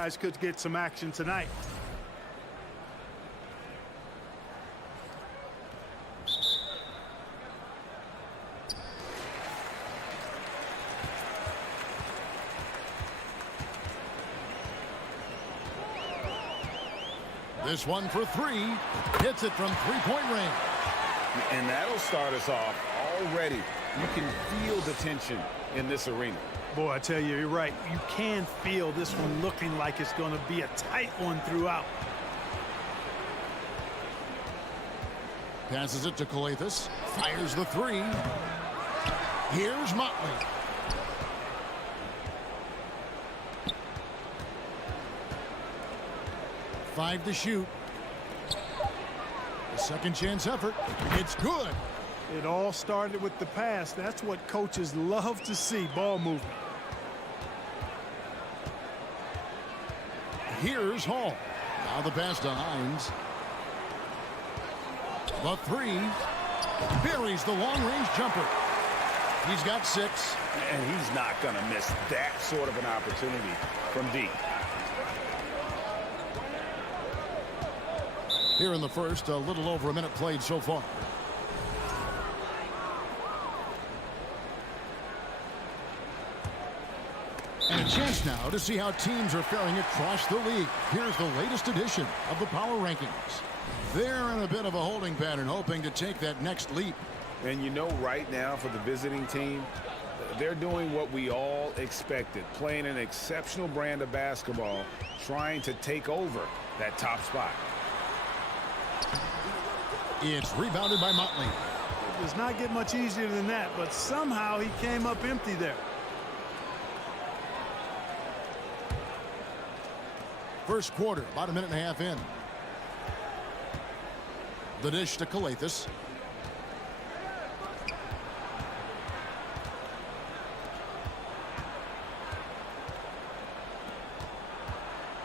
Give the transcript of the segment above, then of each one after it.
guys could get some action tonight. This one for three. Hits it from three-point range. And that'll start us off already. You can feel the tension in this arena. Boy, I tell you, you're right. You can feel this one looking like it's going to be a tight one throughout. Passes it to Skijesss. Fires the three. Here's Motley. Five to shoot. The second chance effort. It's good. It all started with the pass. That's what coaches love to see, ball movement. Here's Hall. Now the pass to Hines. The three. Buries the long-range jumper. He's got 6. And he's not going to miss that sort of an opportunity from deep. Here in the first, a little over a minute played so far. And a chance now to see how teams are faring across the league. Here's the latest edition of the Power Rankings. They're in a bit of a holding pattern, hoping to take that next leap. And you know, right now for the visiting team, they're doing what we all expected, playing an exceptional brand of basketball, trying to take over that top spot. It's rebounded by Motley. It does not get much easier than that, but somehow he came up empty there. First quarter, about a minute and a half in. The dish to Skijesss.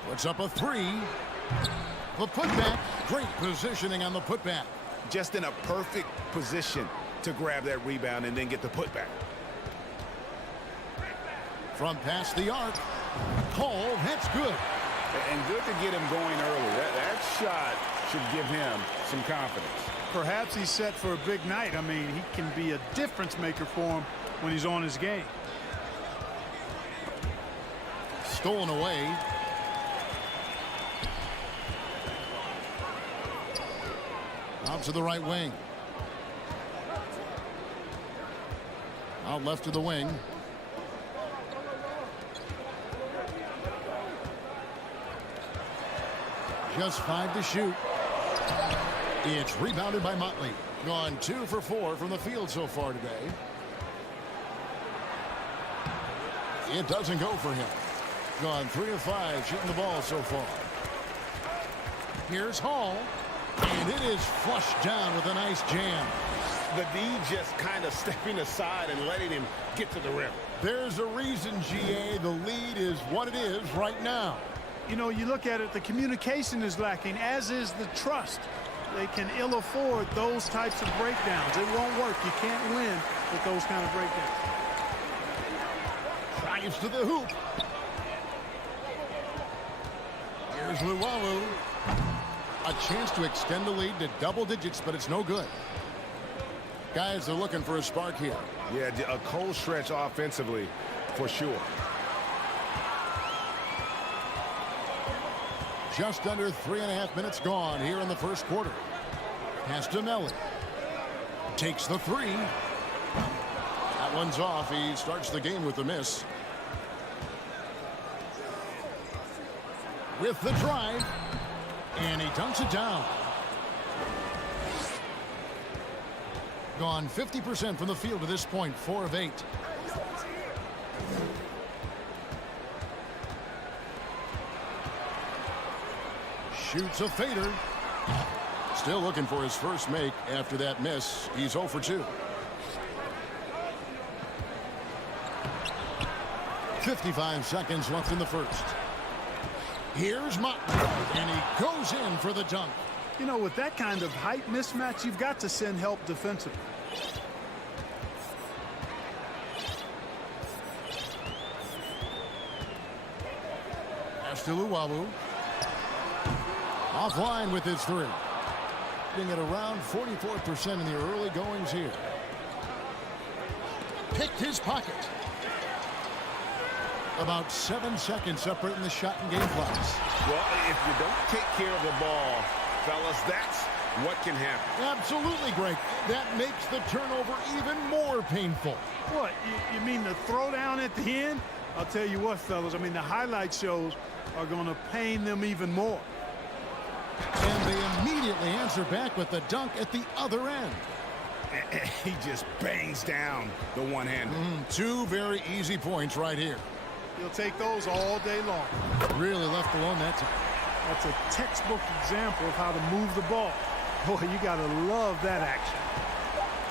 Puts up a three. The putback. Great positioning on the putback. Just in a perfect position to grab that rebound and then get the putback. From past the arc. Hall, that's good. And good to get him going early. That shot should give him some confidence. Perhaps he's set for a big night. I mean, he can be a difference maker for him when he's on his game. Stolen away. Out to the right wing. Out left to the wing. Just 5 to shoot. It's rebounded by Motley. Gone 2 for 4 from the field so far today. It doesn't go for him. Gone 3 of 5 shooting the ball so far. Here's Hall. And it is flushed down with a nice jam. The D just kind of stepping aside and letting him get to the rim. There's a reason, GA, the lead is what it is right now. You know, you look at it, the communication is lacking, as is the trust. They can ill afford those types of breakdowns. It won't work. You can't win with those kind of breakdowns. Drives to the hoop. Here's Luwawu. A chance to extend the lead to double digits, but it's no good. Guys, they're looking for a spark here. Yeah, a cold stretch offensively for sure. Just under 3.5 minutes gone here in the first quarter. Pass to Melly. Takes the three. That one's off. He starts the game with a miss. With the drive. And he dunks it down. Gone 50% from the field to this point, 4 of 8. Shoots a fader. Still looking for his first make after that miss. He's 0 for 2. 55 seconds left in the first. Here's Motley, and he goes in for the dunk. You know, with that kind of height mismatch, you've got to send help defensively. Pass to Luwawu. Offline with his three. Getting at around 44% in the early goings here. Picked his pocket. About 7 seconds separating the shot and game clocks. Well, if you don't take care of the ball, fellas, that's what can happen. Absolutely, Greg. That makes the turnover even more painful. What, you mean the throwdown at the end? I'll tell you what, fellas, I mean, the highlight shows are going to pain them even more. And they immediately answer back with the dunk at the other end. He just bangs down the one-hander. Two very easy points right here. He'll take those all day long. Really left alone that time. That's a textbook example of how to move the ball. Boy, you got to love that action.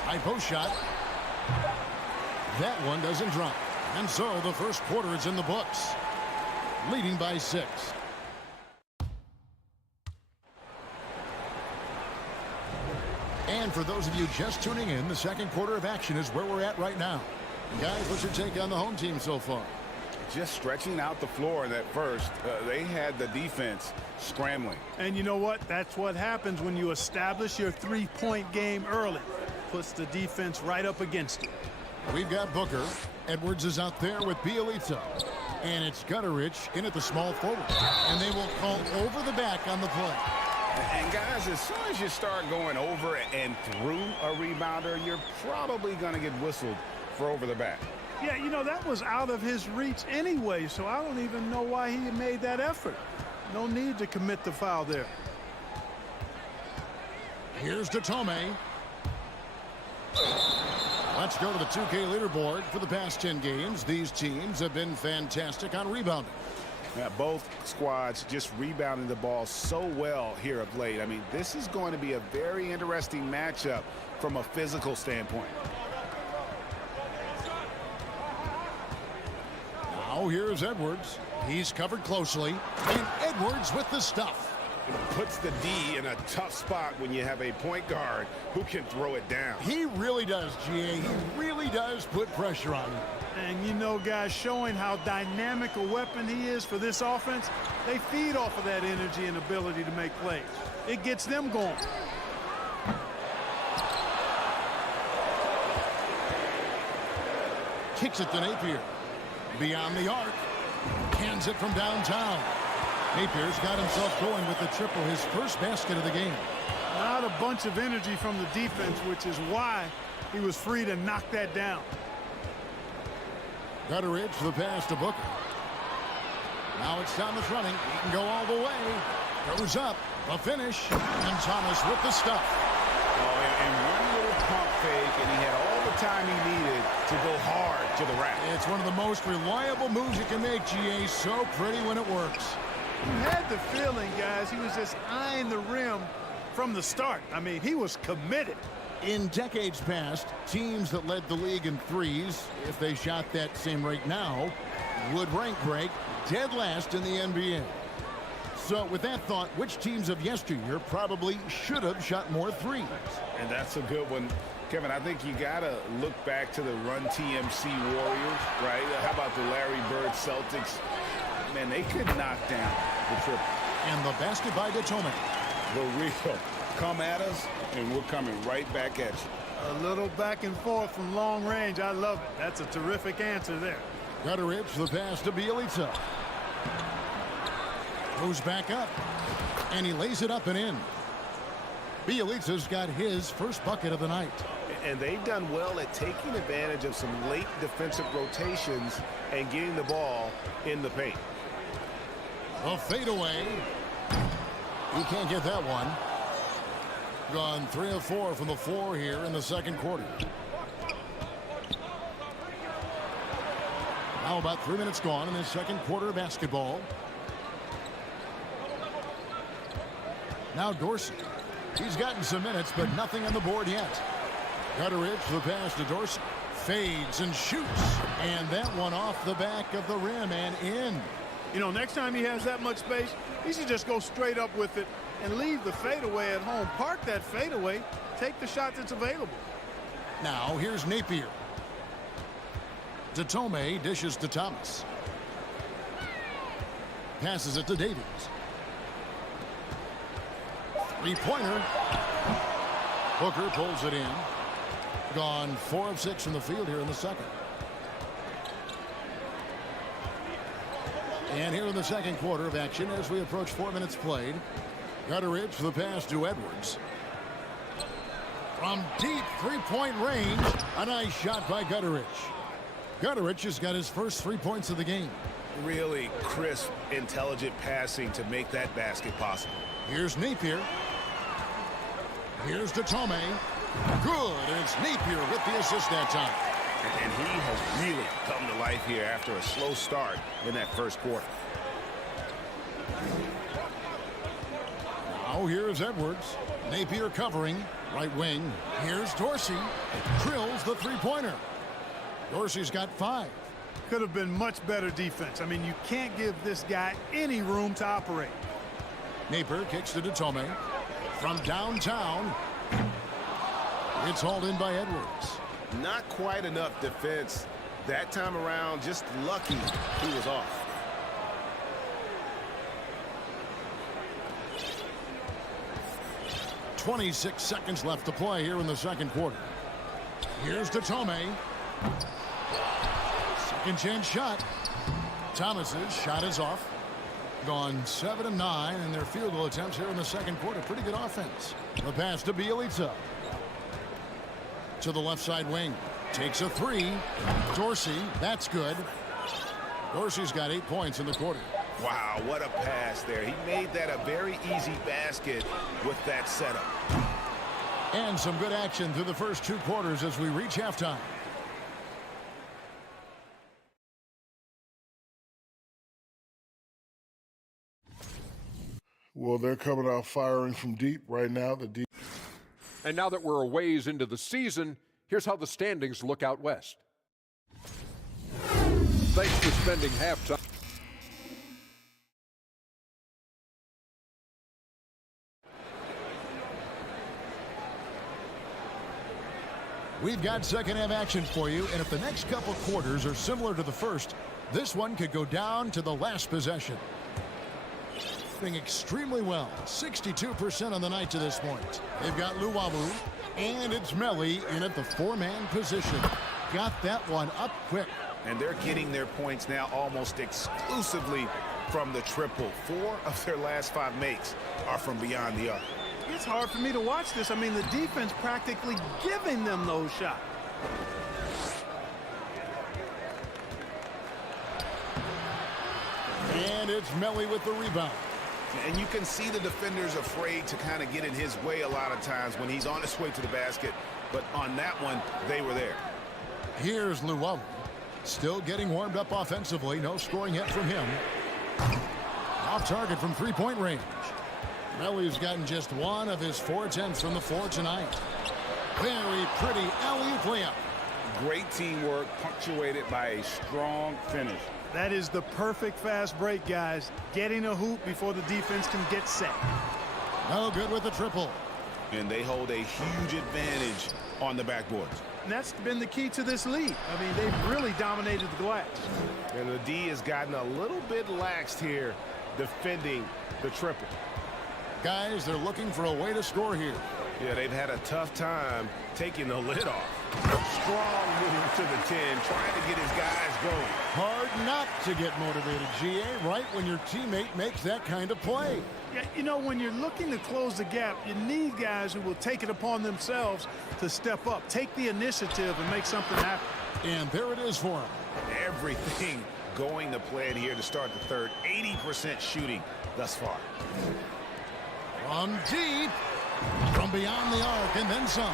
High post shot. That one doesn't drop. And so the first quarter is in the books. Leading by 6. And for those of you just tuning in, the second quarter of action is where we're at right now. Guys, what's your take on the home team so far? Just stretching out the floor in that first. They had the defense scrambling. And you know what? That's what happens when you establish your three-point game early. Puts the defense right up against it. We've got Booker. Edwards is out there with Bielitsa. And it's Gutterich in at the small forward. And they will call over the back on the play. And guys, as soon as you start going over and through a rebounder, you're probably going to get whistled for over the back. Yeah, you know, that was out of his reach anyway, so I don't even know why he made that effort. No need to commit the foul there. Here's Datome. Let's go to the 2K leaderboard. For the past 10 games, these teams have been fantastic on rebounding. Yeah, both squads just rebounding the ball so well here of late. I mean, this is going to be a very interesting matchup from a physical standpoint. Now here's Edwards. He's covered closely. And Edwards with the stuff. It puts the D in a tough spot when you have a point guard who can throw it down. He really does, GA. He really does put pressure on him. And you know, guys, showing how dynamic a weapon he is for this offense, they feed off of that energy and ability to make plays. It gets them going. Kicks it to Napier. Beyond the arc. Hands it from downtown. Napier's got himself going with the triple, his first basket of the game. Not a bunch of energy from the defense, which is why he was free to knock that down. Gutterich for the pass to Booker. Now it's Thomas running. He can go all the way. Goes up. A finish. And Thomas with the stuff. Oh, and one little pump fake, and he had all the time he needed to go hard to the rack. It's one of the most reliable moves you can make, GA. So pretty when it works. You had the feeling, guys, he was just eyeing the rim from the start. I mean, he was committed. In decades past, teams that led the league in threes, if they shot that same rate now, would rank break dead last in the NBA. So with that thought, which teams of yesteryear probably should have shot more threes? And that's a good one. Kevin, I think you got to look back to the Run TMC Warriors, right? How about the Larry Bird Celtics? Man, they could knock down the triple. And the basket by Datome. The real. Come at us, and we're coming right back at you. A little back and forth from long range. I love it. That's a terrific answer there. Gutterich, the pass to Bielitsa. Goes back up. And he lays it up and in. Bielitsa's got his first bucket of the night. And they've done well at taking advantage of some late defensive rotations and getting the ball in the paint. A fadeaway. He can't get that one. Gone 3 of 4 from the floor here in the second quarter. Now about 3 minutes gone in the second quarter of basketball. Now Dorsey. He's gotten some minutes, but nothing on the board yet. Gutterich, the pass to Dorsey. Fades and shoots. And that one off the back of the rim and in. You know, next time he has that much space, he should just go straight up with it and leave the fadeaway at home. Park that fadeaway. Take the shot that's available. Now here's Napier. Datome dishes to Thomas. Passes it to Davies. Three-pointer. Booker pulls it in. Gone 4 of 6 from the field here in the second. And here in the second quarter of action as we approach 4 minutes played. Gutteridge for the pass to Edwards. From deep three-point range, a nice shot by Gutteridge. Gutteridge has got his first 3 points of the game. Really crisp, intelligent passing to make that basket possible. Here's Napier. Here's Datome. Good, and it's Napier with the assist that time. And he has really come to life here after a slow start in that first quarter. Now here's Edwards. Napier covering. Right wing. Here's Dorsey. Drills the three-pointer. Dorsey's got 5. Could have been much better defense. I mean, you can't give this guy any room to operate. Napier kicks to Datome. From downtown. It's hauled in by Edwards. Not quite enough defense that time around. Just lucky he was off. .26 seconds left to play here in the second quarter. Here's Datome. Second chance shot. Thomas's shot is off. Gone 7 of 9 in their field goal attempts here in the second quarter. Pretty good offense. The pass to Bielitsa. To the left side wing. Takes a 3. Dorsey, that's good. Dorsey's got 8 points in the quarter. Wow, what a pass there. He made that a very easy basket with that setup. And some good action through the first 2 quarters as we reach halftime. Well, they're coming out firing from deep right now. And now that we're a ways into the season, here's how the standings look out west. Thanks for spending halftime. We've got second half action for you, and if the next couple quarters are similar to the first, this one could go down to the last possession. Doing extremely well, 62% on the night to this point. They've got Luwawu, and it's Melly in at the 4-man position. Got that one up quick. And they're getting their points now almost exclusively from the triple. 4 of their last 5 makes are from beyond the arc. It's hard for me to watch this. I mean, the defense practically giving them those shots. And it's Melly with the rebound. And you can see the defenders afraid to kind of get in his way a lot of times when he's on his way to the basket. But on that one, they were there. Here's Luwawu. Still getting warmed up offensively. No scoring yet from him. Off target from three-point range. Melly's gotten just 1 of his 4 attempts from the floor tonight. Very pretty alley-oop layup. Great teamwork punctuated by a strong finish. That is the perfect fast break, guys. Getting a hoop before the defense can get set. No good with the triple. And they hold a huge advantage on the backboards. And that's been the key to this lead. I mean, they've really dominated the glass. And the D has gotten a little bit laxed here defending the triple. Guys, they're looking for a way to score here. Yeah, they've had a tough time taking the lid off. Strong move to the 10, trying to get his guys going. Hard not to get motivated, GA, right when your teammate makes that kind of play. Yeah, you know, when you're looking to close the gap, you need guys who will take it upon themselves to step up, take the initiative, and make something happen. And there it is for him. Everything going to plan here to start the third. 80% shooting thus far. From deep, from beyond the arc, and then some.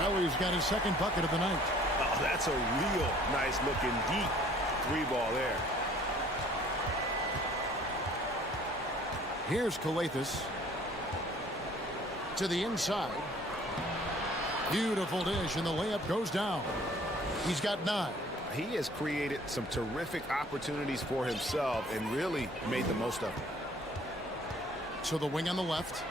Melly's got his second bucket of the night. Oh, that's a real nice looking deep 3-ball there. Here's Calathes. To the inside. Beautiful dish, and the layup goes down. He's got 9. He has created some terrific opportunities for himself and really made the most of it. To the wing on the left.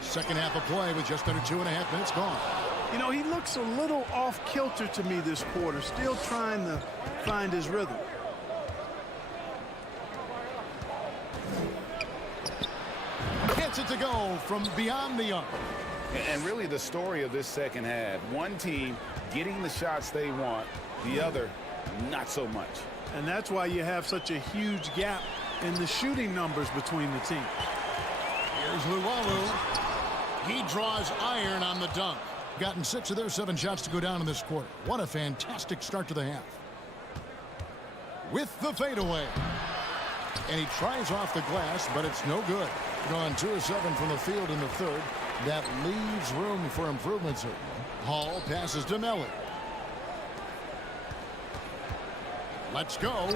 Second half of play with just under 2.5 minutes gone. You know, he looks a little off kilter to me this quarter, still trying to find his rhythm. Gets it to go from beyond the arc. And really the story of this second half, one team getting the shots they want, the other not so much. And that's why you have such a huge gap in the shooting numbers between the teams. Here's Luwawu. He draws iron on the dunk. Gotten 6 of their 7 shots to go down in this quarter. What a fantastic start to the half. With the fadeaway. And he tries off the glass, but it's no good. Gone 2 of 7 from the field in the third. That leaves room for improvement, certainly. Hall passes to Melly. Let's go.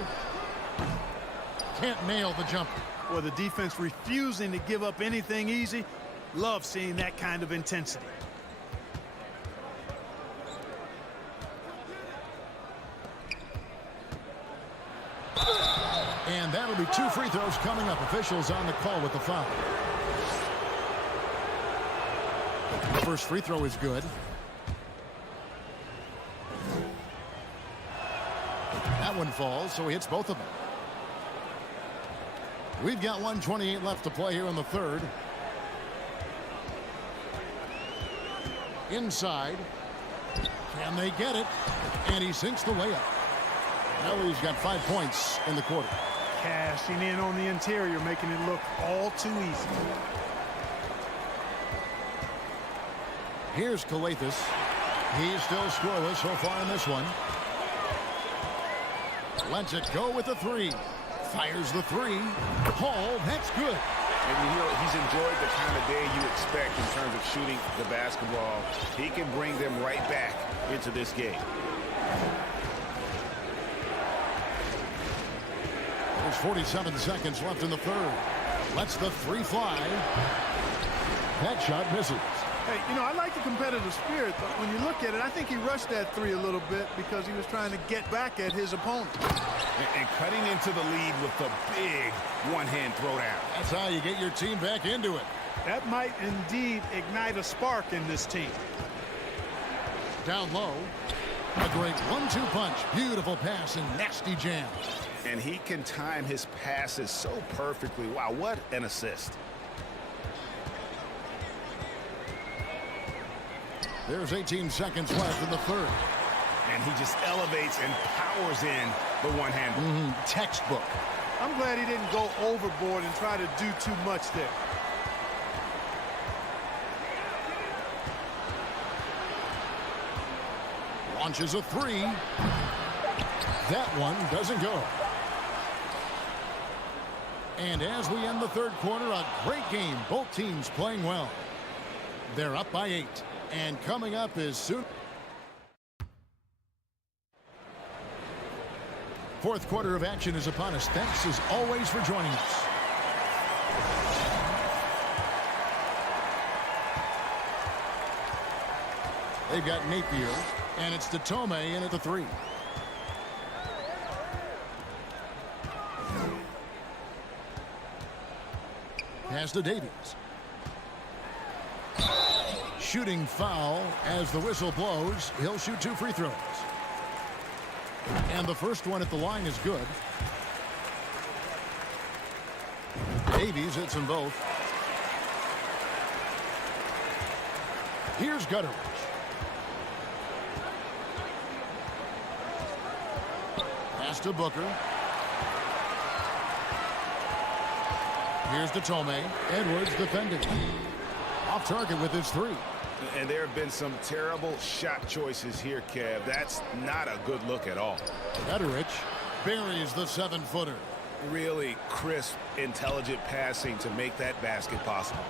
Can't nail the jumper. Or the defense refusing to give up anything easy. Love seeing that kind of intensity. And that'll be 2 free throws coming up. Officials on the call with the foul. The first free throw is good. That one falls, so he hits both of them. We've got 1:28 left to play here in the third. Inside. Can they get it? And he sinks the layup. Ellie's got 5 points in the quarter. Cashing in on the interior, making it look all too easy. Here's Calathis. He's still scoreless so far in this one. Lets it go with the 3. Fires the 3. Hall, that's good. And you know, he's enjoyed the kind of day you expect in terms of shooting the basketball. He can bring them right back into this game. There's 47 seconds left in the third. Lets the 3 fly. That shot misses. Hey, you know, I like the competitive spirit, but when you look at it, I think he rushed that 3 a little bit because he was trying to get back at his opponent. And cutting into the lead with the big one-hand throwdown. That's how you get your team back into it. That might indeed ignite a spark in this team. Down low. A great 1-2 punch. Beautiful pass and nasty jam. And he can time his passes so perfectly. Wow, what an assist. There's 18 seconds left in the third. And he just elevates and powers in the one-hander. Textbook. I'm glad he didn't go overboard and try to do too much there. Launches a 3. That one doesn't go. And as we end the third quarter, a great game. Both teams playing well. They're up by 8. And coming up is soon. Fourth quarter of action is upon us. Thanks as always for joining us. They've got Napier, and it's to Tome in at the 3. Pass to Davies. Shooting foul as the whistle blows. He'll shoot 2 free throws. And the first one at the line is good. Davies hits them both. Here's Gutteridge. Pass to Booker. Here's to Tome. Edwards defending. Off target with his 3. And there have been some terrible shot choices here, Kev. That's not a good look at all. Gutteridge buries the 7-footer. Really crisp, intelligent passing to make that basket possible.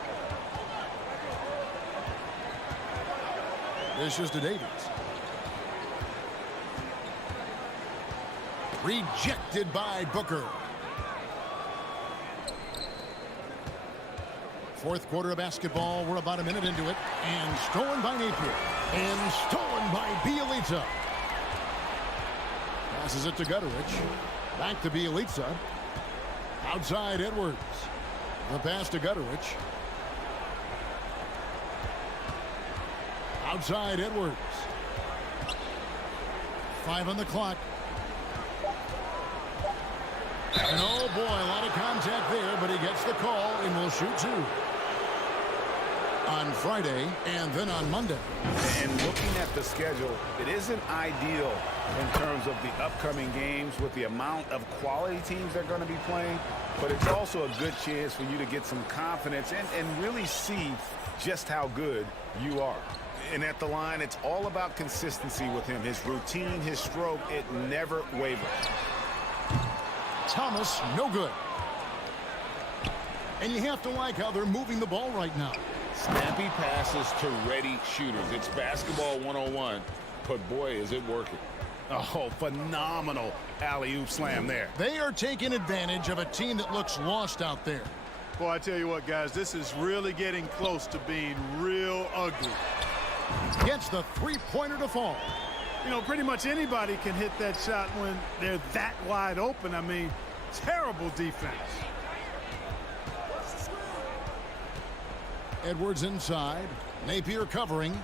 This is to Davies. Rejected by Booker. Fourth quarter of basketball. We're about a minute into it. And stolen by Napier. And stolen by Bielitsa. Passes it to Gutteridge. Back to Bielitsa. Outside Edwards. The pass to Gutteridge. Outside Edwards. 5 on the clock. And oh boy, a lot of contact there, but he gets the call and will shoot two. On Friday and then on Monday. And looking at the schedule, it isn't ideal in terms of the upcoming games with the amount of quality teams they're going to be playing, but it's also a good chance for you to get some confidence and really see just how good you are. And at the line, it's all about consistency with him. His routine, his stroke, it never wavers. Thomas, no good. And you have to like how they're moving the ball right now. Snappy passes to ready shooters. It's basketball 101, but boy, is it working. Oh, phenomenal alley-oop slam there. They are taking advantage of a team that looks lost out there. Boy, I tell you what, guys, this is really getting close to being real ugly. Gets the three-pointer to fall. You know, pretty much anybody can hit that shot when they're that wide open. I mean, terrible defense. Edwards inside. Napier covering.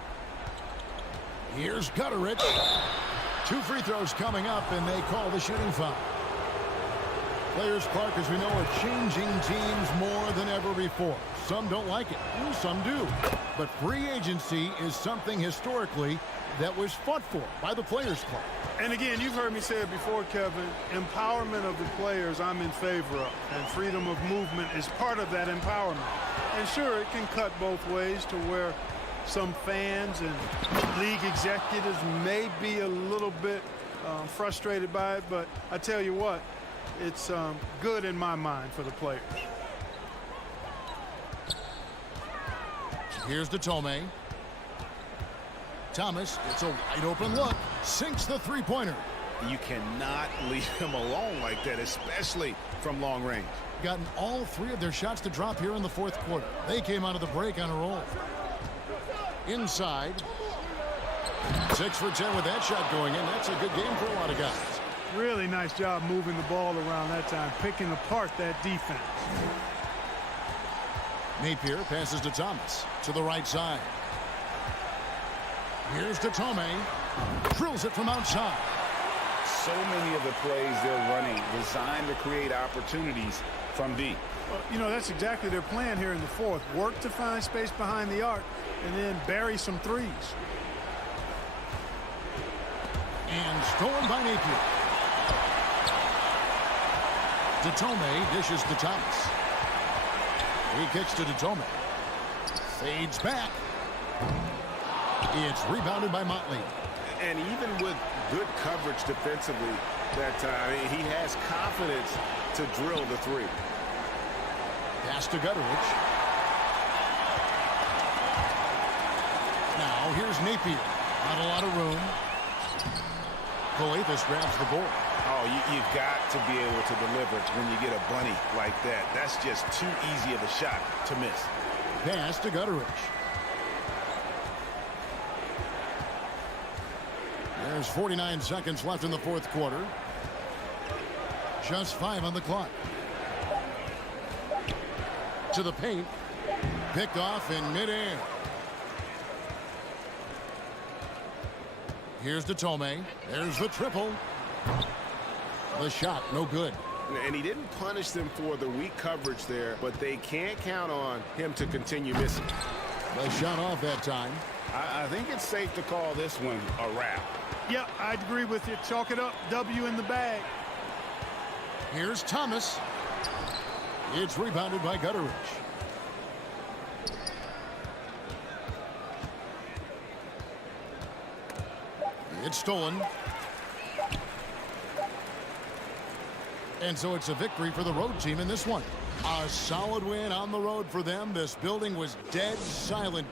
Here's Gutteridge. 2 free throws coming up, and they call the shooting foul. Players, Clark, as we know, are changing teams more than ever before. Some don't like it. Some do. But free agency is something historically that was fought for by the Players Club. And again, you've heard me say it before, Kevin, empowerment of the players I'm in favor of, and freedom of movement is part of that empowerment. And sure, it can cut both ways to where some fans and league executives may be a little bit frustrated by it, but I tell you what, it's good in my mind for the players. Here's Datome. Thomas gets a wide open look, sinks the three-pointer. You cannot leave him alone like that, especially from long range. Gotten all 3 of their shots to drop here in the fourth quarter. They came out of the break on a roll. Inside. 6 for 10 with that shot going in. That's a good game for a lot of guys. Really nice job moving the ball around that time, picking apart that defense. Napier passes to Thomas to the right side. Here's Datome. Drills it from outside. So many of the plays they're running designed to create opportunities from deep. Well, you know, that's exactly their plan here in the fourth. Work to find space behind the arc and then bury some threes. And stolen by Napier. Datome dishes to Thomas. He kicks to Datome. Fades back. It's rebounded by Motley. And even with good coverage defensively that time, he has confidence to drill the three. Pass to Gutteridge. Now here's Napier. Not a lot of room. Coathis grabs the ball. Oh, you've got to be able to deliver when you get a bunny like that. That's just too easy of a shot to miss. Pass to Gutteridge. There's 49 seconds left in the fourth quarter. Just 5 on the clock. To the paint. Picked off in midair. Here's Datome. There's the triple. The shot, no good. And he didn't punish them for the weak coverage there, but they can't count on him to continue missing. The shot off that time. I think it's safe to call this one a wrap. Yeah, I'd agree with you. Chalk it up. W in the bag. Here's Thomas. It's rebounded by Gutteridge. It's stolen. And so it's a victory for the road team in this one. A solid win on the road for them. This building was dead silent.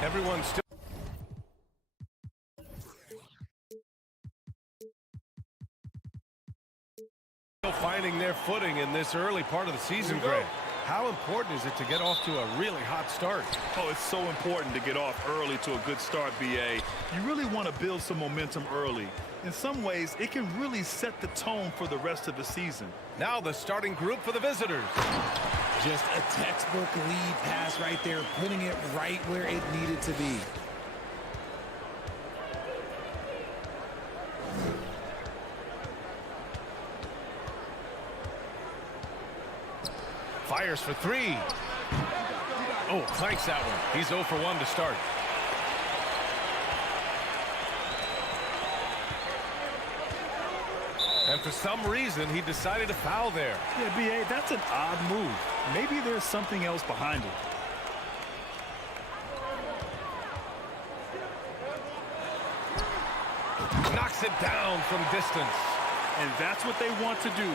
Everyone's still finding their footing in this early part of the season, Greg. How important is it to get off to a really hot start? Oh, it's so important to get off early to a good start, BA. You really want to build some momentum early. In some ways, it can really set the tone for the rest of the season. Now the starting group for the visitors. Just a textbook lead pass right there, putting it right where it needed to be. Fires for three. Oh, clanks that one. He's 0 for 1 to start. And for some reason, he decided to foul there. Yeah, BA, that's an odd move. Maybe there's something else behind it. Knocks it down from distance. And that's what they want to do.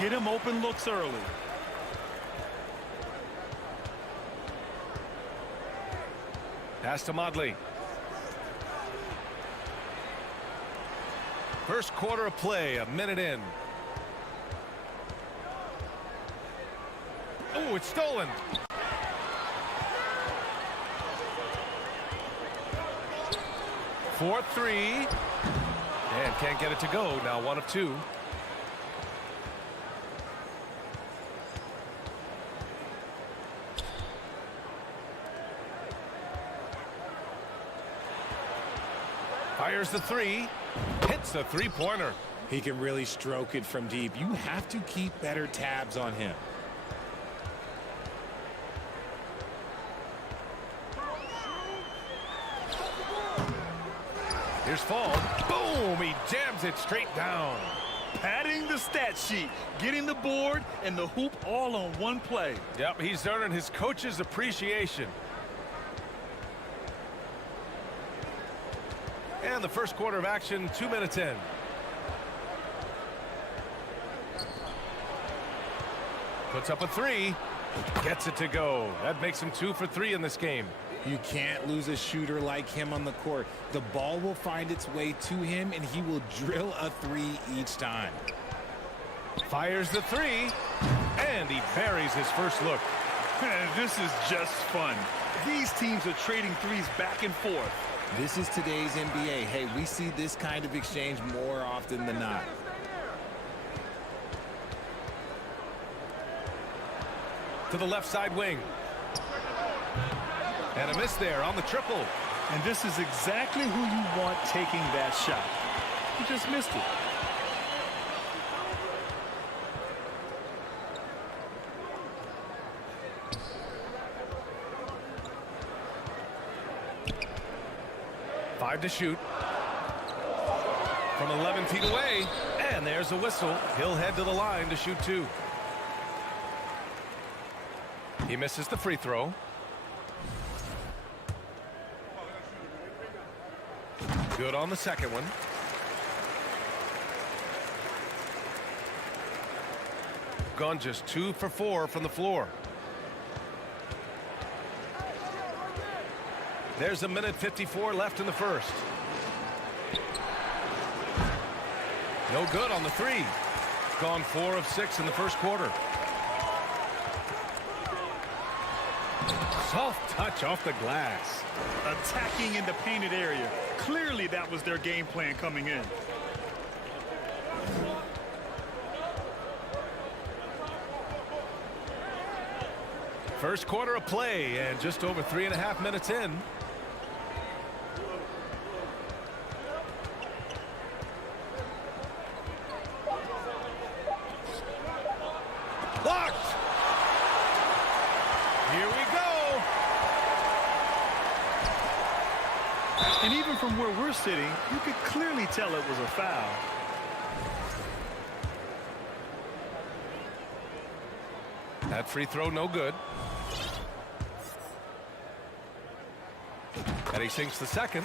Get him open looks early. Pass to Modley. First quarter of play, a minute in. Oh, it's stolen. For three. And can't get it to go. Now 1 of 2. Fires the three. Hits the three-pointer. He can really stroke it from deep. You have to keep better tabs on him. Here's Fall. Boom! He jams it straight down. Padding the stat sheet, getting the board and the hoop all on one play. Yep, he's earning his coach's appreciation. And the first quarter of action, 2 minutes in. Puts up a three. Gets it to go. That makes him 2 for 3 in this game. You can't lose a shooter like him on the court. The ball will find its way to him, and he will drill a three each time. Fires the three, and he buries his first look. This is just fun. These teams are trading threes back and forth. This is today's NBA. Hey, we see this kind of exchange more often than not. To the left side wing. And a miss there on the triple. And this is exactly who you want taking that shot. He just missed it. Five to shoot. From 11 feet away. And there's a whistle. He'll head to the line to shoot 2. He misses the free throw. Good on the second one. Gone just 2 for 4 from the floor. There's a minute 54 left in the first. No good on the three. Gone 4 of 6 in the first quarter. Soft touch off the glass. Attacking in the painted area. Clearly that was their game plan coming in. First quarter of play and just over 3.5 minutes in. Blocked. Here we go. And even from where we're sitting, you could clearly tell it was a foul. That free throw no good. And he sinks the second.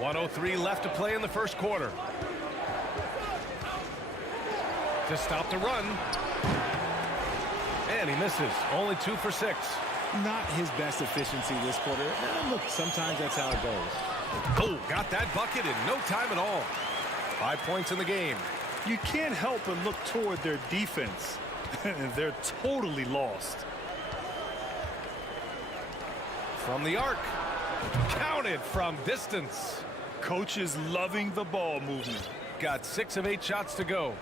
.103 left to play in the first quarter. To stop the run. And he misses. Only 2 for 6. Not his best efficiency this quarter. Look, sometimes that's how it goes. Oh, got that bucket in no time at all. 5 points in the game. You can't help but look toward their defense. They're totally lost. From the arc. Counted from distance. Coach is loving the ball movement. Got 6 of 8 shots to go.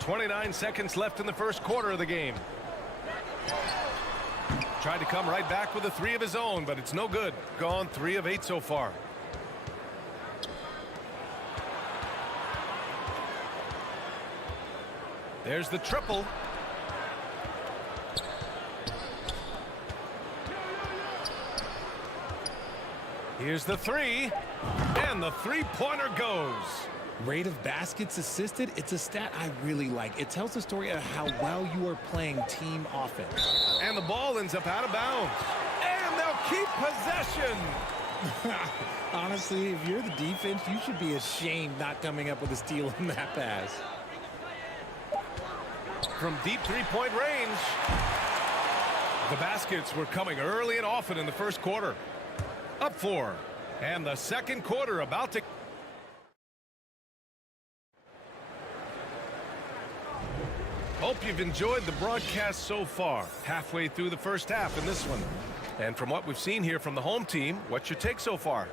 .29 seconds left in the first quarter of the game. Tried to come right back with a 3 of his own, but it's no good. Gone 3 of 8 so far. There's the triple. Here's the 3. And the three-pointer goes. Rate of baskets assisted, it's a stat I really like. It tells the story of how well you are playing team offense. And the ball ends up out of bounds. And they'll keep possession. Honestly, if you're the defense, you should be ashamed not coming up with a steal in that pass. From deep three-point range. The baskets were coming early and often in the first quarter. Up 4. And the second quarter about to... Hope you've enjoyed the broadcast so far. Halfway through the first half in this one. And from what we've seen here from the home team, what's your take so far?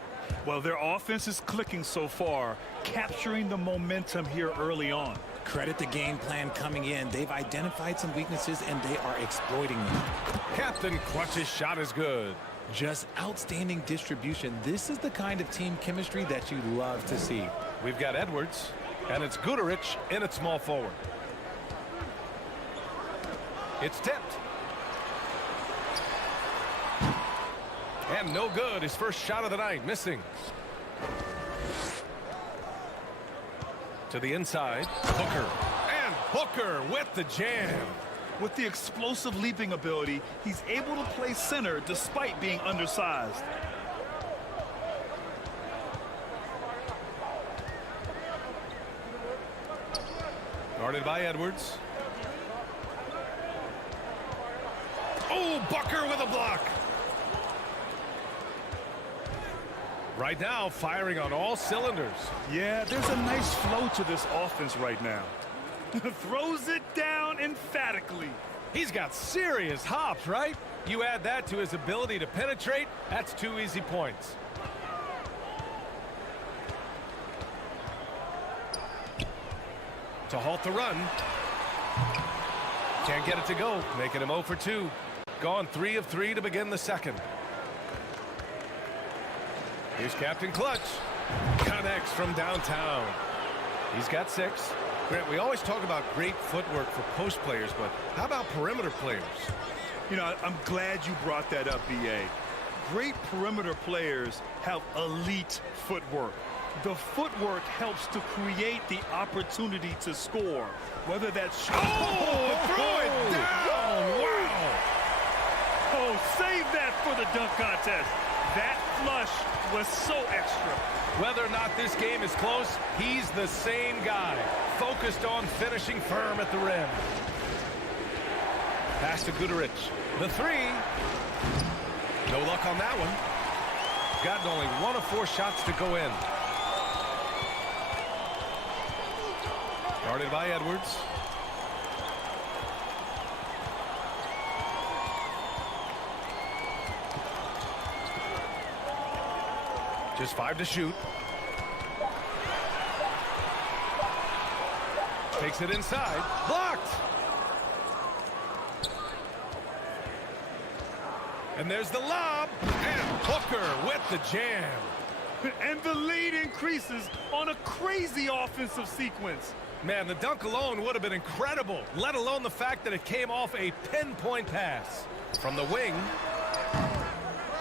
Well, their offense is clicking so far, capturing the momentum here early on. Credit the game plan coming in. They've identified some weaknesses, and they are exploiting them. Captain Clutch's shot is good. Just outstanding distribution. This is the kind of team chemistry that you love to see. We've got Edwards, and it's Guterich in at small forward. It's tipped. And no good. His first shot of the night, missing. To the inside, Hooker. And Hooker with the jam. With the explosive leaping ability, he's able to play center despite being undersized. Guarded by Edwards. Oh, Booker with a block. Right now, firing on all cylinders. Yeah, there's a nice flow to this offense right now. Throws it down emphatically. He's got serious hops, right? You add that to his ability to penetrate, that's 2 easy points. To halt the run. Can't get it to go, making him 0 for 2. Gone 3 of 3 to begin the second. Here's Captain Clutch. Connects from downtown. He's got 6. Grant, we always talk about great footwork for post players, but how about perimeter players? You know, I'm glad you brought that up, B.A. Great perimeter players have elite footwork. The footwork helps to create the opportunity to score, whether that's... Oh, throw it down! Wow! Oh, save that for the dunk contest. That flush was so extra. Whether or not this game is close, he's the same guy, focused on finishing firm at the rim. Pass to Guterich. The 3. No luck on that one. Gotten only 1 of 4 shots to go in. Guarded by Edwards. Just 5 to shoot. Takes it inside. Blocked. And there's the lob. And Hooker with the jam. And the lead increases on a crazy offensive sequence. Man, the dunk alone would have been incredible, let alone the fact that it came off a pinpoint pass. From the wing.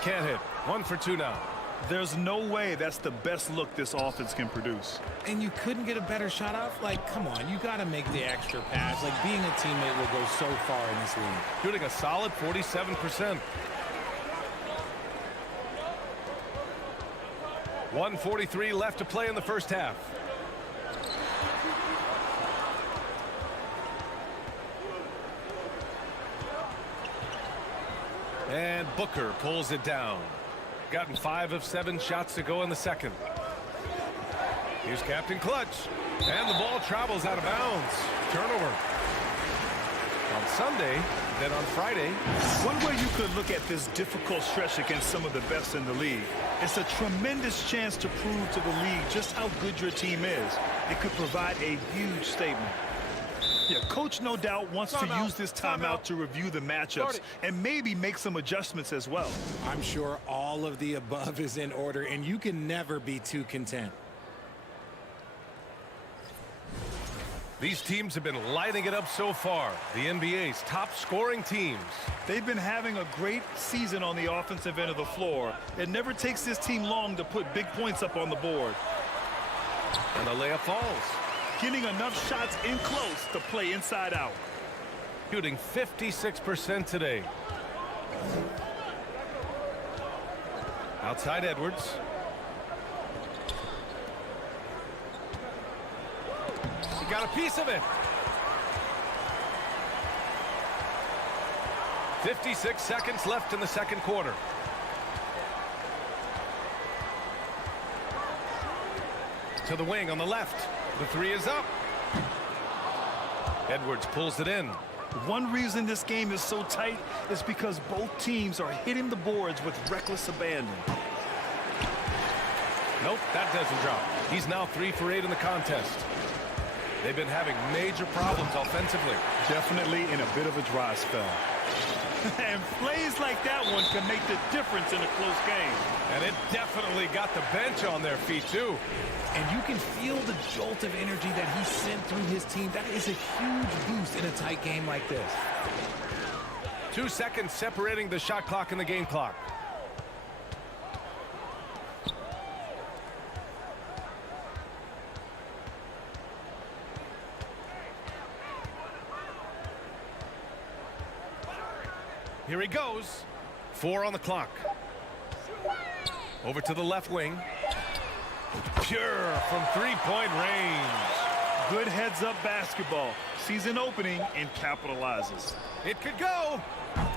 Can't hit. 1 for 2 now. There's no way that's the best look this offense can produce. And you couldn't get a better shot off? Like, come on, you got to make the extra pass. Like, being a teammate will go so far in this league. Shooting a solid 47%. 1:43 left to play in the first half. And Booker pulls it down. Gotten 5 of 7 shots to go in the second. Here's Captain Clutch. And the ball travels out of bounds. Turnover. On Sunday, then on Friday. One way you could look at this difficult stretch against some of the best in the league, it's a tremendous chance to prove to the league just how good your team is. It could provide a huge statement. Yeah, coach no doubt wants to use this timeout to review the matchups and maybe make some adjustments as well. I'm sure all of the above is in order, and you can never be too content. These teams have been lighting it up so far. The NBA's top scoring teams. They've been having a great season on the offensive end of the floor. It never takes this team long to put big points up on the board. And the layup falls. Getting enough shots in close to play inside out. Shooting 56% today. Outside Edwards. He got a piece of it. 56 seconds left in the second quarter. To the wing on the left. The 3 is up. Edwards pulls it in. One reason this game is so tight is because both teams are hitting the boards with reckless abandon. Nope, that doesn't drop. He's now 3 for 8 in the contest. They've been having major problems offensively. Definitely in a bit of a dry spell. And plays like that one can make the difference in a close game. And it definitely got the bench on their feet, too. And you can feel the jolt of energy that he sent through his team. That is a huge boost in a tight game like this. 2 seconds separating the shot clock and the game clock. Here he goes. 4 on the clock. Over to the left wing. Pure from three-point range. Good heads-up basketball. Sees an opening and capitalizes. It could go.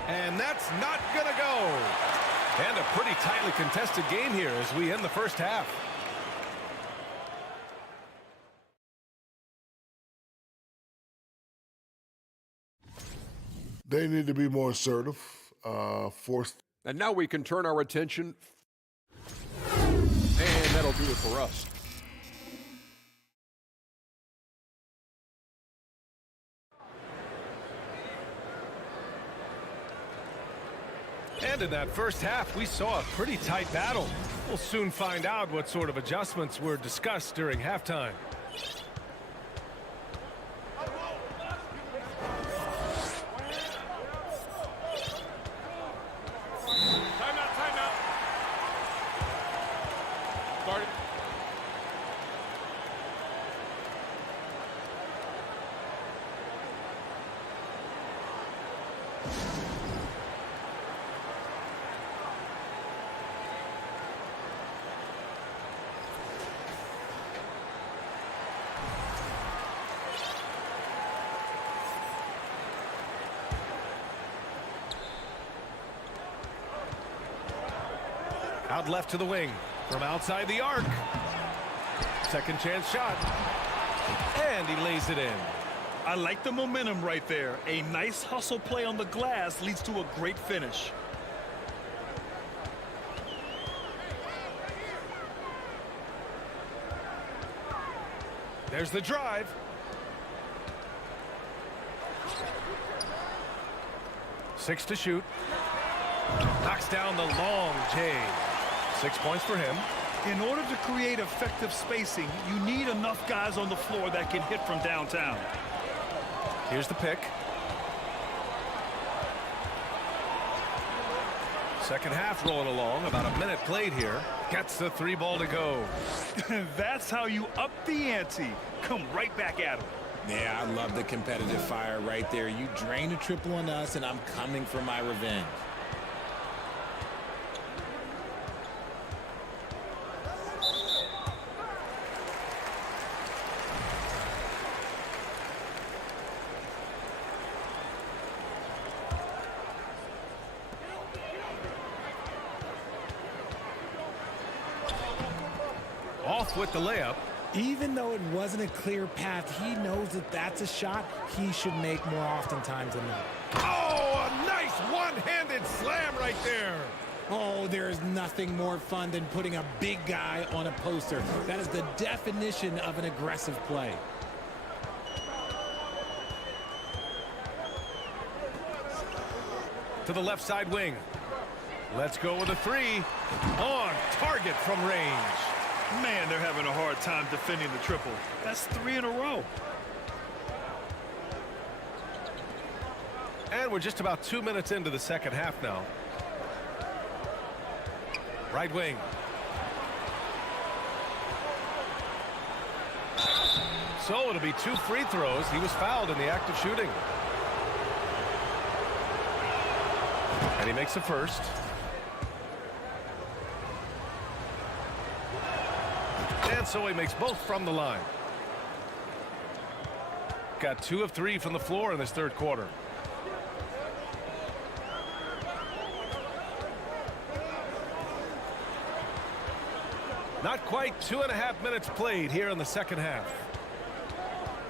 And that's not going to go. And a pretty tightly contested game here as we end the first half. They need to be more assertive, force. And now we can turn our attention. And that'll do it for us. And in that first half, we saw a pretty tight battle. We'll soon find out what sort of adjustments were discussed during halftime. Timeout. Start it. Out left to the wing. From outside the arc. Second chance shot. And he lays it in. I like the momentum right there. A nice hustle play on the glass leads to a great finish. There's the drive. Six to shoot. Knocks down the long J. 6 points for him. In order to create effective spacing, you need enough guys on the floor that can hit from downtown. Here's the pick. Second half rolling along. About a minute played here. Gets the 3 ball to go. That's how you up the ante. Come right back at him. Yeah, I love the competitive fire right there. You drain a triple on us, and I'm coming for my revenge. Off with the layup. Even though it wasn't a clear path, he knows that that's a shot he should make more oftentimes than not. Oh, a nice one-handed slam right there. Oh, there is nothing more fun than putting a big guy on a poster. That is the definition of an aggressive play. To the left side wing. Let's go with a 3. On target from range. Man, they're having a hard time defending the triple. That's 3 in a row. And we're just about 2 minutes into the second half now. Right wing. So it'll be 2 free throws. He was fouled in the act of shooting. And he makes the first. And so he makes both from the line. Got 2 of 3 from the floor in this third quarter. Not quite 2.5 minutes played here in the second half.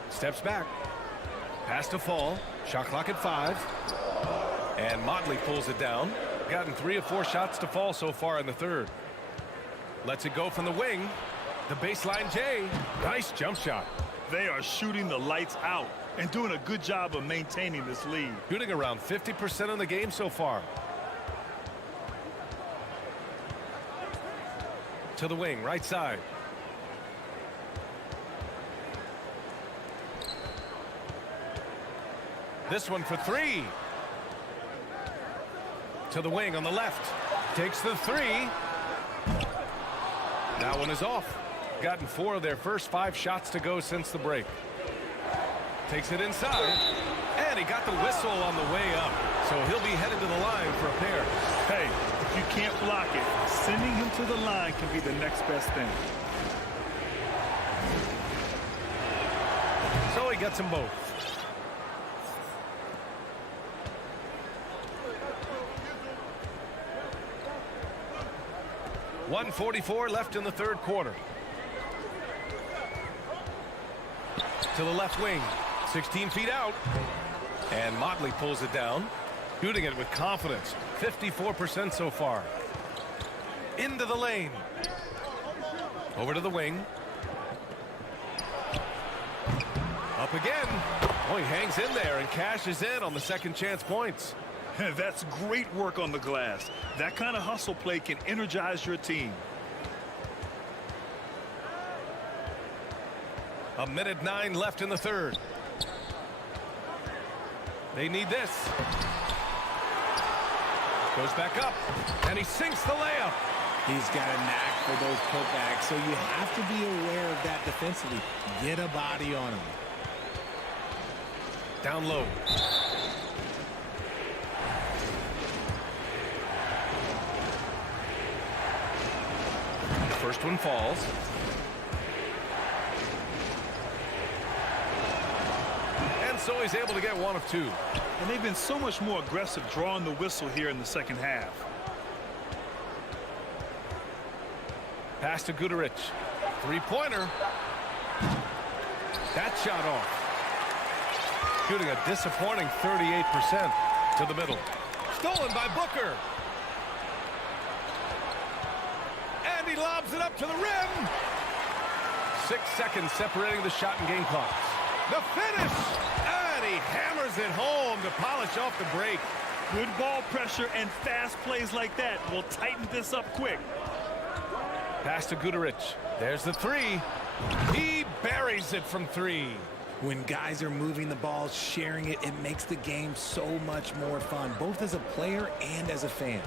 Steps back. Pass to fall. Shot clock at 5. And Motley pulls it down. Gotten 3 of 4 shots to fall so far in the third. Lets it go from the wing. The baseline J. Nice jump shot. They are shooting the lights out. and doing a good job of maintaining this lead. Shooting around 50% in the game so far. To the wing, right side. This one for three. To the wing on the left. Takes the three. That one is off. Gotten 4 of their first 5 shots to go since the break. Takes it inside. And he got the whistle on the way up. So he'll be headed to the line for a pair. Hey, if you can't block it, sending him to the line can be the next best thing. So he gets them both. .144 left in the third quarter. To the left wing. 16 feet out. And Motley pulls it down. Shooting it with confidence. 54% so far. Into the lane. Over to the wing. Up again. Oh, he hangs in there and cashes in on the second chance points. That's great work on the glass. That kind of hustle play can energize your team. A minute 9 left in the third. They need this. Goes back up, and he sinks the layup. He's got a knack for those putbacks, so you have to be aware of that defensively. Get a body on him. Down low. First one falls. And so he's able to get 1 of 2. And they've been so much more aggressive drawing the whistle here in the second half. Pass to Guduric. 3-pointer. That shot off. Shooting a disappointing 38% to the middle. Stolen by Booker. And he lobs it up to the rim. 6 seconds separating the shot and game clocks. The finish. And he hammers it home to polish off the break. Good ball pressure and fast plays like that will tighten this up quick. Pass to Guduric. There's the 3. He buries it from 3. When guys are moving the ball, sharing it, it makes the game so much more fun, both as a player and as a fan.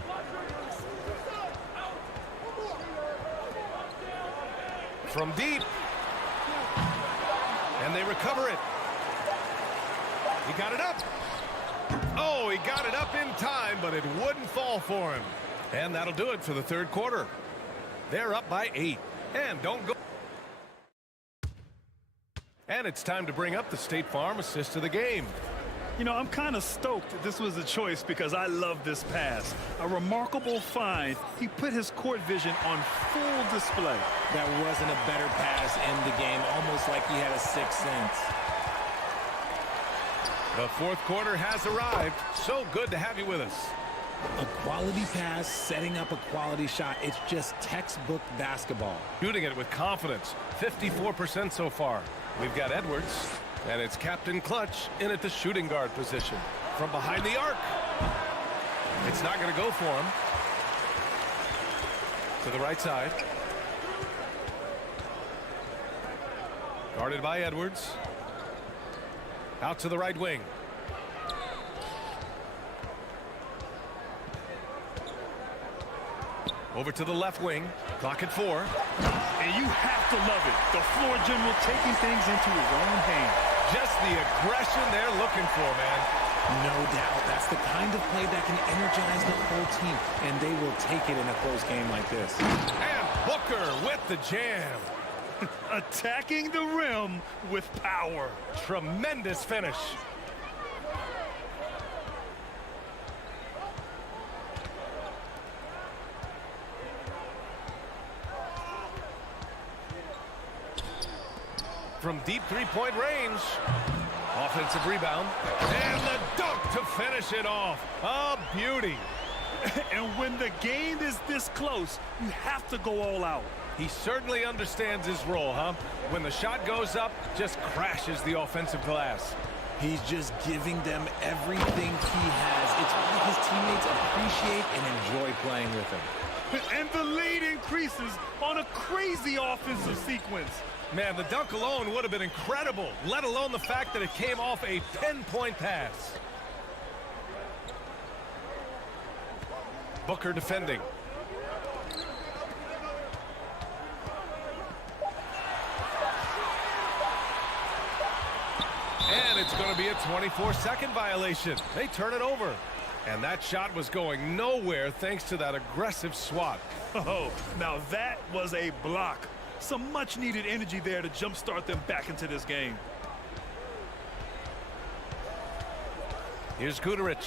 From deep. And they recover it. He got it up. Oh, he got it up in time, but it wouldn't fall for him. And that'll do it for the third quarter. They're up by 8. And don't go. And it's time to bring up the State Farm assist of the game. You know, I'm kind of stoked this was a choice because I love this pass. A remarkable find. He put his court vision on full display. That wasn't a better pass in the game, almost like he had a sixth sense. The fourth quarter has arrived. So good to have you with us. A quality pass, setting up a quality shot. It's just textbook basketball. Shooting it with confidence. 54% so far. We've got Edwards. And it's Captain Clutch in at the shooting guard position. From behind the arc. It's not going to go for him. To the right side. Guarded by Edwards. Out to the right wing. Over to the left wing. Clock at 4. And you have to love it. The floor general taking things into his own hands. Just the aggression they're looking for, man. No doubt. That's the kind of play that can energize the whole team, and they will take it in a close game like this. And Booker with the jam. Attacking the rim with power. Tremendous finish. From deep three-point range. Offensive rebound. And the dunk to finish it off. A beauty. And when the game is this close, you have to go all out. He certainly understands his role, huh? When the shot goes up, just crashes the offensive glass. He's just giving them everything he has. It's what his teammates appreciate and enjoy playing with him. And the lead increases on a crazy offensive sequence. Man, the dunk alone would have been incredible, let alone the fact that it came off a pinpoint pass. Booker defending. And it's going to be a 24-second violation. They turn it over. And that shot was going nowhere thanks to that aggressive swat. Oh, now that was a block. Some much-needed energy there to jumpstart them back into this game. Here's Guduric.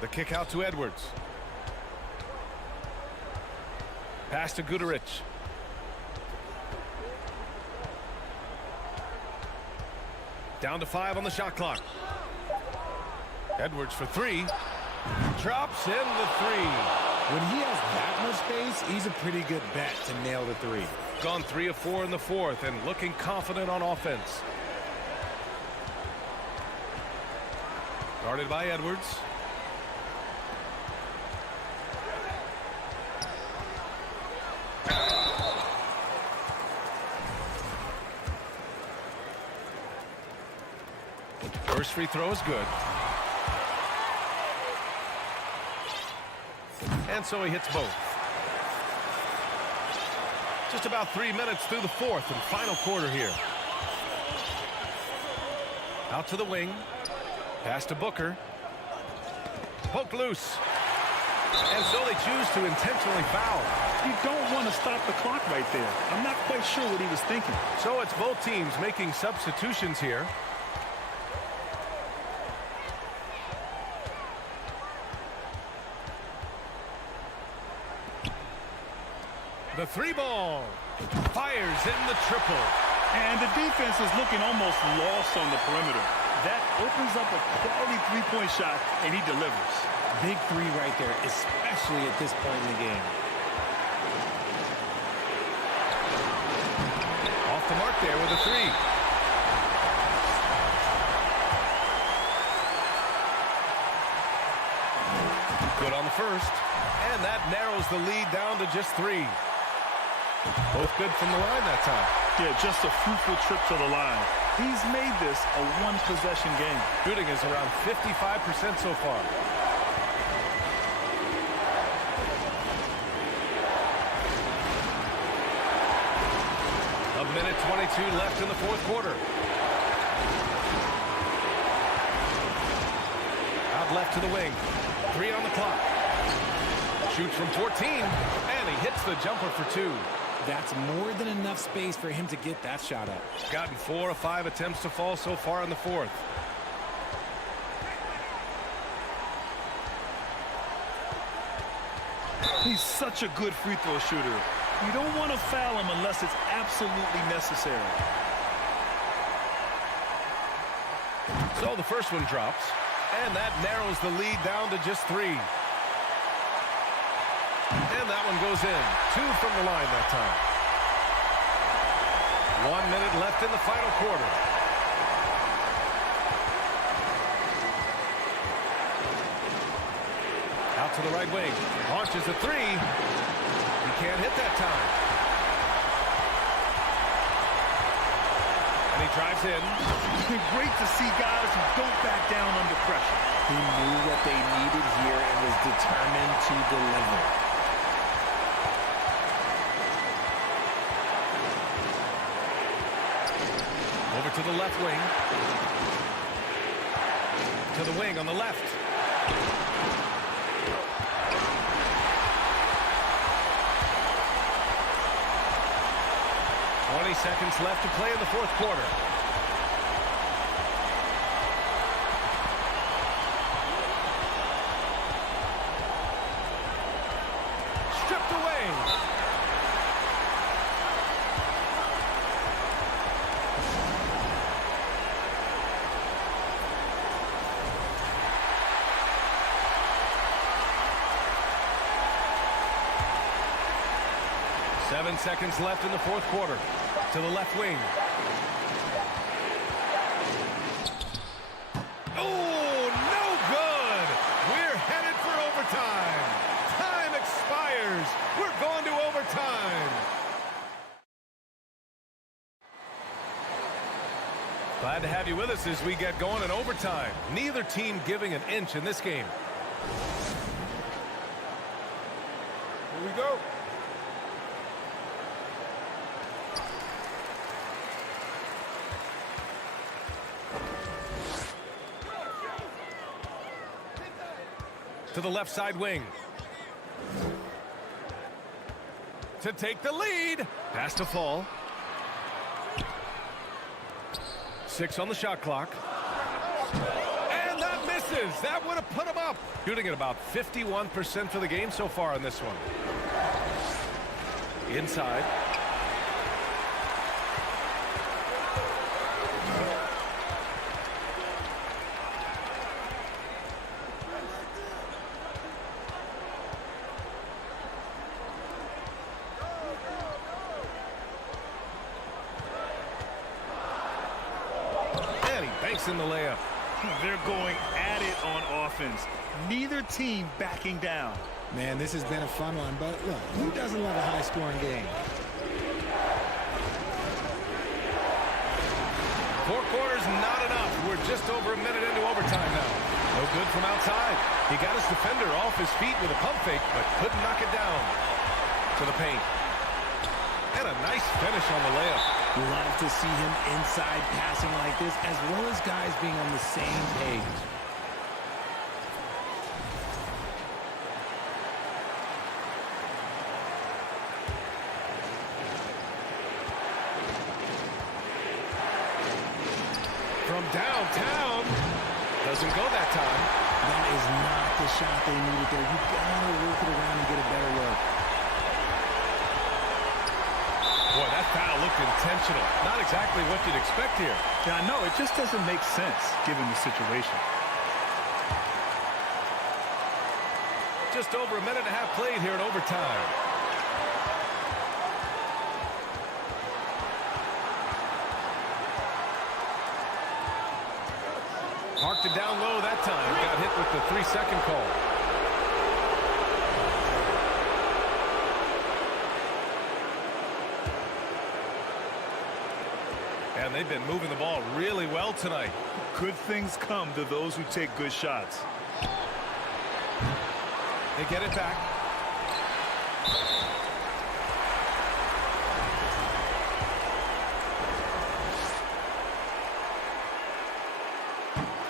The kick out to Edwards. Pass to Guduric. Down to 5 on the shot clock. Edwards for 3. Drops in the 3. When he has that much space, he's a pretty good bet to nail the 3. Gone 3 of 4 in the 4th and looking confident on offense. Guarded by Edwards. First free throw is good. And so he hits both. Just about 3 minutes through the 4th and final quarter here. Out to the wing. Pass to Booker. Poked loose. And so they choose to intentionally foul. You don't want to stop the clock right there. I'm not quite sure what he was thinking. So it's both teams making substitutions here. The 3 ball. Fires in the triple. And the defense is looking almost lost on the perimeter. That opens up a quality three-point shot, and he delivers. Big 3 right there, especially at this point in the game. Off the mark there with a 3. Good on the first. And that narrows the lead down to just 3. Both good from the line that time. Yeah, just a fruitful trip to the line. He's made this a one-possession game. Shooting is around 55% so far. A minute 22 left in the 4th quarter. Out left to the wing. 3 on the clock. Shoots from 14, and he hits the jumper for 2. That's more than enough space for him to get that shot up. Gotten 4 of 5 attempts to fall so far in the 4th. He's such a good free throw shooter. You don't want to foul him unless it's absolutely necessary. So the first one drops, and that narrows the lead down to just 3. And that one goes in. 2 from the line that time. 1 minute left in the final quarter. Out to the right wing. Launches a 3. He can't hit that time. And he drives in. Great to see guys who don't back down under pressure. He knew what they needed here and was determined to deliver. Over to the left wing. To the wing on the left. Seconds left to play in the 4th quarter. Stripped away. Seven seconds left in the 4th quarter. To the left wing. Oh, no good. We're headed for overtime. Time expires. We're going to overtime. Glad to have you with us as we get going in overtime. Neither team giving an inch in this game. Here we go. To the left side wing. To take the lead. Pass to fall. 6 on the shot clock. And that misses. That would have put him up. Shooting at about 51% for the game so far in this one. Inside. In the layup. They're going at it on offense. Neither team backing down. Man, this has been a fun one, but look, who doesn't love a high-scoring game? 4 quarters, not enough. We're just over a minute into overtime now. No good from outside. He got his defender off his feet with a pump fake, but couldn't knock it down. To the paint. And a nice finish on the layup. Love to see him inside passing like this, as well as guys being on the same page. From downtown. Doesn't go that time. That is not the shot they needed there. You gotta work it around and get a better look. Boy, that foul looked intentional. Not exactly what you'd expect here. Yeah, I know. It just doesn't make sense given the situation. Just over a minute and a half played here in overtime. Parked it down low that time. Got hit with the 3-second call. And they've been moving the ball really well tonight. Good things come to those who take good shots. They get it back.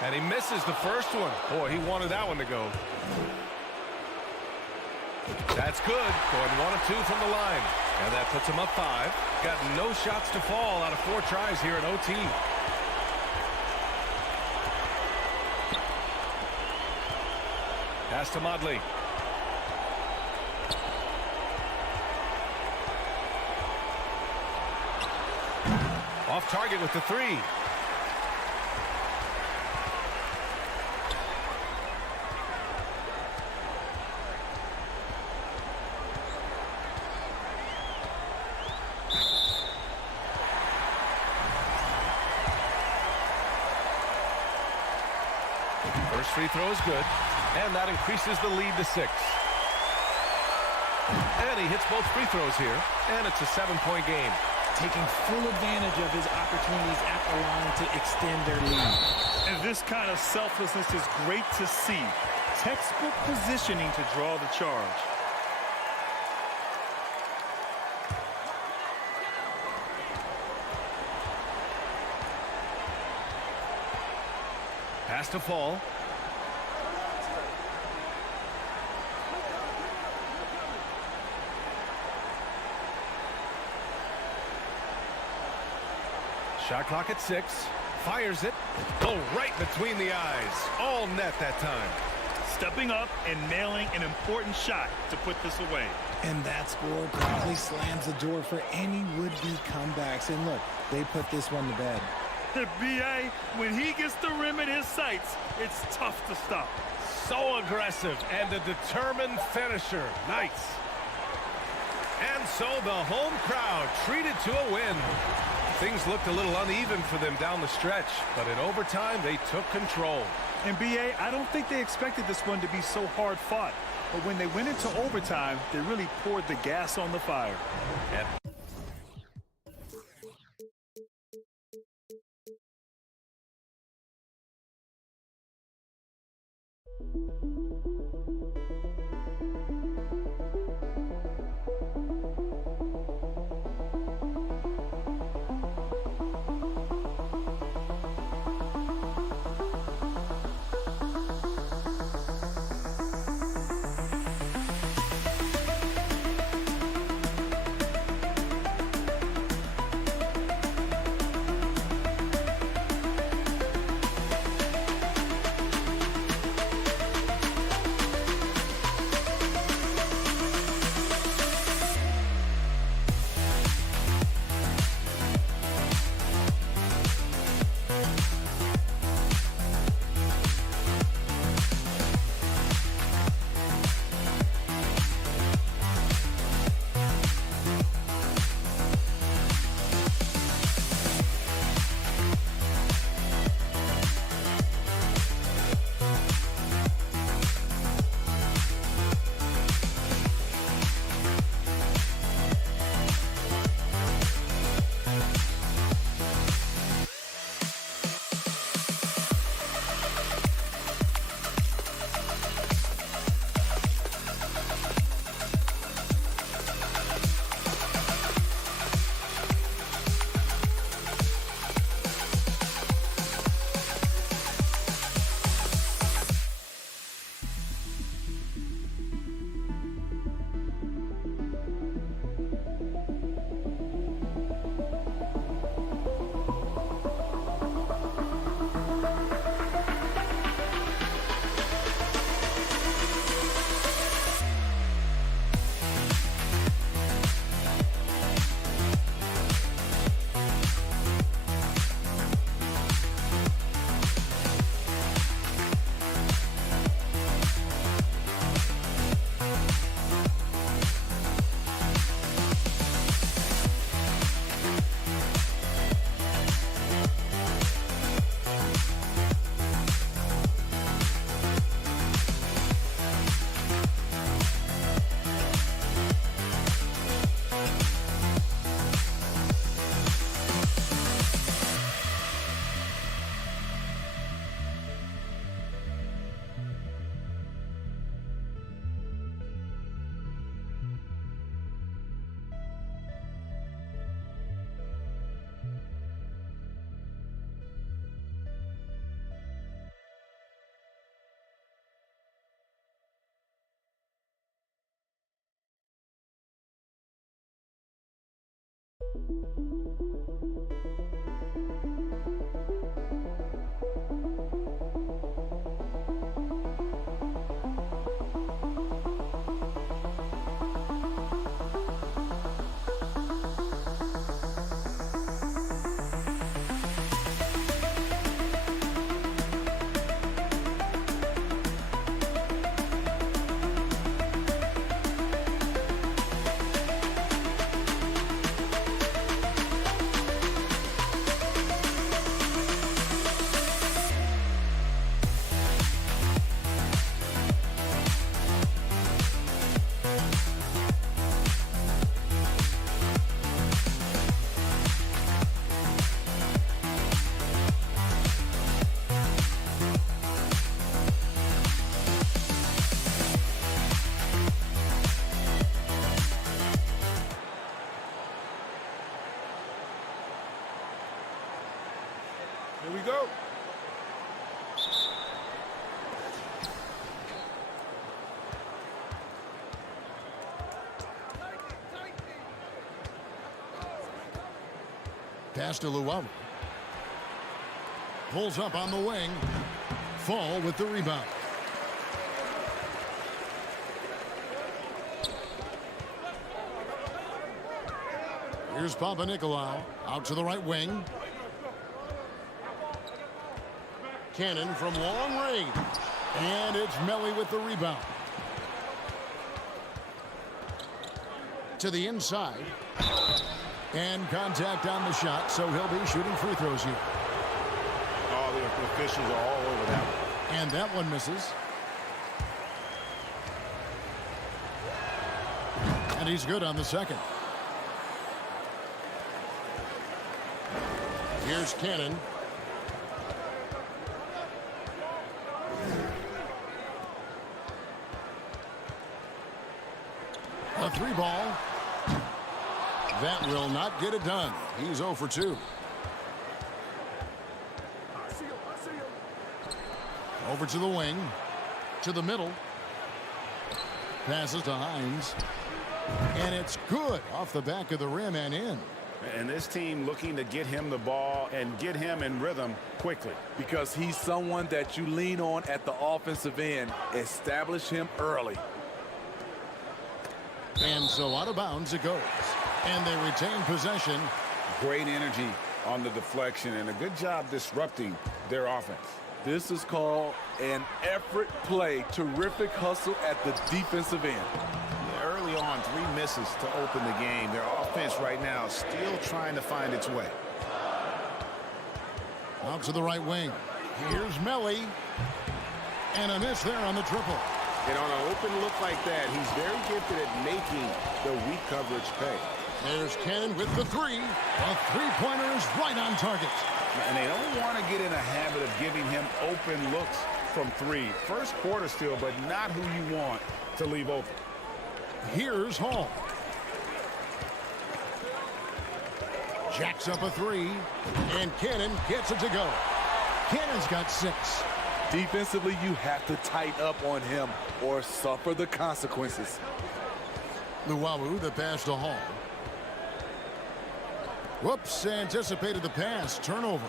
And he misses the first one. Boy, he wanted that one to go. That's good. Going 1 of 2 from the line. And that puts him up 5. Got no shots to fall out of 4 tries here in OT. Pass to Modley. Off target with the 3. First free throw is good, and that increases the lead to 6. And he hits both free throws here, and it's a 7-point game. Taking full advantage of his opportunities at the line to extend their lead. And this kind of selflessness is great to see. Textbook positioning to draw the charge. Pass to fall. Shot clock at 6. Fires it. Oh, right between the eyes. All net that time. Stepping up and nailing an important shot to put this away. And that score probably slams the door for any would-be comebacks. And look, they put this one to bed. The BA, when he gets the rim in his sights, it's tough to stop. So aggressive and a determined finisher. Nice. And so the home crowd treated to a win. Things looked a little uneven for them down the stretch, but in overtime, they took control. And BA, I don't think they expected this one to be so hard fought. But when they went into overtime, they really poured the gas on the fire. Here we go. Pass to Luau. Pulls up on the wing. Fall with the rebound. Here's Papanikolaou out to the right wing. Cannon from long range. And it's Melly with the rebound. To the inside. And contact on the shot, so he'll be shooting free throws here. Oh, the officials are all over that one. And that one misses. And he's good on the second. Here's Cannon. A three ball. That will not get it done. He's 0 for 2. Over to the wing. To the middle. Passes to Hines. And it's good off the back of the rim and in. And this team looking to get him the ball and get him in rhythm quickly. Because he's someone that you lean on at the offensive end. Establish him early. And so out of bounds it goes. And they retain possession. Great energy on the deflection and a good job disrupting their offense. This is called an effort play. Terrific hustle at the defensive end. Early on, 3 misses to open the game. Their offense right now still trying to find its way. Out to the right wing. Here's Melly. And a miss there on the triple. And on an open look like that, he's very gifted at making the weak coverage pay. There's Cannon with the three. A three-pointer is right on target. And they don't want to get in a habit of giving him open looks from 3. First quarter still, but not who you want to leave open. Here's Hall. Jacks up a 3. And Cannon gets it to go. Cannon's got 6. Defensively, you have to tighten up on him or suffer the consequences. Luwawu, the pass to Hall. Whoops, anticipated the pass. Turnover.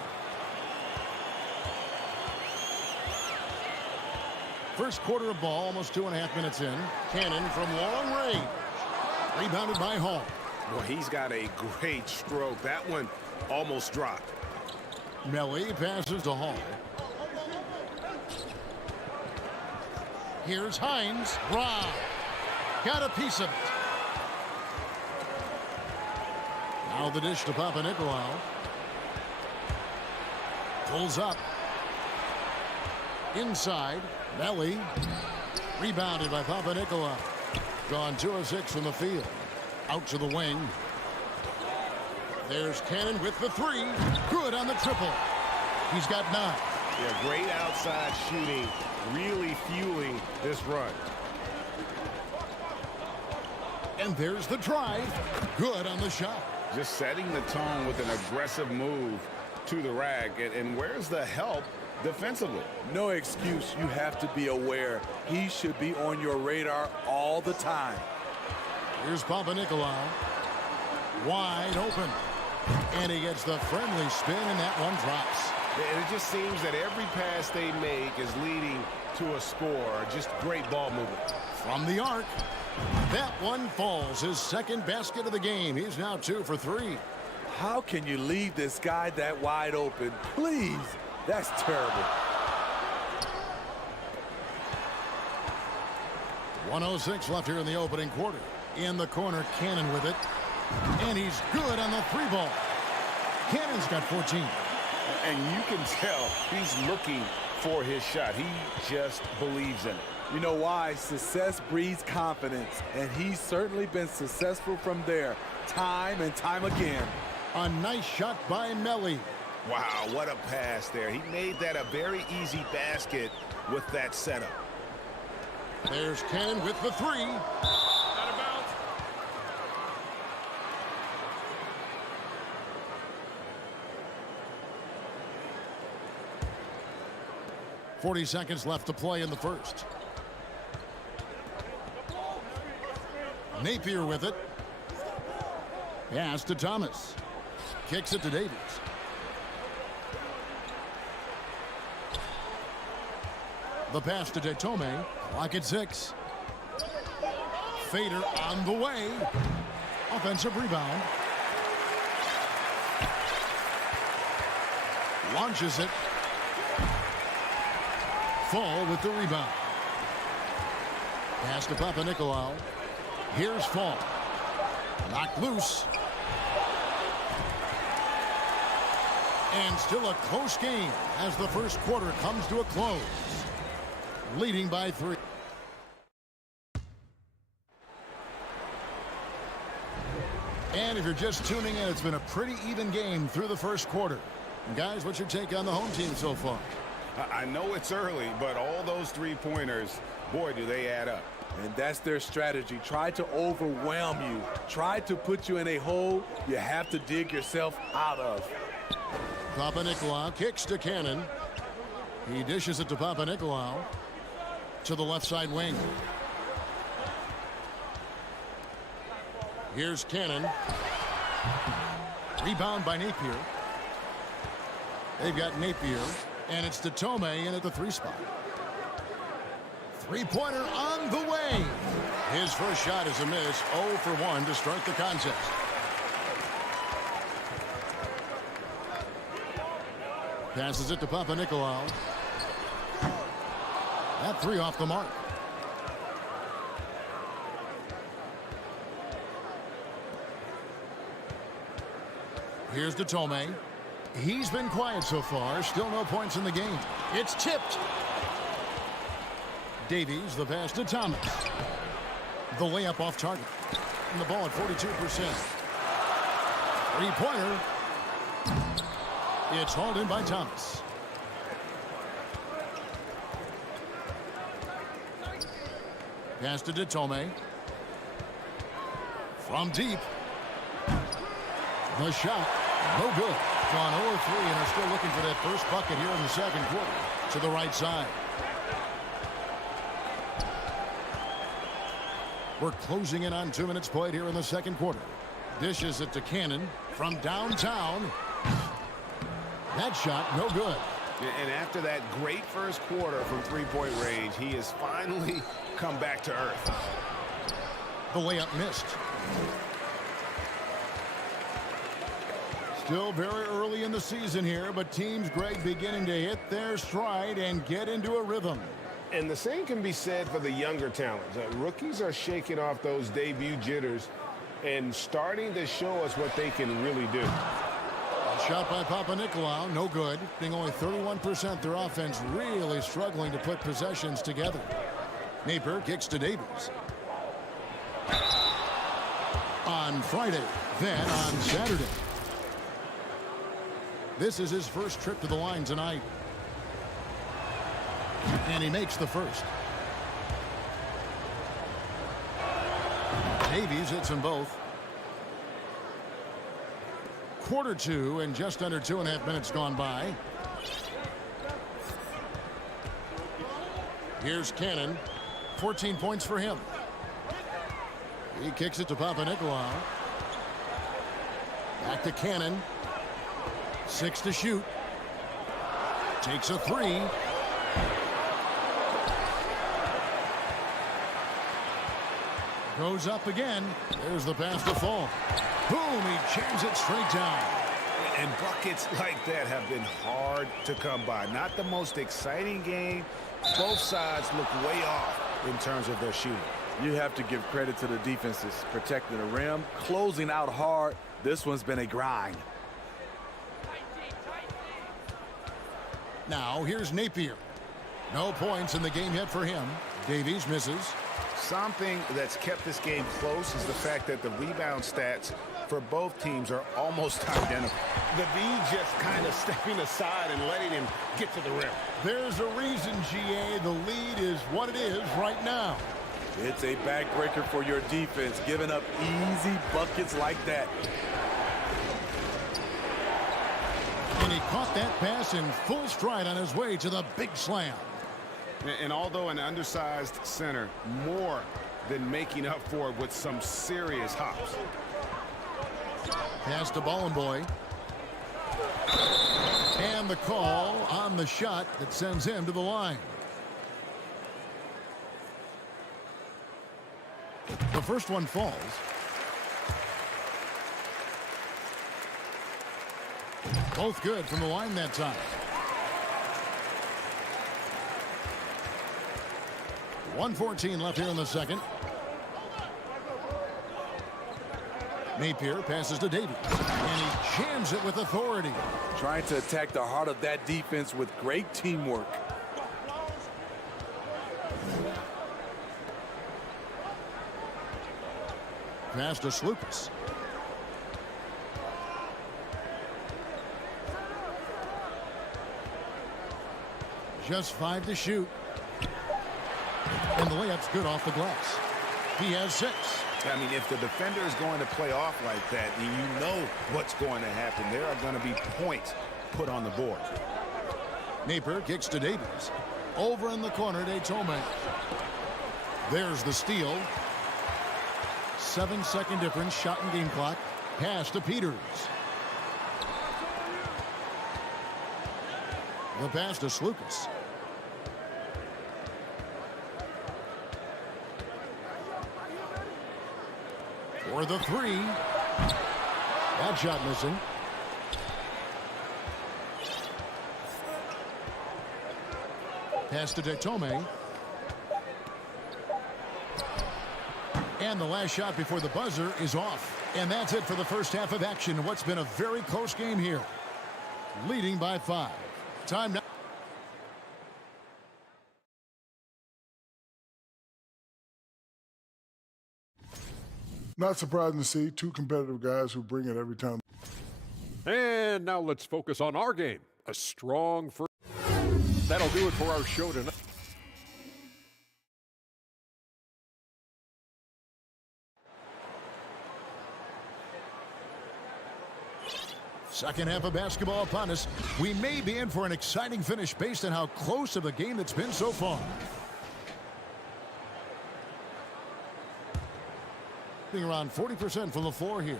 First quarter of ball, almost 2.5 minutes in. Cannon from long range. Rebounded by Hall. Well, he's got a great stroke. That one almost dropped. Melly passes to Hall. Here's Hines. Rob. Got a piece of it. Now the dish to Papanikolaou. Pulls up. Inside. Melly. Rebounded by Papanikolaou. Gone 2 of 6 from the field. Out to the wing. There's Cannon with the 3. Good on the triple. He's got 9. Yeah, great outside shooting. Really fueling this run. And there's the drive. Good on the shot. Just setting the tone with an aggressive move to the rack. And where's the help defensively? No excuse. You have to be aware. He should be on your radar all the time. Here's Papanikolaou. Wide open. And he gets the friendly spin, and that one drops. And it just seems that every pass they make is leading to a score. Just great ball movement. From the arc. That one falls. His second basket of the game. He's now 2 for 3. How can you leave this guy that wide open? Please. That's terrible. 1:06 left here in the opening quarter. In the corner, Cannon with it. And he's good on the 3 ball. Cannon's got 14. And you can tell he's looking for his shot. He just believes in it. You know why? Success breeds confidence, and he's certainly been successful from there, time and time again. A nice shot by Melly. Wow, what a pass there. He made that a very easy basket with that setup. There's Cannon with the 3. Out of bounds. 40 seconds left to play in the first. Napier with it. Pass to Thomas. Kicks it to Davies. The pass to Detome. Clock at 6. Fader on the way. Offensive rebound. Launches it. Fall with the rebound. Pass to Papanikolaou. Here's Fall. Knocked loose. And still a close game as the first quarter comes to a close. Leading by 3. And if you're just tuning in, it's been a pretty even game through the first quarter. And guys, what's your take on the home team so far? I know it's early, but all those three-pointers, boy, do they add up. And that's their strategy. Try to overwhelm you. Try to put you in a hole you have to dig yourself out of. Papanikolaou kicks to Cannon. He dishes it to Papanikolaou to the left side wing. Here's Cannon. Rebound by Napier. They've got Napier, and it's to Tome in at the 3 spot. Three-pointer on the way. His first shot is a miss. 0 for 1 to start the contest. Passes it to Papanikolaou. That 3 off the mark. Here's to Tome. He's been quiet so far. Still no points in the game. It's tipped. Davies, the pass to Thomas. The layup off target. And the ball at 42%. Three-pointer. It's hauled in by Thomas. Pass to Tome. From deep. The shot. No good. Gone 0-3 and are still looking for that first bucket here in the second quarter. To the right side. We're closing in on 2 minutes played here in the second quarter. Dishes it to Cannon from downtown. That shot, no good. And after that great first quarter from three-point range, he has finally come back to earth. The layup missed. Still very early in the season here, but teams, Greg, beginning to hit their stride and get into a rhythm. And the same can be said for the younger talents. Rookies are shaking off those debut jitters and starting to show us what they can really do. Shot by Papanikolaou, no good. Being only 31%, their offense really struggling to put possessions together. Napier kicks to Davies. On Friday, then on Saturday. This is his first trip to the line tonight. And he makes the first. Davies hits them both. Quarter 2 and just under 2.5 minutes gone by. Here's Cannon. 14 points for him. He kicks it to Papanikolaou. Back to Cannon. 6 to shoot. Takes a 3. Goes up again. There's the pass to Fall. Boom, he jams it straight down. And buckets like that have been hard to come by. Not the most exciting game. Both sides look way off in terms of their shooting. You have to give credit to the defenses. Protecting the rim, closing out hard. This one's been a grind. Now here's Napier. No points in the game yet for him. Davies misses. Something that's kept this game close is the fact that the rebound stats for both teams are almost identical. The V just kind of stepping aside and letting him get to the rim. There's a reason, GA, the lead is what it is right now. It's a backbreaker for your defense, giving up easy buckets like that. And he caught that pass in full stride on his way to the big slam. And although an undersized center, more than making up for it with some serious hops. Pass to Ballenboy. And the call on the shot that sends him to the line. The first one falls. Both good from the line that time. 1:14 left here in the second. Napier passes to Davies, and he jams it with authority. Trying to attack the heart of that defense with great teamwork. Pass to Slukas. Just 5 to shoot. And the layup's good off the glass. He has 6. I mean, if the defender is going to play off like that, then you know what's going to happen. There are going to be points put on the board. Napier kicks to Davies. Over in the corner to Tome. There's the steal. 7-second difference, shot and game clock. Pass to Peters. The pass to Slukas. For the 3. That shot missing. Pass to Tome. And the last shot before the buzzer is off. And that's it for the first half of action. What's been a very close game here. Leading by 5. Time now. Not surprising to see 2 competitive guys who bring it every time. And now let's focus on our game. A strong first. That'll do it for our show tonight. Second half of basketball upon us. We may be in for an exciting finish based on how close of a game it's been so far. Being around 40% from the floor here.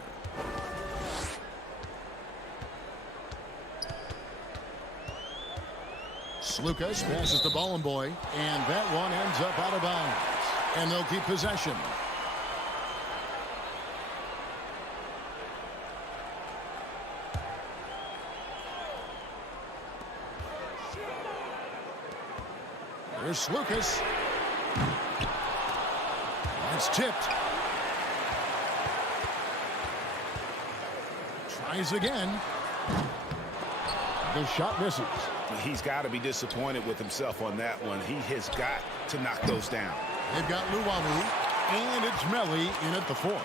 Slukas passes to Bollenboy, and that one ends up out of bounds. And they'll keep possession. Here's Slukas. That's tipped. Tries again. The shot misses. He's got to be disappointed with himself on that one. He has got to knock those down. They've got Luwawu, and it's Melly in at the 4th.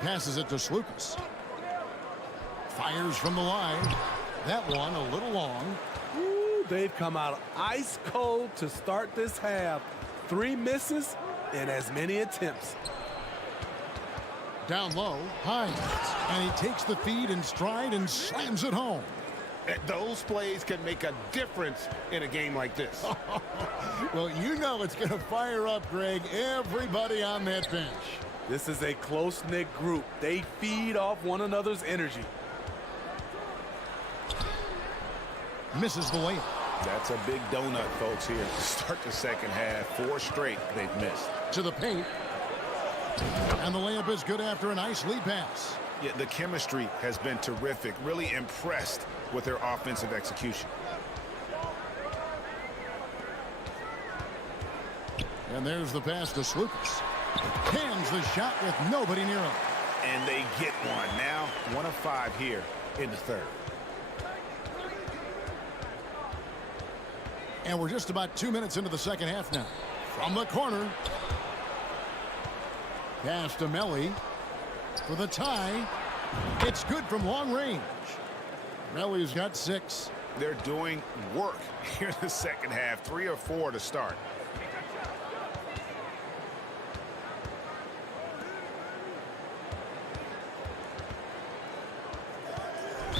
Passes it to Slukas. Fires from the line. That one a little long. Ooh, they've come out ice cold to start this half. 3 misses and as many attempts. Down low, Hines. And he takes the feed in stride and slams it home. Those plays can make a difference in a game like this. Well, you know it's going to fire up, Greg, everybody on that bench. This is a close-knit group. They feed off one another's energy. Misses the layup. That's a big donut, folks, here to start the second half. 4 straight they've missed. To the paint. And the layup is good after a nice lead pass. Yeah, the chemistry has been terrific. Really impressed with their offensive execution. And there's the pass to Slukas. Hands the shot with nobody near him. And they get one. Now 1 of 5 here in the 3rd. And we're just about 2 minutes into the second half now. From the corner. Pass to Melly for the tie. It's good from long range. Melly's got 6. They're doing work here in the second half. 3 or 4 to start.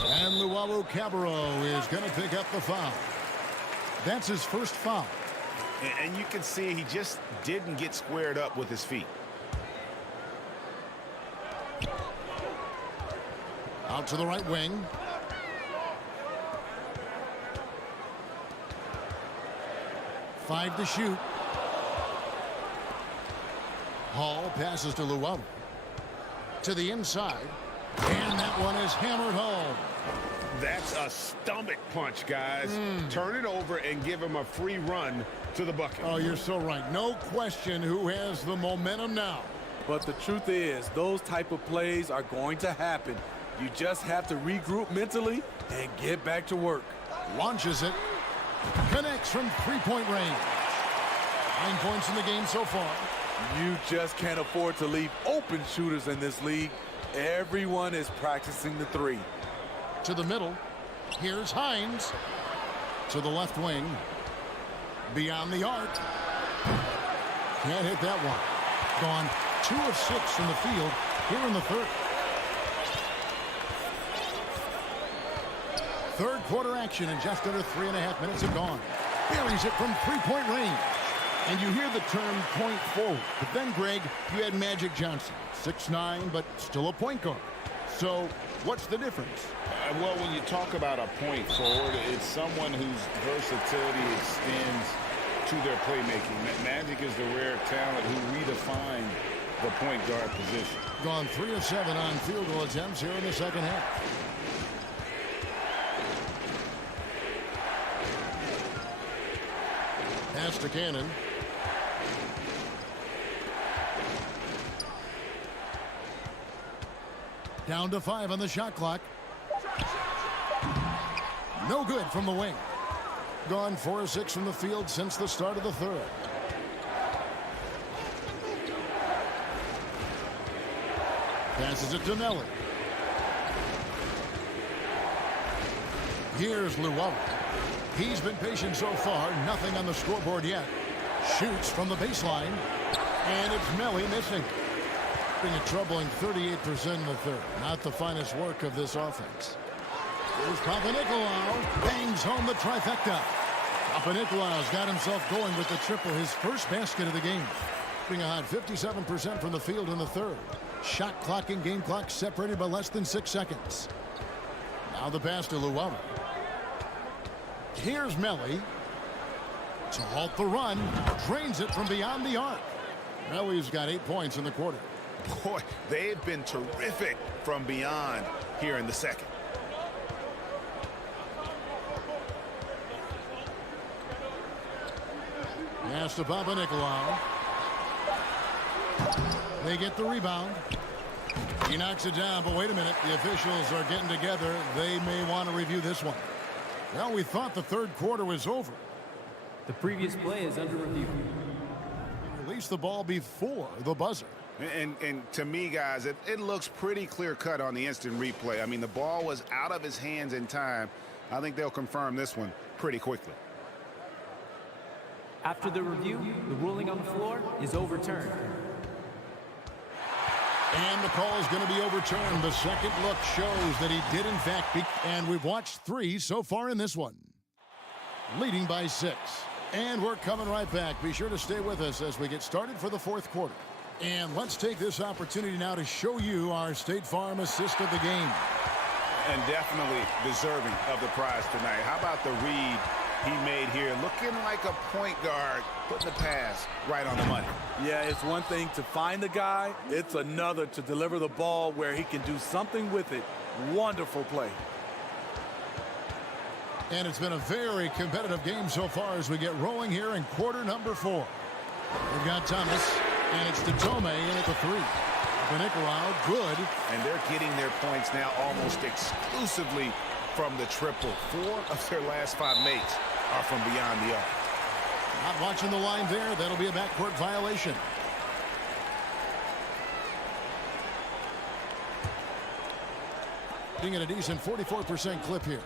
And Luwawu Cabarro is going to pick up the foul. That's his first foul. And you can see he just didn't get squared up with his feet. Out to the right wing. Five to shoot. Hall passes to Luwawu. To the inside. And that one is hammered home. That's a stomach punch, guys. Turn it over and give him a free run to the bucket. Oh, you're so right. No question who has the momentum now. But the truth is, those type of plays are going to happen. You just have to regroup mentally and get back to work. Launches it. Connects from three-point range. 9 points in the game so far. You just can't afford to leave open shooters in this league. Everyone is practicing the three. To the middle. Here's Hines. To the left wing. Beyond the arc. Can't hit that one. Gone 2 of 6 from the field here in the third. Third quarter action, and just under 3.5 minutes have gone. Buries it from three-point range. And you hear the term point forward. But then, Greg, you had Magic Johnson. 6'9", but still a point guard. So what's the difference? Well, when you talk about a point forward, it's someone whose versatility extends to their playmaking. Magic is the rare talent who redefined the point guard position. Gone 3 of 7 on field goal attempts here in the second half. Pass to Cannon. Down to 5 on the shot clock. No good from the wing. Gone 4 of 6 from the field since the start of the third. Passes it to Melly. Here's Llewellyn. He's been patient so far. Nothing on the scoreboard yet. Shoots from the baseline. And it's Melly missing. Being a troubling 38% in the third. Not the finest work of this offense. Here's Papanikolaou. Bangs home the trifecta. Papanikolaou's got himself going with the triple. His first basket of the game. Being a hot 57% from the field in the third. Shot clock and game clock separated by less than 6 seconds. Now the pass to Llewellyn. Here's Melly to halt the run. Drains it from beyond the arc. Melly's got 8 points in the quarter. Boy, they've been terrific from beyond here in the second. Pass to Papanikolaou. They get the rebound. He knocks it down, but wait a minute. The officials are getting together. They may want to review this one. Well, we thought the third quarter was over. The previous play is under review. Release the ball before the buzzer. And to me, guys, it looks pretty clear-cut on the instant replay. I mean, the ball was out of his hands in time. I think they'll confirm this one pretty quickly. After the review, the ruling on the floor is overturned. And the call is going to be overturned. The second look shows that he did, in fact, and we've watched 3 so far in this one. Leading by 6. And we're coming right back. Be sure to stay with us as we get started for the fourth quarter. And let's take this opportunity now to show you our State Farm assist of the game. And definitely deserving of the prize tonight. How about the read he made here? Looking like a point guard, putting the pass right on the money. Yeah, it's one thing to find the guy. It's another to deliver the ball where he can do something with it. Wonderful play. And it's been a very competitive game so far as we get rolling here in quarter number 4. We've got Thomas, and it's Tome in at the 3. Papanikolaou, good. And they're getting their points now almost exclusively from the triple. 4 of their last 5 makes are from beyond the arc. Not watching the line there. That'll be a backcourt violation. Being at a decent 44% clip here.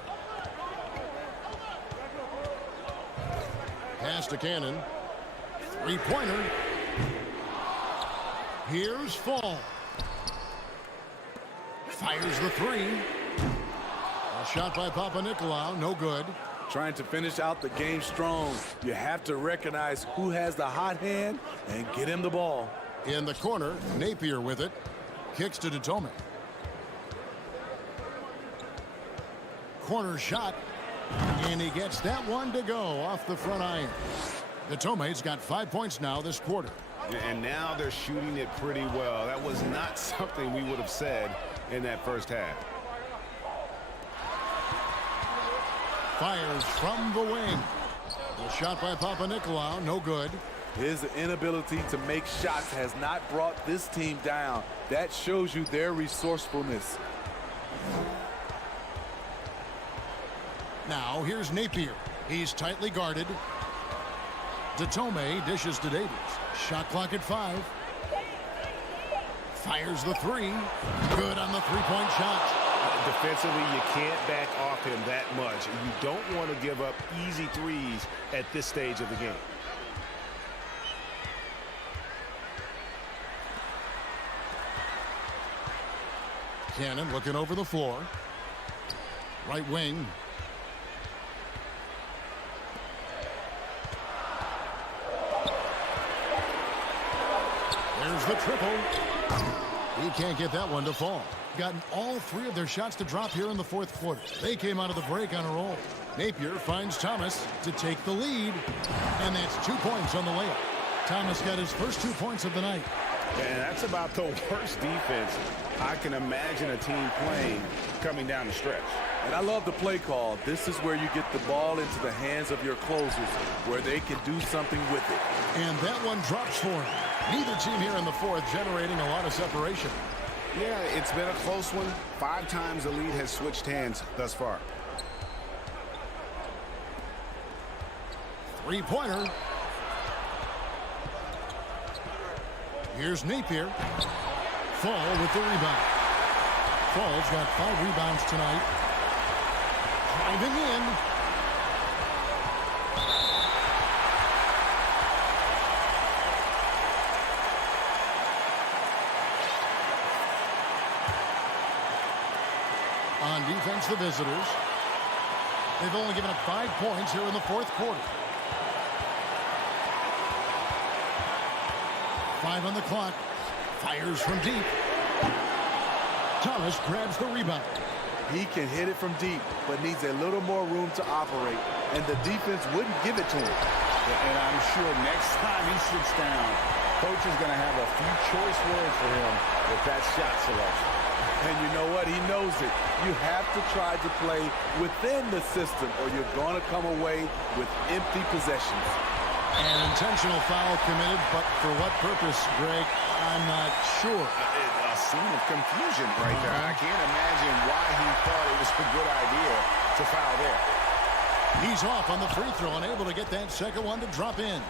Pass to Cannon. Three-pointer. Here's Fall. Fires the 3. A shot by Papanikolaou, no good. Trying to finish out the game strong. You have to recognize who has the hot hand and get him the ball. In the corner, Napier with it. Kicks to Tome. Corner shot. And he gets that one to go off the front iron. Tome's got 5 points now this quarter. And now they're shooting it pretty well. That was not something we would have said in that first half. fires from the wing. A shot by Papanikolaou, no good. His inability to make shots has not brought this team down. That shows you their resourcefulness. Now here's Napier. He's tightly guarded. Datome dishes to Davies. Shot clock at 5. Fires the 3. Good on the three-point shot. Defensively, you can't back off him that much. You don't want to give up easy threes at this stage of the game. Cannon looking over the floor. Right wing. There's the triple. He can't get that one to fall. Gotten all 3 of their shots to drop here in the fourth quarter. They came out of the break on a roll. Napier finds Thomas to take the lead. And that's 2 points on the layup. Thomas got his first 2 points of the night. And that's about the worst defense I can imagine a team playing coming down the stretch. And I love the play call. This is where you get the ball into the hands of your closers, where they can do something with it. And that one drops for him. Neither team here in the fourth generating a lot of separation. Yeah, it's been a close one. 5 times the lead has switched hands thus far. Three-pointer. Here's Napier. Fall with the rebound. Fall's got 5 rebounds tonight. Driving in. On defense, the visitors. They've only given up 5 points here in the fourth quarter. 5 on the clock. Fires from deep. Thomas grabs the rebound. He can hit it from deep, but needs a little more room to operate, and the defense wouldn't give it to him. And I'm sure next time he sits down, coach is going to have a few choice words for him with that shot selection. And you know what? He knows it. You have to try to play within the system, or you're going to come away with empty possessions. An intentional foul committed, but for what purpose, Greg? I'm not sure. A scene of confusion right there. I can't imagine why he thought it was a good idea to foul there. He's off on the free throw, unable to get that second one to drop in.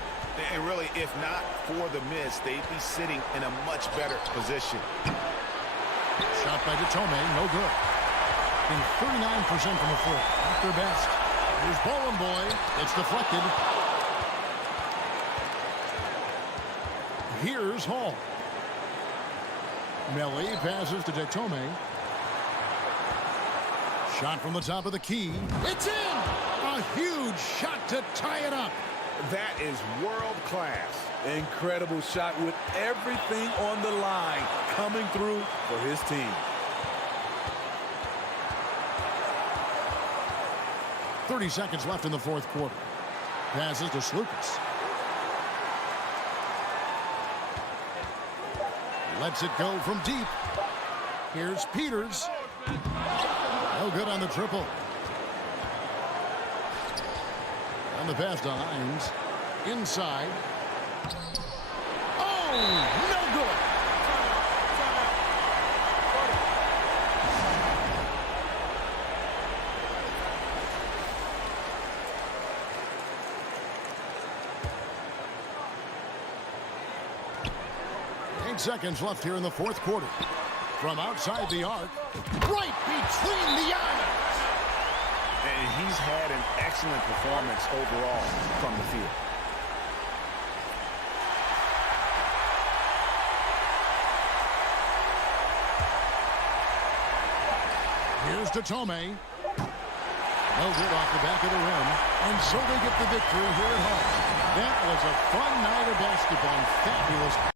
And really, if not for the miss, they'd be sitting in a much better position. Shot by Datome, no good. In 39% from the floor, not their best. Here's Bowling Boy. It's deflected. Here's Hall. Melly passes to Datome. Shot from the top of the key. It's in! A huge shot to tie it up. That is world class. Incredible shot with everything on the line coming through for his team. .30 seconds left in the fourth quarter. Passes to Slukas. Lets it go from deep. Here's Peters. No good on the triple. On the pass to Hines. Inside. Oh, no good. Seconds left here in the fourth quarter. From outside the arc, right between the eyes. And he's had an excellent performance overall from the field. Here's Datome. No good off the back of the rim. And so they get the victory here at home. That was a fun night of basketball. Fabulous.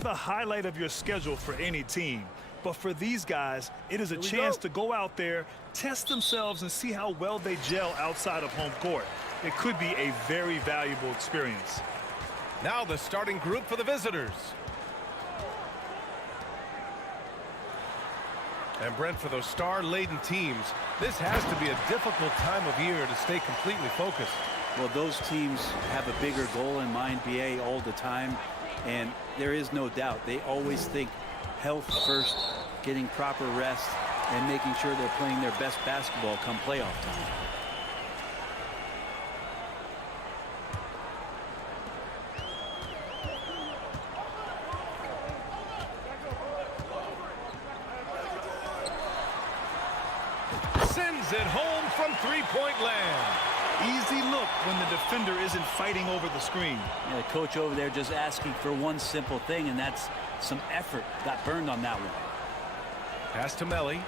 The highlight of your schedule for any team, but for these guys, it is a chance to go out there, test themselves, and see how well they gel outside of home court. It could be a very valuable experience. Now the starting group for the visitors. And Brent, for those star-laden teams, this has to be a difficult time of year to stay completely focused. Well, those teams have a bigger goal in mind, BA, all the time. And there is no doubt they always think health first, getting proper rest, and making sure they're playing their best basketball come playoff time. Sends it home from three-point land. Easy look when the defender isn't fighting over the screen. Yeah, the coach over there just asking for one simple thing, and that's some effort. Got burned on that one. Pass to Melly.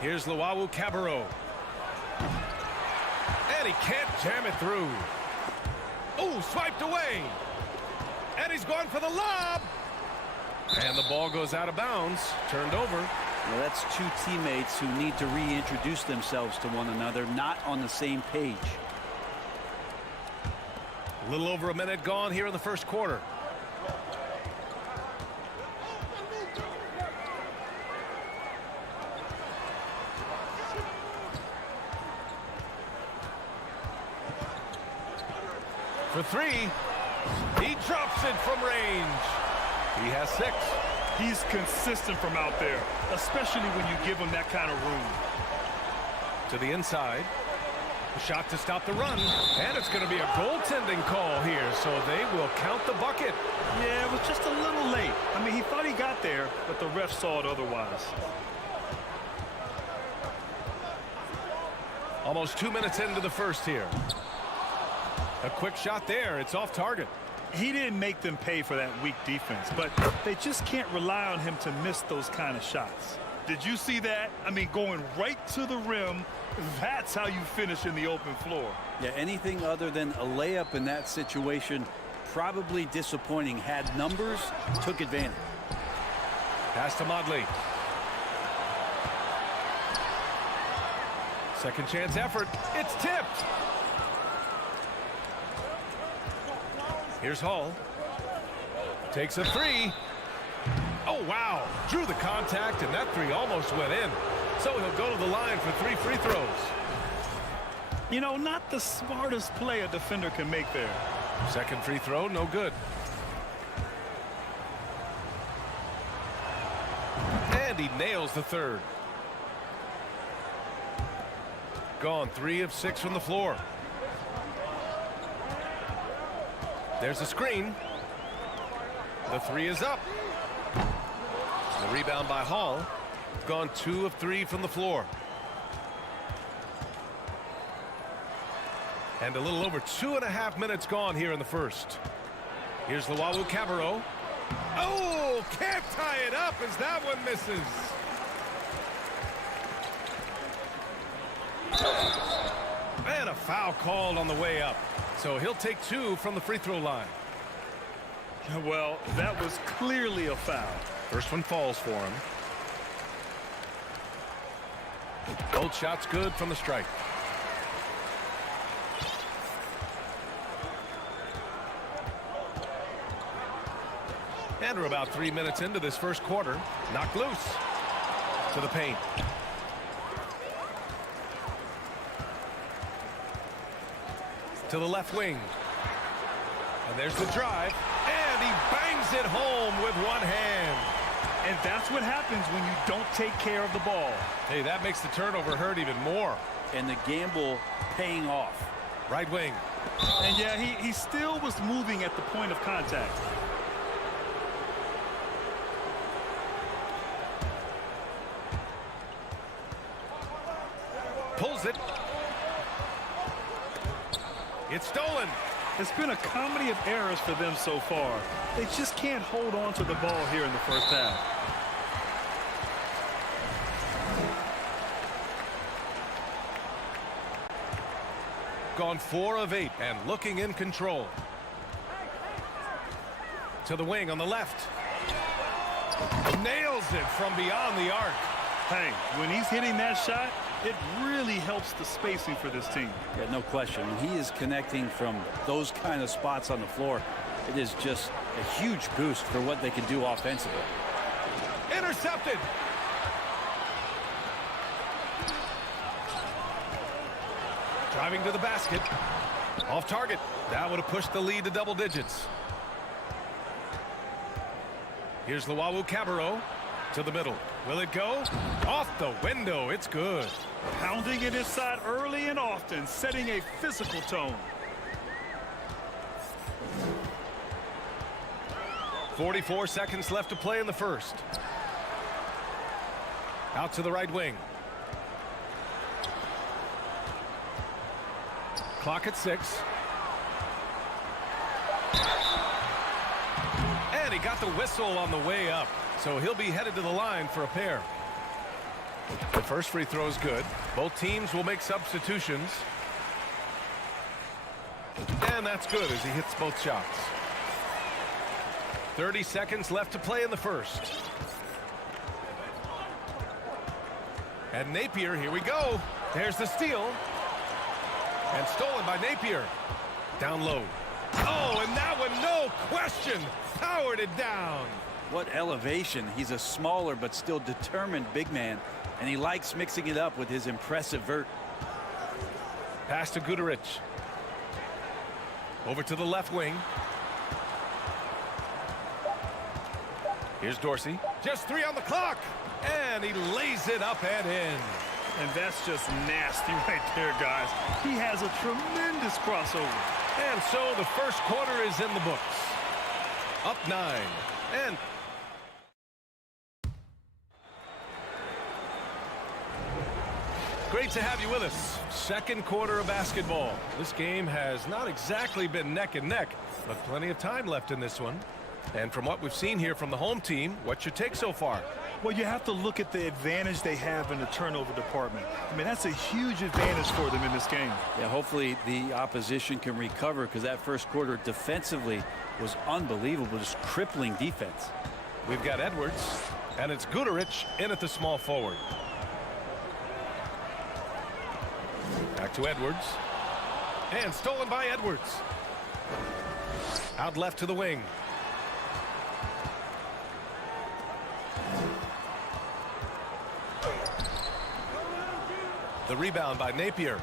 Here's Luau Cabarro. And he can't jam it through. Oh, swiped away. And he's going for the lob. And the ball goes out of bounds. Turned over. Well, that's two teammates who need to reintroduce themselves to one another, not on the same page. A little over a minute gone here in the first quarter. For three, he drops it from range. He has 6. He's consistent from out there, especially when you give him that kind of room. To the inside. A shot to stop the run. And it's going to be a goaltending call here, so they will count the bucket. Yeah, it was just a little late. I mean, he thought he got there, but the ref saw it otherwise. Almost 2 minutes into the first here. A quick shot there. It's off target. He didn't make them pay for that weak defense, but they just can't rely on him to miss those kind of shots. Did you see that? I mean, going right to the rim, that's how you finish in the open floor. Yeah, anything other than a layup in that situation, probably disappointing. Had numbers, took advantage. Pass to Modley. Second chance effort. It's tipped. Here's Hall. Takes a three. Oh, wow. Drew the contact, and that three almost went in. So he'll go to the line for 3 free throws. You know, not the smartest play a defender can make there. Second free throw, no good. And he nails the third. Gone 3 of 6 from the floor. There's a screen. The 3 is up. The rebound by Hall. Gone 2 of 3 from the floor. And a little over 2.5 minutes gone here in the first. Here's the Cabarro. Oh, can't tie it up as that one misses. And a foul called on the way up. So he'll take 2 from the free throw line. Well, that was clearly a foul. First one falls for him. Both shots good from the strike. And we're about 3 minutes into this first quarter. Knocked loose to the paint. To the left wing. And there's the drive. And he bangs it home with one hand. And that's what happens when you don't take care of the ball. Hey, that makes the turnover hurt even more. And the gamble paying off. Right wing. And yeah, he still was moving at the point of contact. Pulls it. It's stolen. It's been a comedy of errors for them so far. They just can't hold on to the ball here in the first half. Gone 4 of 8 and looking in control. To the wing on the left. Nails it from beyond the arc. Hey, when he's hitting that shot, it really helps the spacing for this team. Yeah, no question. When he is connecting from those kind of spots on the floor, it is just a huge boost for what they can do offensively. Intercepted. Driving to the basket. Off target. That would have pushed the lead to double digits. Here's the Cabarro to the middle. Will it go? Off the window. It's good. Pounding it inside early and often, setting a physical tone. 44 seconds left to play in the first. Out to the right wing. Clock at 6. And he got the whistle on the way up. So he'll be headed to the line for a pair. The first free throw is good. Both teams will make substitutions. And that's good as he hits both shots. 30 seconds left to play in the first. And Napier, here we go. There's the steal. And stolen by Napier. Down low. Oh, and that one, no question, powered it down. What elevation. He's a smaller but still determined big man, and he likes mixing it up with his impressive vert. Pass to Guduric. Over to the left wing. Here's Dorsey. Just 3 on the clock. And he lays it up and in. And that's just nasty right there, guys. He has a tremendous crossover. And so the first quarter is in the books. Up 9. And great to have you with us. Second quarter of basketball. This game has not exactly been neck and neck, but plenty of time left in this one. And from what we've seen here from the home team, what's your take so far? Well, you have to look at the advantage they have in the turnover department. I mean, that's a huge advantage for them in this game. Yeah, hopefully the opposition can recover, because that first quarter defensively was unbelievable, just crippling defense. We've got Edwards, and it's Guduric in at the small forward. Back to Edwards. And stolen by Edwards. Out left to the wing. The rebound by Napier.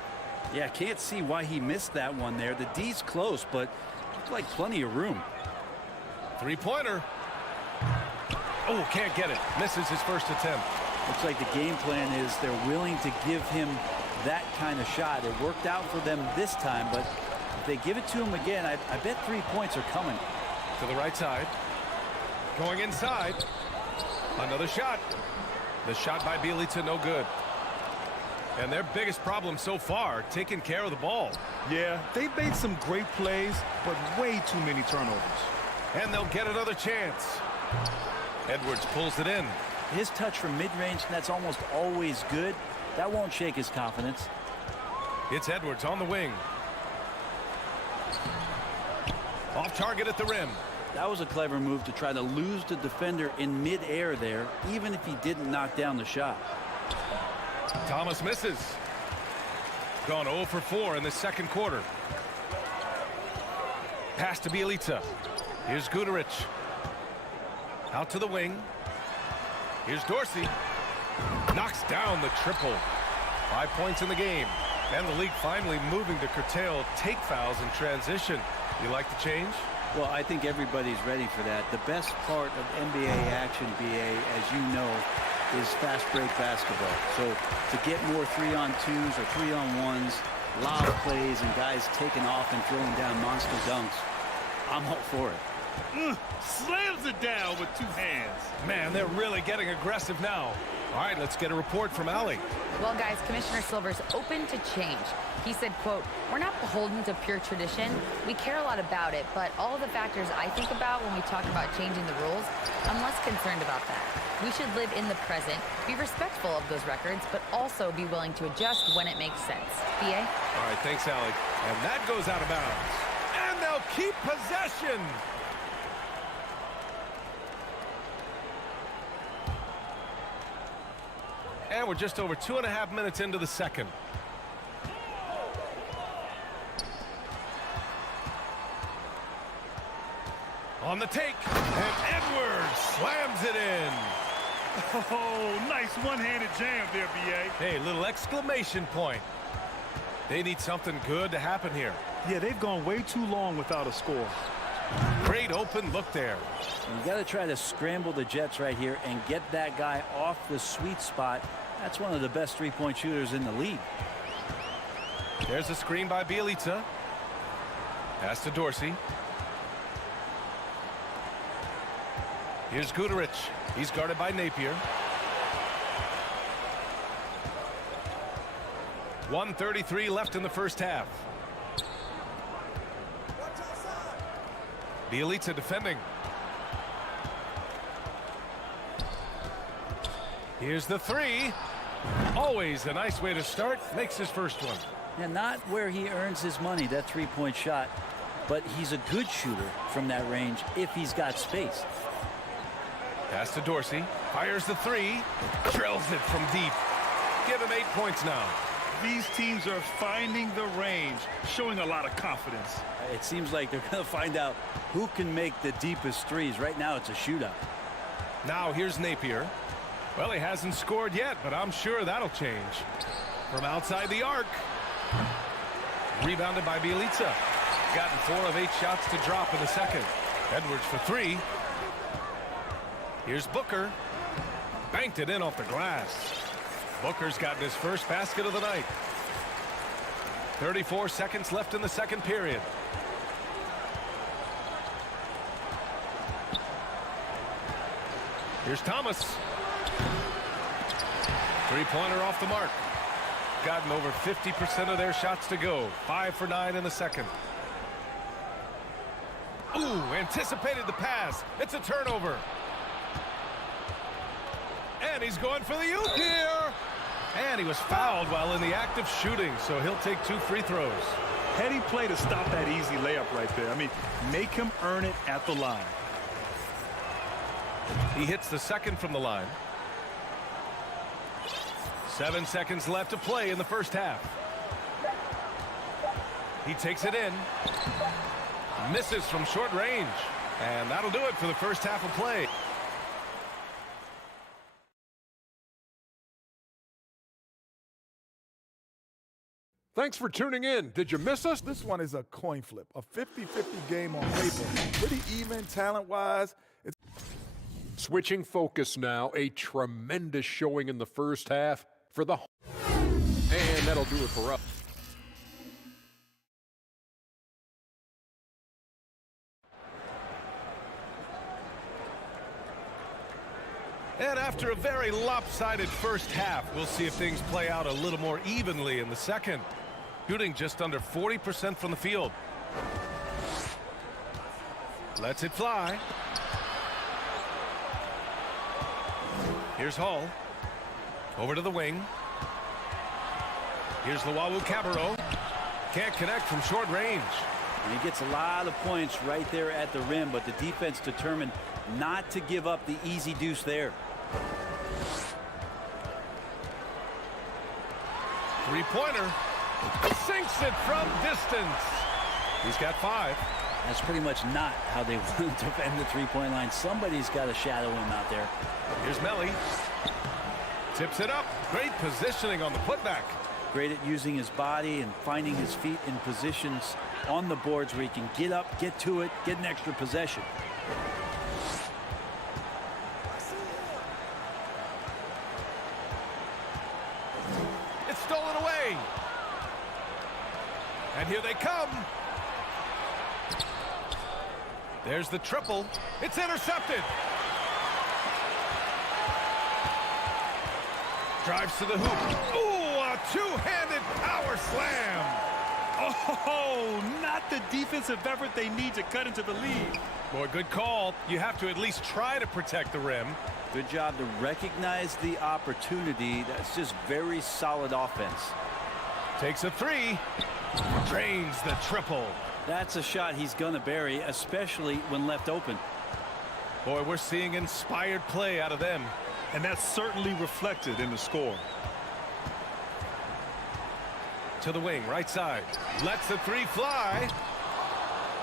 Yeah, can't see why he missed that one there. The D's close, but looked like plenty of room. Three-pointer. Oh, can't get it. Misses his first attempt. Looks like the game plan is they're willing to give him that kind of shot. It worked out for them this time, but if they give it to him again, I bet 3 points are coming. To the right side. Going inside. Another shot. The shot by Bjelica, no good. And their biggest problem so far, taking care of the ball. Yeah, they've made some great plays, but way too many turnovers. And they'll get another chance. Edwards pulls it in. His touch from mid-range, that's almost always good. That won't shake his confidence. It's Edwards on the wing. Off target at the rim. That was a clever move to try to lose the defender in mid-air there, even if he didn't knock down the shot. Thomas misses. Gone 0 for 4 in the second quarter. Pass to Bjelica. Here's Guduric. Out to the wing. Here's Dorsey. Knocks down the triple. 5 points in the game. And the league finally moving to curtail take fouls in transition. You like the change? Well, I think everybody's ready for that. The best part of NBA action, BA, as you know, is fast break basketball. So to get more 3-on-2s or 3-on-1s, lob plays, and guys taking off and throwing down monster dunks, I'm all for it. Slams it down with 2 hands. Man, they're really getting aggressive now. All right, let's get a report from Allie. Well, guys, Commissioner Silver's open to change. He said, quote, "We're not beholden to pure tradition. We care a lot about it, but all the factors I think about when we talk about changing the rules, I'm less concerned about that. We should live in the present, be respectful of those records, but also be willing to adjust when it makes sense." BA? All right, thanks, Allie. And that goes out of bounds. And they'll keep possession. And we're just over 2.5 minutes into the second. On the take, and Edwards slams it in. Oh, nice one-handed jam there, BA. Hey, little exclamation point. They need something good to happen here. Yeah, they've gone way too long without a score. Great open look there. You got to try to scramble the Jets right here and get that guy off the sweet spot. That's one of the best three-point shooters in the league. There's a screen by Bjelica. Pass to Dorsey. Here's Guduric. He's guarded by Napier. 1:33 left in the first half. Bjelica defending. Here's the three. Always a nice way to start. Makes his first one. Now, not where he earns his money, that three-point shot, but he's a good shooter from that range if he's got space. Pass to Dorsey. Fires the three. Drills it from deep. Give him 8 points now. These teams are finding the range, showing a lot of confidence. It seems like they're going to find out who can make the deepest threes. Right now, it's a shootout. Now here's Napier. Well, he hasn't scored yet, but I'm sure that'll change. From outside the arc. Rebounded by Bjelica. Gotten 4 of 8 shots to drop in the second. Edwards for 3. Here's Booker. Banked it in off the glass. Booker's gotten his first basket of the night. 34 seconds left in the second period. Here's Thomas. Three-pointer off the mark. Gotten over 50% of their shots to go. 5 for 9 in the second. Ooh, anticipated the pass. It's a turnover. And he's going for the oop here. And he was fouled while in the act of shooting, so he'll take 2 free throws. Heady play to stop that easy layup right there. I mean, make him earn it at the line. He hits the second from the line. 7 seconds left to play in the first half. He takes it in. Misses from short range. And that'll do it for the first half of play. Thanks for tuning in. Did you miss us? This one is a coin flip, a 50-50 game on paper. Pretty even talent-wise. Switching focus now, a tremendous showing in the first half for the... And that'll do it for us. And after a very lopsided first half, we'll see if things play out a little more evenly in the second. Shooting just under 40% from the field. Lets it fly. Here's Hall. Over to the wing. Here's Luwawu-Cabarrot. Can't connect from short range. And he gets a lot of points right there at the rim, but the defense determined not to give up the easy deuce there. Three-pointer. Sinks it from distance. He's got 5. That's pretty much not how they want to defend the three-point line. Somebody's got to shadow him out there. Here's Melly. Tips it up. Great positioning on the putback. Great at using his body and finding his feet in positions on the boards where he can get up, get to it, get an extra possession. It's stolen away. And here they come. There's the triple. It's intercepted. Drives to the hoop. Ooh, a two-handed power slam. Oh, not the defensive effort they need to cut into the lead. Boy, good call. You have to at least try to protect the rim. Good job to recognize the opportunity. That's just very solid offense. Takes a 3. Drains the triple. That's a shot he's going to bury, especially when left open. Boy, we're seeing inspired play out of them. And that's certainly reflected in the score. To the wing, right side. Lets the 3 fly.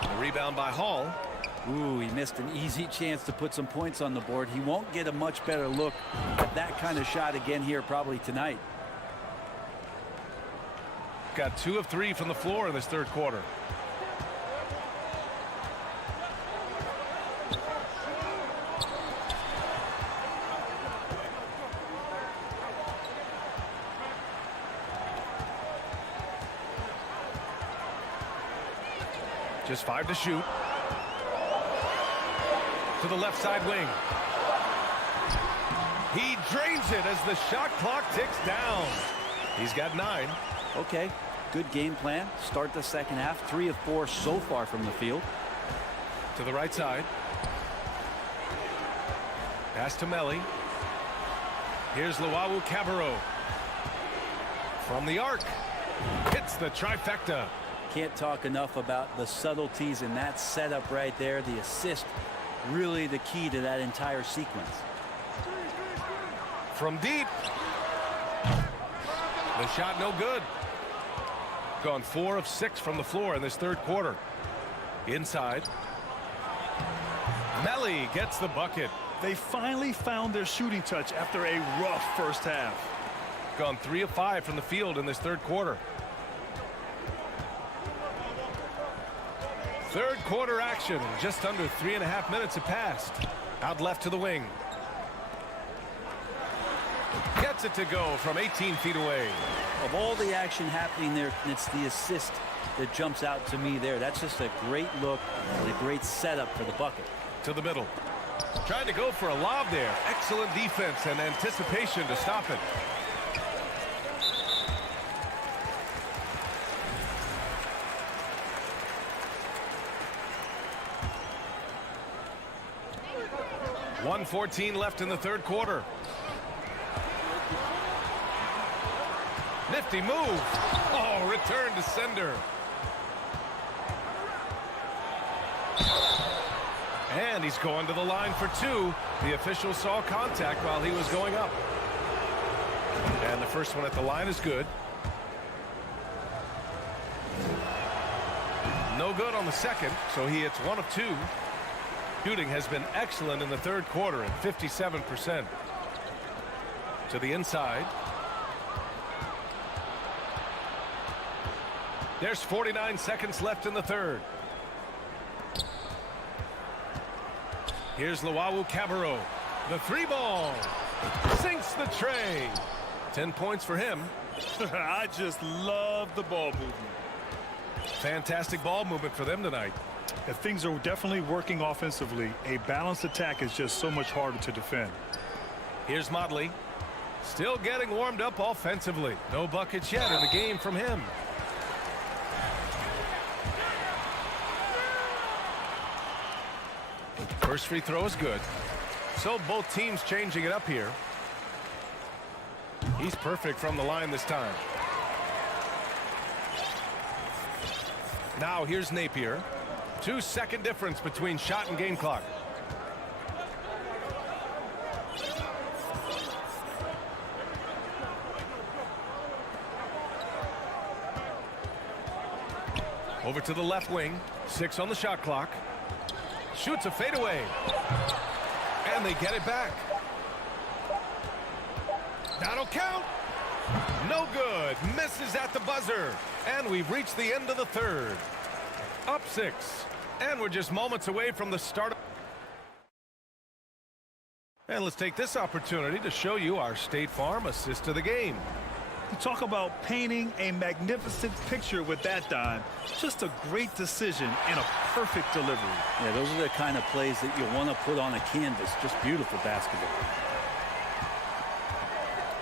The rebound by Hall. Ooh, he missed an easy chance to put some points on the board. He won't get a much better look at that kind of shot again here probably tonight. Got 2 of 3 from the floor in this third quarter. Just 5 to shoot. To the left side wing. He drains it as the shot clock ticks down. He's got 9. Okay, good game plan. Start the second half. 3 of 4 so far from the field. To the right side. Pass to Melly. Here's Luwawu-Cabarrot. From the arc. Hits the trifecta. Can't talk enough about the subtleties in that setup right there. The assist, really the key to that entire sequence. From deep. The shot no good. Gone 4 of 6 from the floor in this third quarter. Inside. Melly gets the bucket. They finally found their shooting touch after a rough first half. Gone 3 of 5 from the field in this third quarter. Third quarter action. Just under 3.5 minutes have passed. Out left to the wing. Gets it to go from 18 feet away. Of all the action happening there, it's the assist that jumps out to me there. That's just a great look and a great setup for the bucket. To the middle. Trying to go for a lob there. Excellent defense and anticipation to stop it. .114 left in the third quarter. Nifty move. Oh, return to sender. And he's going to the line for 2. The official saw contact while he was going up. And the first one at the line is good. No good on the second, so he hits 1 of 2. Shooting has been excellent in the third quarter at 57%. To the inside. There's 49 seconds left in the third. Here's Luwawu-Cabarrot. The three ball sinks the tray. 10 points for him. I just love the ball movement. Fantastic ball movement for them tonight. If things are definitely working offensively, a balanced attack is just so much harder to defend. Here's Motley. Still getting warmed up offensively. No buckets yet in the game from him. First free throw is good. So both teams changing it up here. He's perfect from the line this time. Now here's Napier. 2-second difference between shot and game clock. Over to the left wing. 6 on the shot clock. Shoots a fadeaway. And they get it back. That'll count. No good. Misses at the buzzer. And we've reached the end of the third. Up 6. And we're just moments away from the start. And let's take this opportunity to show you our State Farm assist of the game. You talk about painting a magnificent picture with that dime. Just a great decision and a perfect delivery. Yeah, those are the kind of plays that you want to put on a canvas. Just beautiful basketball.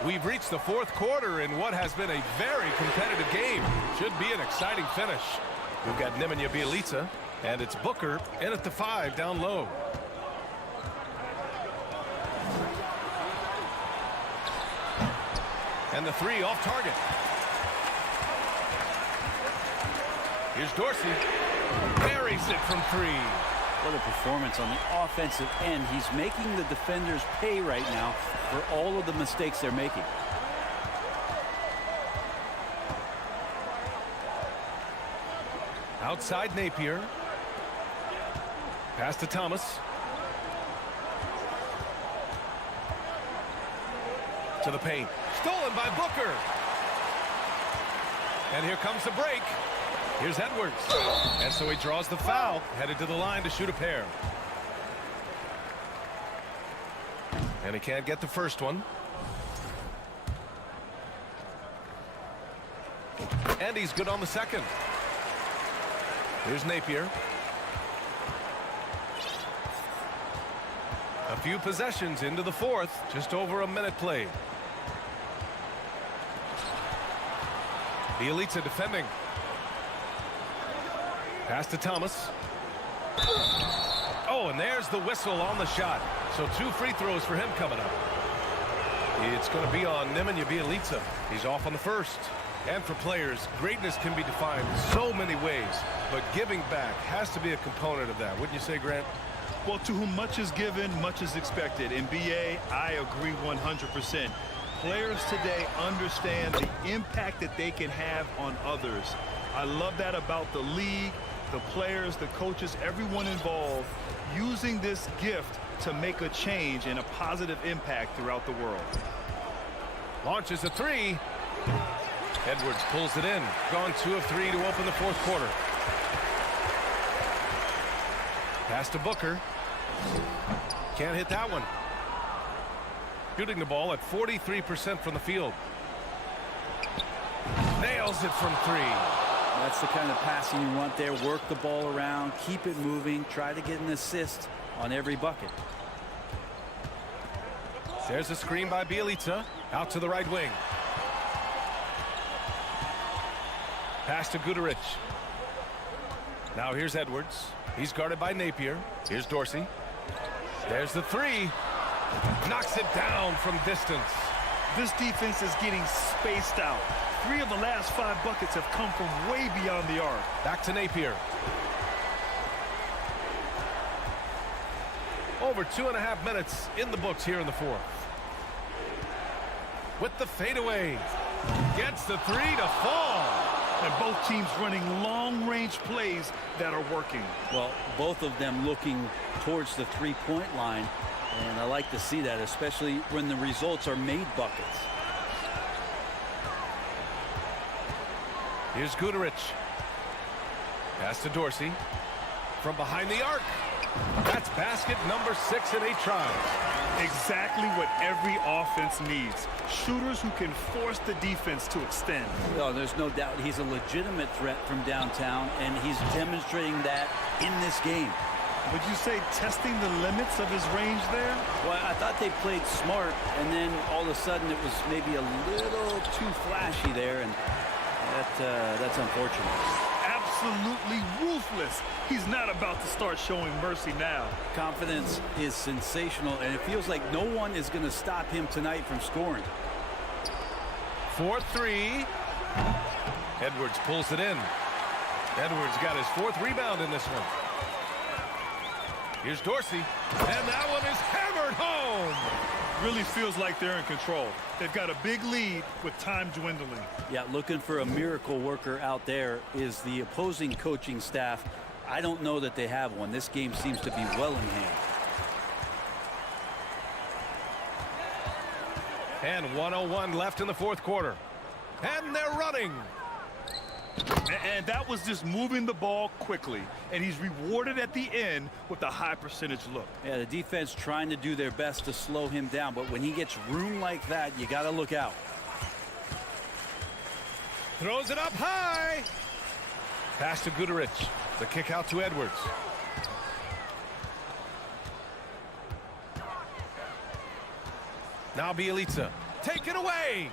We've reached the fourth quarter in what has been a very competitive game. Should be an exciting finish. We've got Nemanja Bjelica, and it's Booker in at the 5 down low. And the 3 off target. Here's Dorsey. Buries it from 3. What a performance on the offensive end. He's making the defenders pay right now for all of the mistakes they're making. Outside Napier. Pass to Thomas. To the paint. Stolen by Booker. And here comes the break. Here's Edwards. And so he draws the foul. Headed to the line to shoot a pair. And he can't get the first one. And he's good on the second. Here's Napier. A few possessions into the fourth. Just over a minute played. Bjelica defending. Pass to Thomas. Oh, and there's the whistle on the shot. So 2 free throws for him coming up. It's going to be on Nemanja Bjelica. He's off on the first. And for players, greatness can be defined so many ways. But giving back has to be a component of that. Wouldn't you say, Grant? Well, to whom much is given, much is expected. In BA, I agree 100%. Players today understand the impact that they can have on others. I love that about the league, the players, the coaches, everyone involved, using this gift to make a change and a positive impact throughout the world. Launches a 3. Edwards pulls it in. Gone 2 of 3 to open the fourth quarter. Pass to Booker. Can't hit that one. Shooting the ball at 43% from the field. Nails it from 3. That's the kind of passing you want there. Work the ball around, keep it moving, try to get an assist on every bucket. There's a screen by Bjelica. Out to the right wing. Pass to Guduric. Now here's Edwards. He's guarded by Napier. Here's Dorsey. There's the 3. Knocks it down from distance. This defense is getting spaced out. 3 of the last 5 buckets have come from way beyond the arc. Back to Napier. Over 2.5 minutes in the books here in the fourth. With the fadeaway. Gets the 3 to fall. And both teams running long-range plays that are working. Well, both of them looking towards the three-point line. And I like to see that, especially when the results are made buckets. Here's Guduric. Pass to Dorsey. From behind the arc. That's basket number 6 in 8 tries. Exactly what every offense needs. Shooters who can force the defense to extend. Oh, there's no doubt he's a legitimate threat from downtown, and he's demonstrating that in this game. Would you say testing the limits of his range there? Well, I thought they played smart, and then all of a sudden it was maybe a little too flashy there, and that's unfortunate. Absolutely ruthless. He's not about to start showing mercy now. Confidence is sensational, and it feels like no one is going to stop him tonight from scoring. 4-3. Edwards pulls it in. Edwards got his 4th rebound in this one. Here's Dorsey, and that one is hammered home. Really feels like they're in control. They've got a big lead with time dwindling. Yeah, looking for a miracle worker out there is the opposing coaching staff. I don't know that they have one. This game seems to be well in hand. And 1:01 left in the 4th quarter. And they're running. And that was just moving the ball quickly. And he's rewarded at the end with a high percentage look. Yeah, the defense trying to do their best to slow him down. But when he gets room like that, you got to look out. Throws it up high. Pass to Guduric. The kick out to Edwards. Now Bielitsa. Take it away.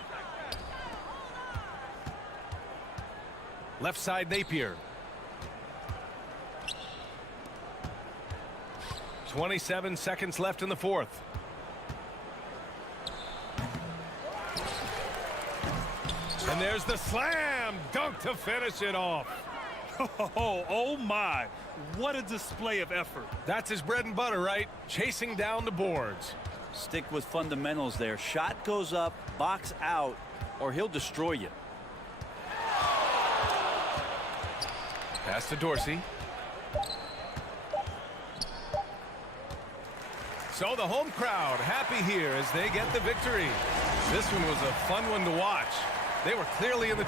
Left side Napier. 27 seconds left in the 4th. And there's the slam dunk to finish it off. Oh my, what a display of effort. That's his bread and butter, right? Chasing down the boards. Stick with fundamentals there. Shot goes up, box out, or he'll destroy you. Pass to Dorsey. So the home crowd happy here as they get the victory. This one was a fun one to watch. They were clearly in the...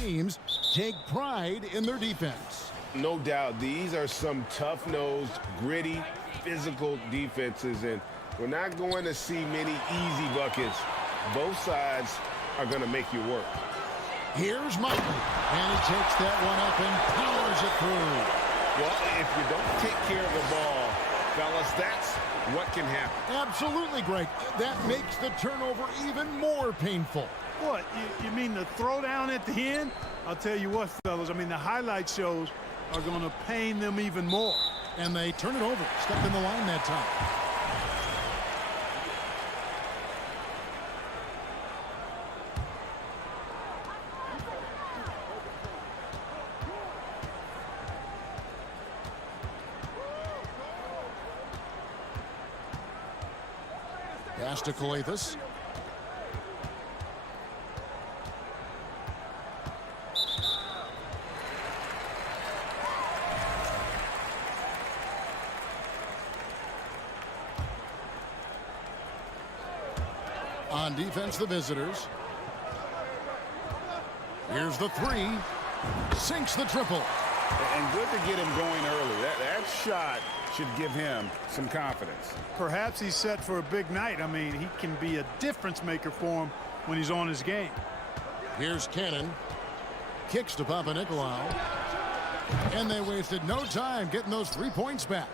Teams take pride in their defense. No doubt, these are some tough-nosed, gritty, physical defenses, and we're not going to see many easy buckets. Both sides are going to make you work. Here's Martin, and he takes that one up and powers it through. Well, if you don't take care of the ball, fellas, that's what can happen. Absolutely, Greg. That makes the turnover even more painful. What, you mean the throwdown at the end? I'll tell you what, fellas, I mean, the highlight shows are going to pain them even more. And they turn it over. Step in the line that time. Pass to Skijesss. On defense, the visitors. Here's the three. Sinks the triple. And good to get him going early. That shot should give him some confidence. Perhaps he's set for a big night. I mean, he can be a difference maker for him when he's on his game. Here's Cannon. Kicks to Papanikolaou. And they wasted no time getting those 3 points back.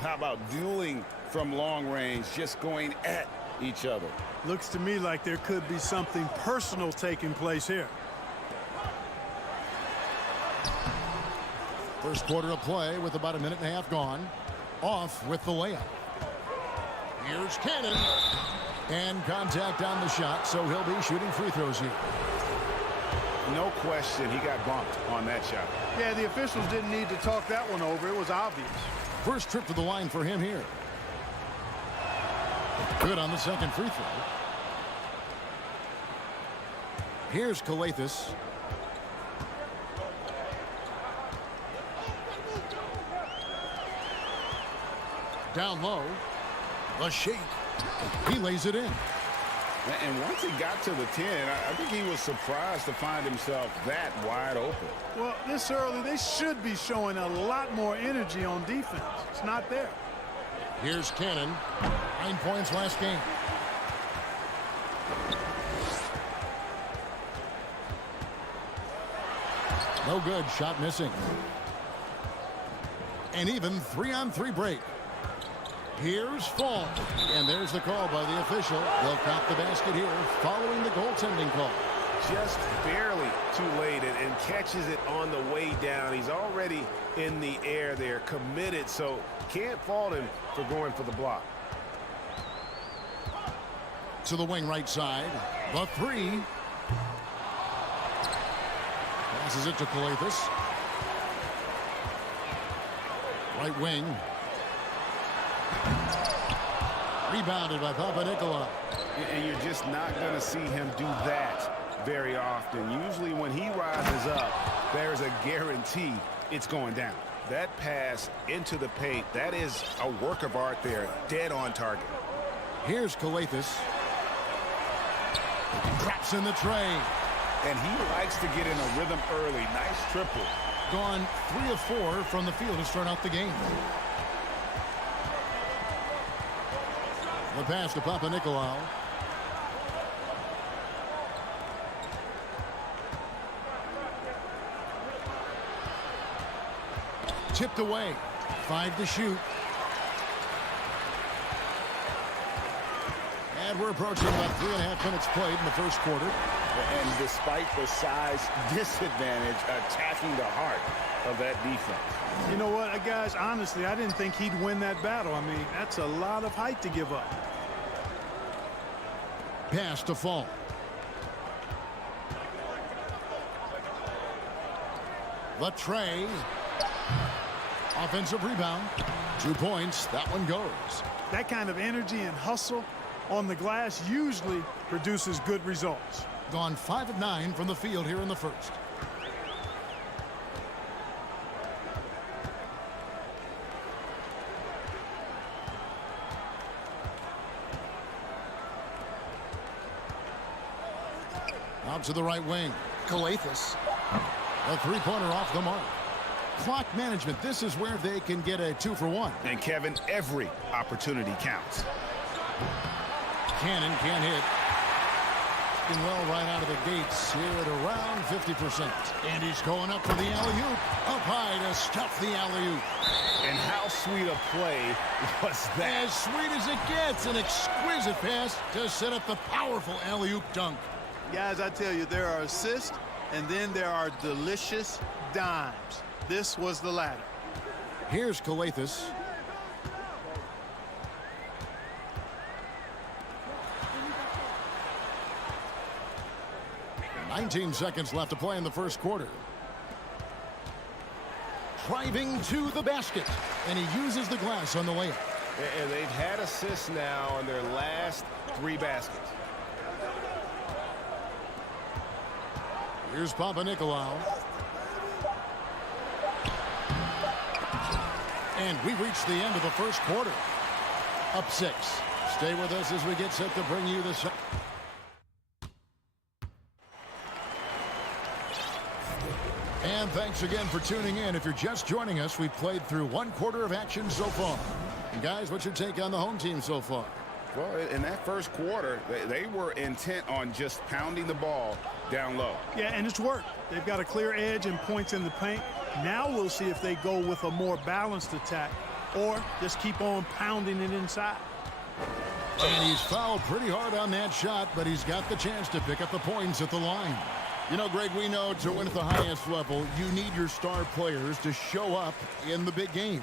How about dueling from long range, just going at each other? Looks to me like there could be something personal taking place here. First quarter of play with about a minute and a half gone. Off with the layup. Here's Cannon. And contact on the shot, so he'll be shooting free throws here. No question he got bumped on that shot. Yeah, the officials didn't need to talk that one over. It was obvious. First trip to the line for him here. Good on the second free throw. Here's Skijesss. Down low. The shake. He lays it in. And once he got to the 10, I think he was surprised to find himself that wide open. Well, this early, they should be showing a lot more energy on defense. It's not there. Here's Cannon. 9 points last game. No good. Shot missing. An even 3-on-3 break. Here's Fall. And there's the call by the official. They'll count the basket here following the goaltending call. Just barely too late and catches it on the way down. He's already in the air there, committed, so can't fault him for going for the block. To the wing right side. The three. Passes it to Skijesss. Right wing. Rebounded by Papanikolaou. And you're just not going to see him do that very often. Usually when he rises up, there's a guarantee it's going down. That pass into the paint, that is a work of art there, dead on target. Here's Skijesss. Drops in the tray. And he likes to get in a rhythm early. Nice triple. Gone 3 of 4 from the field to start out the game. The pass to Papanikolaou. Tipped away. 5 to shoot. And we're approaching about 3.5 minutes played in the first quarter. And despite the size disadvantage, attacking the heart of that defense. You know what, guys, honestly, I didn't think he'd win that battle. I mean, that's a lot of height to give up. Pass to Fall. The tray. Offensive rebound. 2 points. That one goes. That kind of energy and hustle on the glass usually produces good results. Gone 5 of 9 from the field here in the first. Out to the right wing. Skijesss. A three-pointer off the mark. Clock management. This is where they can get a 2 for 1. And Kevin, every opportunity counts. Cannon can't hit. And well right out of the gates here at around 50%. And he's going up for the alley-oop. Up high to stuff the alley-oop. And how sweet a play was that? As sweet as it gets. An exquisite pass to set up the powerful alley-oop dunk. Guys, I tell you, there are assists, and then there are delicious dimes. This was the latter. Here's Skijesss. $19 seconds left to play in the first quarter. Driving to the basket, and he uses the glass on the layup. And they've had assists now on their last 3 baskets. Here's Papanikolaou. And we reach the end of the first quarter. Up 6. Stay with us as we get set to bring you the... And thanks again for tuning in. If you're just joining us, we've played through 1 quarter of action so far. And guys, what's your take on the home team so far? Well, in that first quarter, they were intent on just pounding the ball down low. Yeah, and it's worked. They've got a clear edge and points in the paint. Now we'll see if they go with a more balanced attack or just keep on pounding it inside. And he's fouled pretty hard on that shot, but he's got the chance to pick up the points at the line. You know, Greg, we know to win at the highest level, you need your star players to show up in the big games.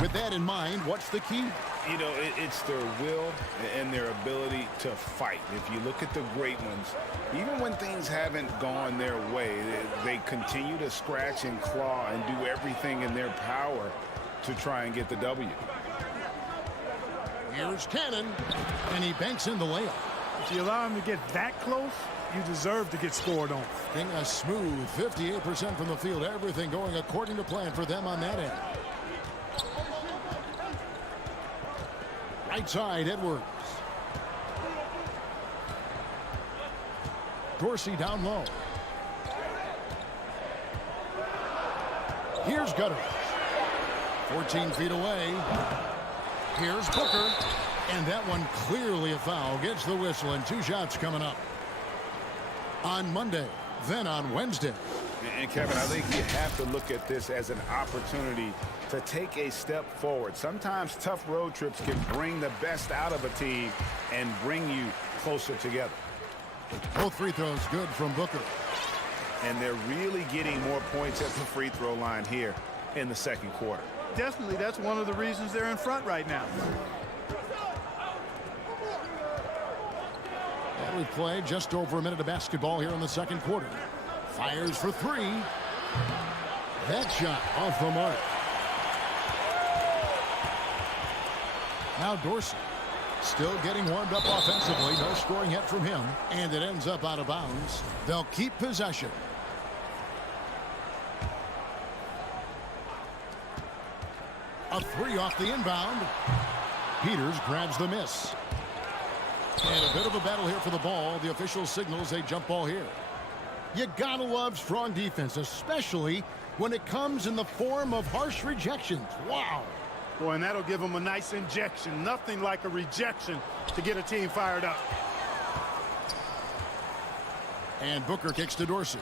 With that in mind, what's the key? You know, it's their will and their ability to fight. If you look at the great ones, even when things haven't gone their way, they continue to scratch and claw and do everything in their power to try and get the W. Here's Cannon, and he banks in the layup. If you allow him to get that close, you deserve to get scored on. Getting a smooth 58% from the field. Everything going according to plan for them on that end. Right side, Edwards. Dorsey down low. Here's Gutter. 14 feet away. Here's Booker. And that one clearly a foul. Gets the whistle, and 2 shots coming up. On Monday, then on Wednesday. And Kevin, I think you have to look at this as an opportunity to take a step forward. Sometimes tough road trips can bring the best out of a team and bring you closer together. Both free throws good from Booker. And they're really getting more points at the free throw line here in the second quarter. Definitely, that's one of the reasons they're in front right now. we play just over a minute of basketball here in the second quarter. Fires for three. That shot off the mark. Now Dorsey still getting warmed up offensively. No scoring hit from him. And it ends up out of bounds. They'll keep possession. A three off the inbound. Peters grabs the miss. And a bit of a battle here for the ball. The official signals a jump ball here. You gotta love strong defense, especially when it comes in the form of harsh rejections. Wow. Boy, and that'll give them a nice injection. Nothing like a rejection to get a team fired up. And Booker kicks to Dorsey.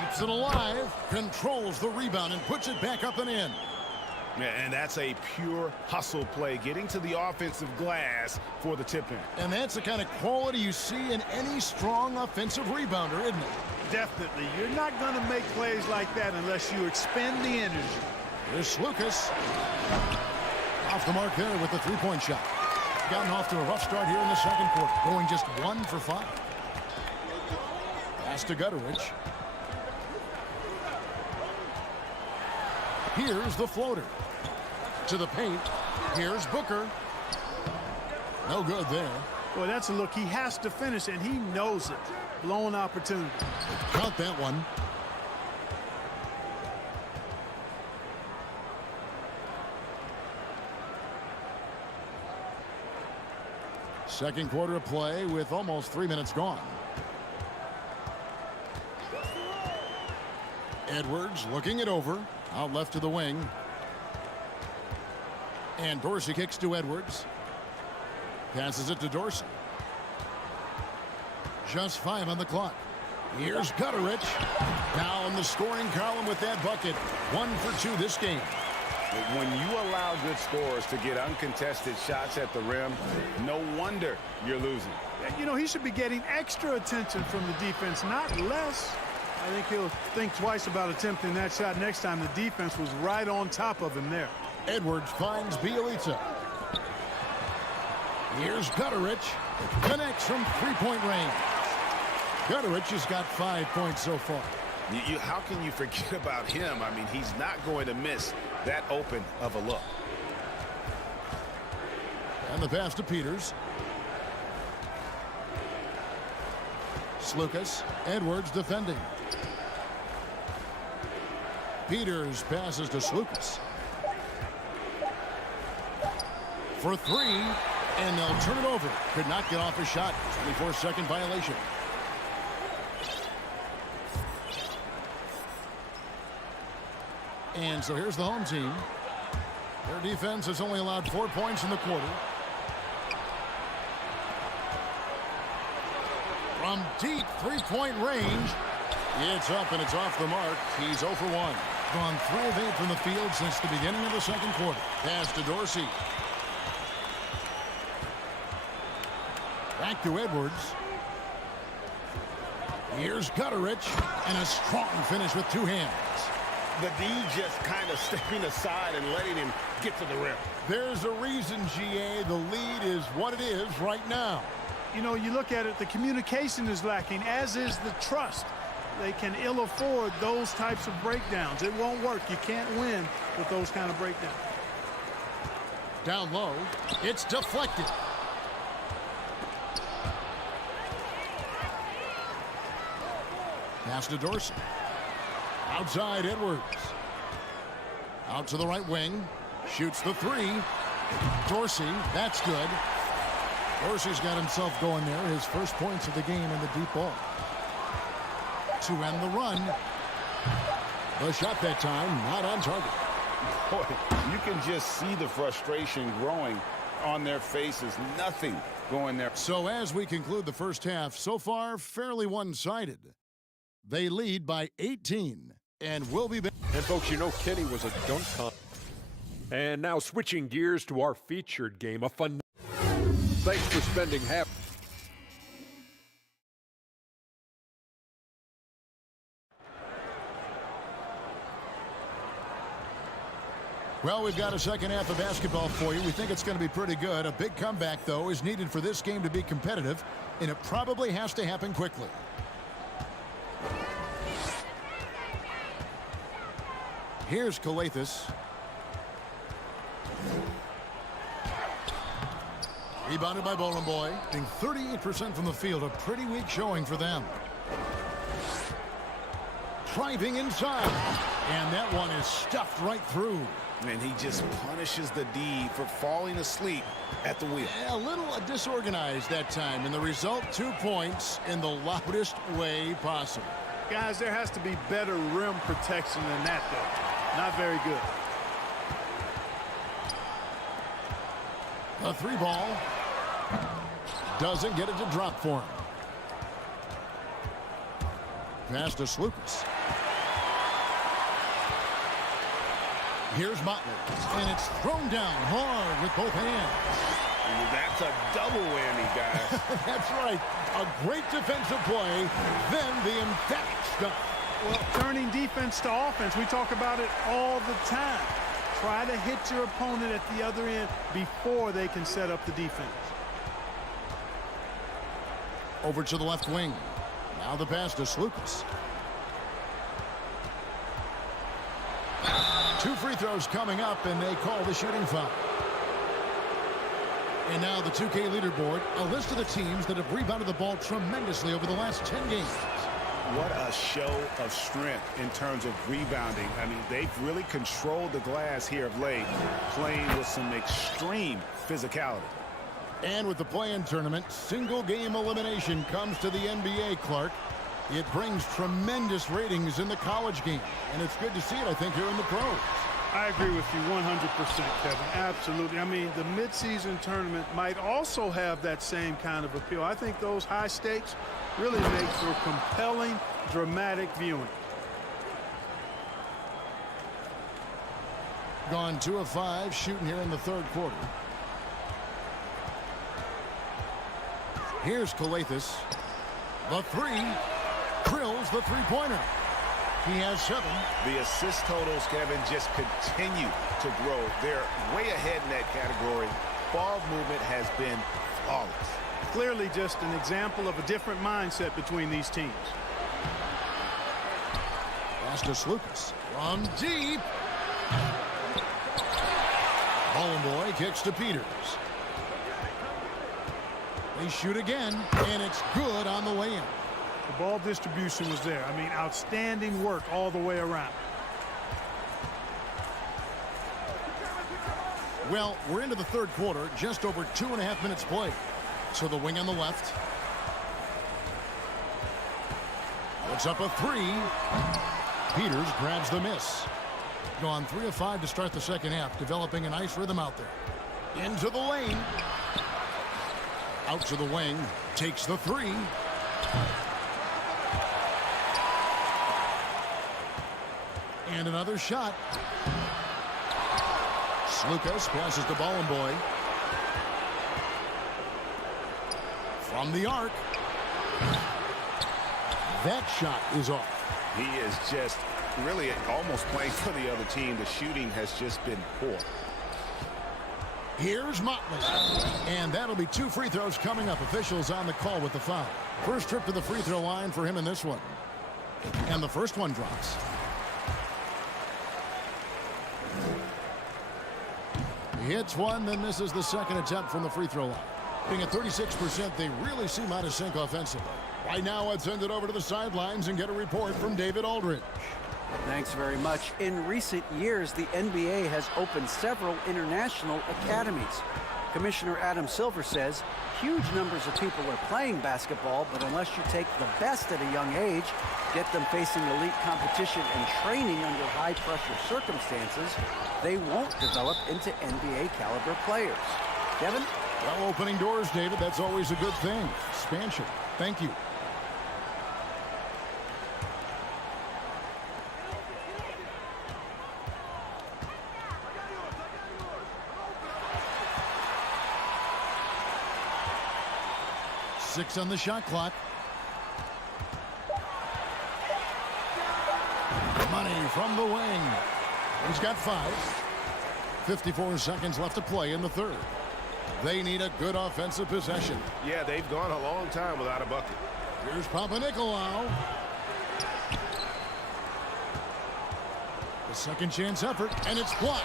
Keeps it alive, controls the rebound, and puts it back up and in. And that's a pure hustle play, getting to the offensive glass for the tip-in. And that's the kind of quality you see in any strong offensive rebounder, isn't it? Definitely. You're not going to make plays like that unless you expend the energy. Here's Lucas. Off the mark there with the three-point shot. Gotten off to a rough start here in the second quarter, going just 1 for 5. Pass to Gutteridge. Here's the floater. To the paint. Here's Booker. No good there. Boy, that's a look. He has to finish, and he knows it. Blown opportunity. Count that one. Second quarter of play with almost 3 minutes gone. Edwards looking it over. Out left to the wing. And Dorsey kicks to Edwards. Passes it to Dorsey. Just 5 on the clock. Here's Gutteridge. Down the scoring column with that bucket. 1 for 2 this game. When you allow good scorers to get uncontested shots at the rim, no wonder you're losing. You know, he should be getting extra attention from the defense, not less. I think he'll think twice about attempting that shot next time. The defense was right on top of him there. Edwards finds Bielitsa. Here's Gutteridge. Connects from three-point range. Gutteridge has got 5 points so far. How can you forget about him? I mean, he's not going to miss that open of a look. And the pass to Peters. Lucas. Edwards defending. Peters passes to Lucas. For three, and they'll turn it over. Could not get off a shot. 24-second violation. And so here's the home team. Their defense has only allowed 4 points in the quarter. From deep three-point range, it's up and it's off the mark. He's 0 for 1. Gone 3 of 8 from the field since the beginning of the second quarter. Pass to Dorsey. Back to Edwards. Here's Gutteridge, and a strong finish with 2 hands. The D just kind of stepping aside and letting him get to the rim. There's a reason, GA, the lead is what it is right now. You know, you look at it, the communication is lacking, as is the trust. They can ill afford those types of breakdowns. It won't work. You can't win with those kind of breakdowns. Down low, it's deflected. Pass to Dorsey. Outside Edwards. Out to the right wing. Shoots the 3. Dorsey, that's good. Dorsey's got himself going there. His first points of the game in the deep ball. To end the run. The shot that time, not on target. Boy, you can just see the frustration growing on their faces. Nothing going there. So as we conclude the first half, so far fairly one-sided. They lead by 18, and we'll be back. And folks, you know Kenny was a dunk con. And now switching gears to our featured game, a fun. Thanks for spending half. Well, we've got a second half of basketball for you. We think it's going to be pretty good. A big comeback, though, is needed for this game to be competitive, and it probably has to happen quickly. Here's Skijesss. Rebounded by Boy. Being 38% from the field, a pretty weak showing for them. Driving inside, and that one is stuffed right through. And he just punishes the D for falling asleep at the wheel. A little disorganized that time, and the result, 2 points in the loudest way possible. Guys, there has to be better rim protection than that, though. Not very good. A 3 ball. Doesn't get it to drop for him. Pass to Skijesss. Here's Motley, and it's thrown down hard with both hands. That's a double whammy, guys. That's right. A great defensive play, then the emphatic stuff. Well, turning defense to offense, we talk about it all the time. Try to hit your opponent at the other end before they can set up the defense. Over to the left wing. Now the pass to Skijesss. 2 free throws coming up, and they call the shooting foul. And now the 2K leaderboard, a list of the teams that have rebounded the ball tremendously over the last 10 games. What a show of strength in terms of rebounding. I mean, they've really controlled the glass here of late, playing with some extreme physicality. And with the play-in tournament, single-game elimination comes to the NBA, Clark. It brings tremendous ratings in the college game, and it's good to see it, I think, here in the pros. I agree with you 100%, Kevin. Absolutely. I mean, the midseason tournament might also have that same kind of appeal. I think those high stakes really make for compelling, dramatic viewing. Gone 2 of 5 shooting here in the third quarter. Here's Skijesss. The 3. Drills the three-pointer. He has 7. The assist totals, Kevin, just continue to grow. They're way ahead in that category. Ball movement has been flawless. Clearly just an example of a different mindset between these teams. Pass to Skijesss. From deep. Boy kicks to Peters. They shoot again, and it's good on the way in. The ball distribution was there. I mean, outstanding work all the way around. Well, we're into the third quarter, just over 2.5 minutes played. So the wing on the left. Puts up a 3. Peters grabs the miss. Gone 3 of 5 to start the second half, developing a nice rhythm out there. Into the lane. Out to the wing. Takes the 3. And another shot. Skijesss passes to Boy. From the arc. That shot is off. He is just really almost playing for the other team. The shooting has just been poor. Here's Motley. And that'll be 2 free throws coming up. Officials on the call with the foul. First trip to the free throw line for him in this one. And the first one drops. He hits one, then misses the second attempt from the free throw line. Being at 36%, they really seem out of sync offensively. Right now, let's send it over to the sidelines and get a report from David Aldridge. Thanks very much. In recent years, the NBA has opened several international academies. Commissioner Adam Silver says huge numbers of people are playing basketball, but unless you take the best at a young age, get them facing elite competition and training under high-pressure circumstances, they won't develop into NBA-caliber players. Kevin? Well, opening doors, David, that's always a good thing. Expansion. Thank you. Six on the shot clock. Money from the wing. He's got 5. 54 seconds left to play in the third. They need a good offensive possession. Yeah, they've gone a long time without a bucket. Here's Papanikolaou. The second chance effort, and it's blocked.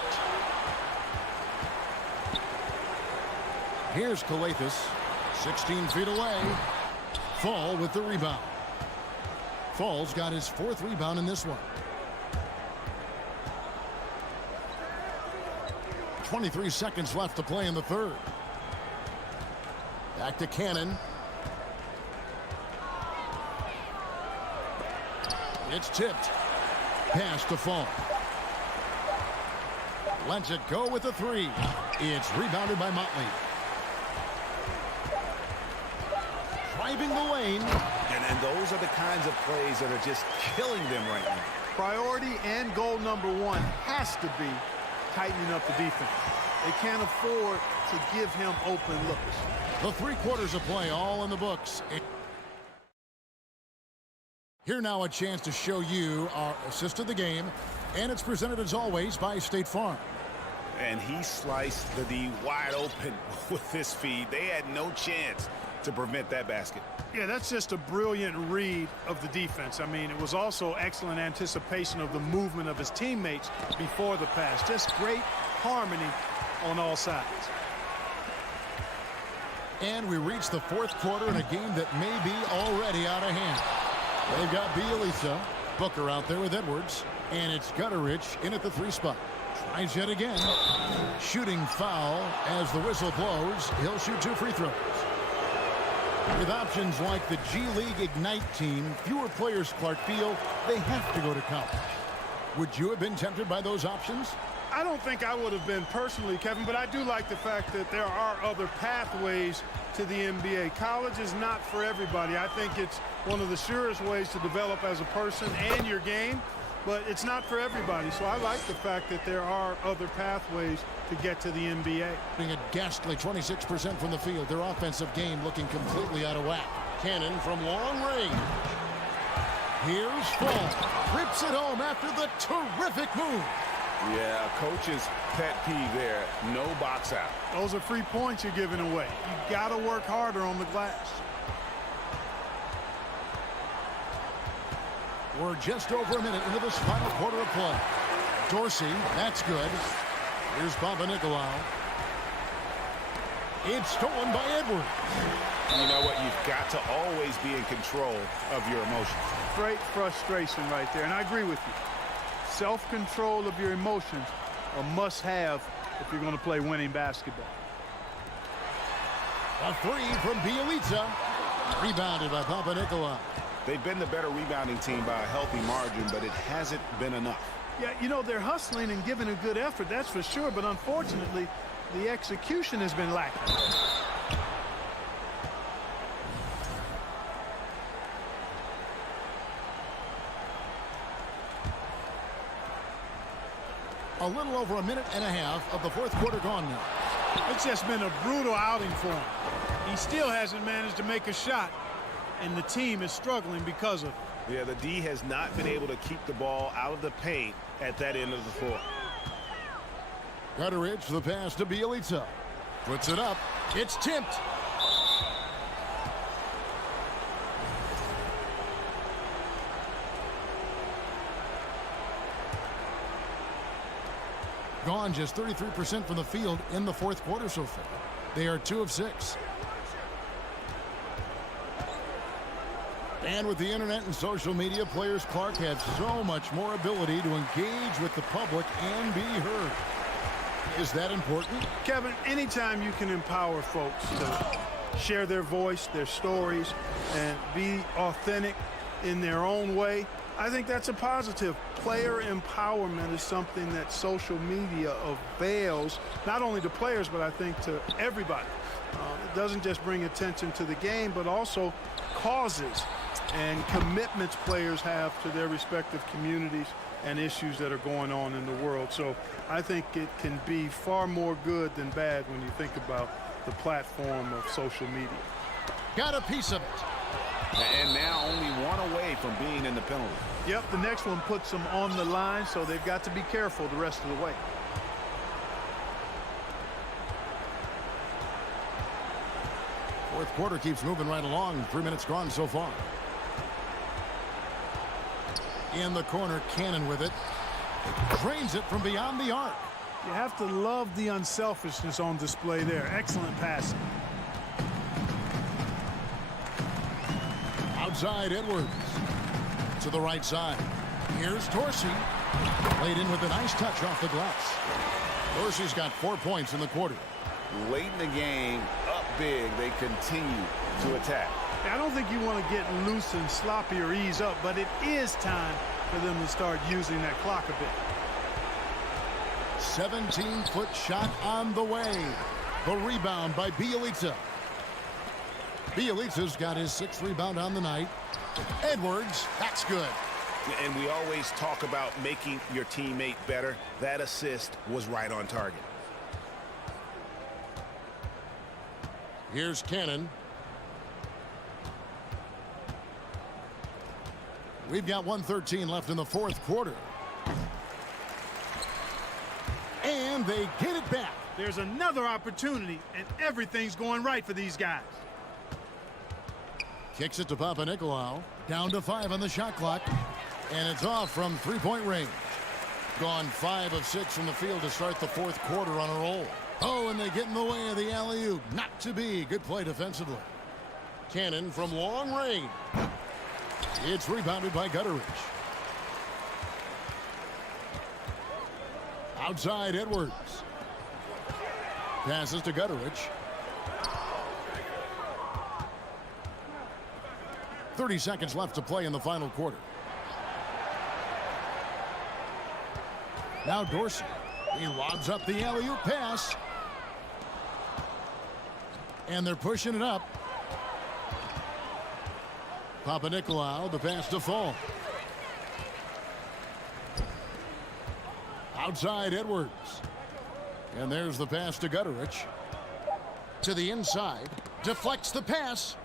Here's Skijesss, 16 feet away. Fall with the rebound. Fall's got his 4th rebound in this one. 23 seconds left to play in the third. Back to Cannon. It's tipped. Pass to Fall. Lets it go with the 3. It's rebounded by Motley. Driving the lane. And those are the kinds of plays that are just killing them right now. Priority and goal number 1 has to be tightening up the defense. They can't afford to give him open looks. The 3 quarters of play all in the books. Here now a chance to show you our assist of the game, and it's presented as always by State Farm. And he sliced the D wide open with this feed. They had no chance to prevent that basket. Yeah, that's just a brilliant read of the defense. I mean, it was also excellent anticipation of the movement of his teammates before the pass. Just great harmony on all sides. And we reach the 4th quarter in a game that may be already out of hand. They've got Bielitsa, Booker out there with Edwards, and it's Gutterich in at the 3 spot. Tries yet again. Shooting foul as the whistle blows. He'll shoot 2 free throws. With options like the G League Ignite team, fewer players, Clark, feel they have to go to college. Would you have been tempted by those options? I don't think I would have been personally, Kevin, but I do like the fact that there are other pathways to the NBA. College is not for everybody. I think it's one of the surest ways to develop as a person and your game, but it's not for everybody. So I like the fact that there are other pathways to get to the NBA. Being a ghastly 26% from the field, their offensive game looking completely out of whack. Cannon from long range. Here's Fall. Rips it home after the terrific move. Yeah, coach's pet peeve there. No box out. Those are free points you're giving away. You got to work harder on the glass. We're just over a minute into this final quarter of play. Dorsey, that's good. Here's Papanikolaou. It's stolen by Edwards. You know what? You've got to always be in control of your emotions. Great frustration right there, and I agree with you. Self-control of your emotions a must-have if you're going to play winning basketball. A 3 from Bielitsa. Rebounded by Papanikolaou. They've been the better rebounding team by a healthy margin, but it hasn't been enough. Yeah, you know, they're hustling and giving a good effort, that's for sure, but unfortunately, the execution has been lacking. A little over a minute and a half of the 4th quarter gone now. It's just been a brutal outing for him. He still hasn't managed to make a shot, and the team is struggling because of it. Yeah, the D has not been able to keep the ball out of the paint at that end of the floor. Gutterich, the pass to Bielitsa. Puts it up. It's tipped. Gone just 33% from the field in the 4th quarter so far. They are 2 of 6. And with the internet and social media, players, Clark, have so much more ability to engage with the public and be heard. Is that important? Kevin, anytime you can empower folks to share their voice, their stories, and be authentic in their own way, I think that's a positive. Player empowerment is something that social media avails, not only to players, but I think to everybody. It doesn't just bring attention to the game, but also causes and commitments players have to their respective communities and issues that are going on in the world. So I think it can be far more good than bad when you think about the platform of social media. Got a piece of it. And now only 1 away from being in the penalty. Yep, the next one puts them on the line, so they've got to be careful the rest of the way. Fourth quarter keeps moving right along. 3 minutes gone so far. In the corner, Cannon with it. Drains it from beyond the arc. You have to love the unselfishness on display there. Excellent passing. Outside Edwards. To the right side. Here's Dorsey. Laid in with a nice touch off the glass. Dorsey's got 4 points in the quarter. Late in the game, up big, they continue to attack. I don't think you want to get loose and sloppy or ease up, but it is time for them to start using that clock a bit. 17-foot shot on the way. The rebound by Bielitsa. Bielitsa's got his 6th rebound on the night. Edwards, that's good. And we always talk about making your teammate better. That assist was right on target. Here's Cannon. We've got 1:13 left in the fourth quarter. And they get it back. There's another opportunity, and everything's going right for these guys. Kicks it to Papanikolaou. Down to 5 on the shot clock. And it's off from 3-point range. Gone 5 of 6 from the field to start the fourth quarter on a roll. Oh, and they get in the way of the alley-oop. Not to be. Good play defensively. Cannon from long range. It's rebounded by Gutteridge. Outside Edwards. Passes to Gutteridge. 30 seconds left to play in the final quarter. Now Dorsey. He lobs up the alley-oop pass. And they're pushing it up. Papanikolaou, the pass to Fall. Outside Edwards. And there's the pass to Gutteridge. To the inside. Deflects the pass.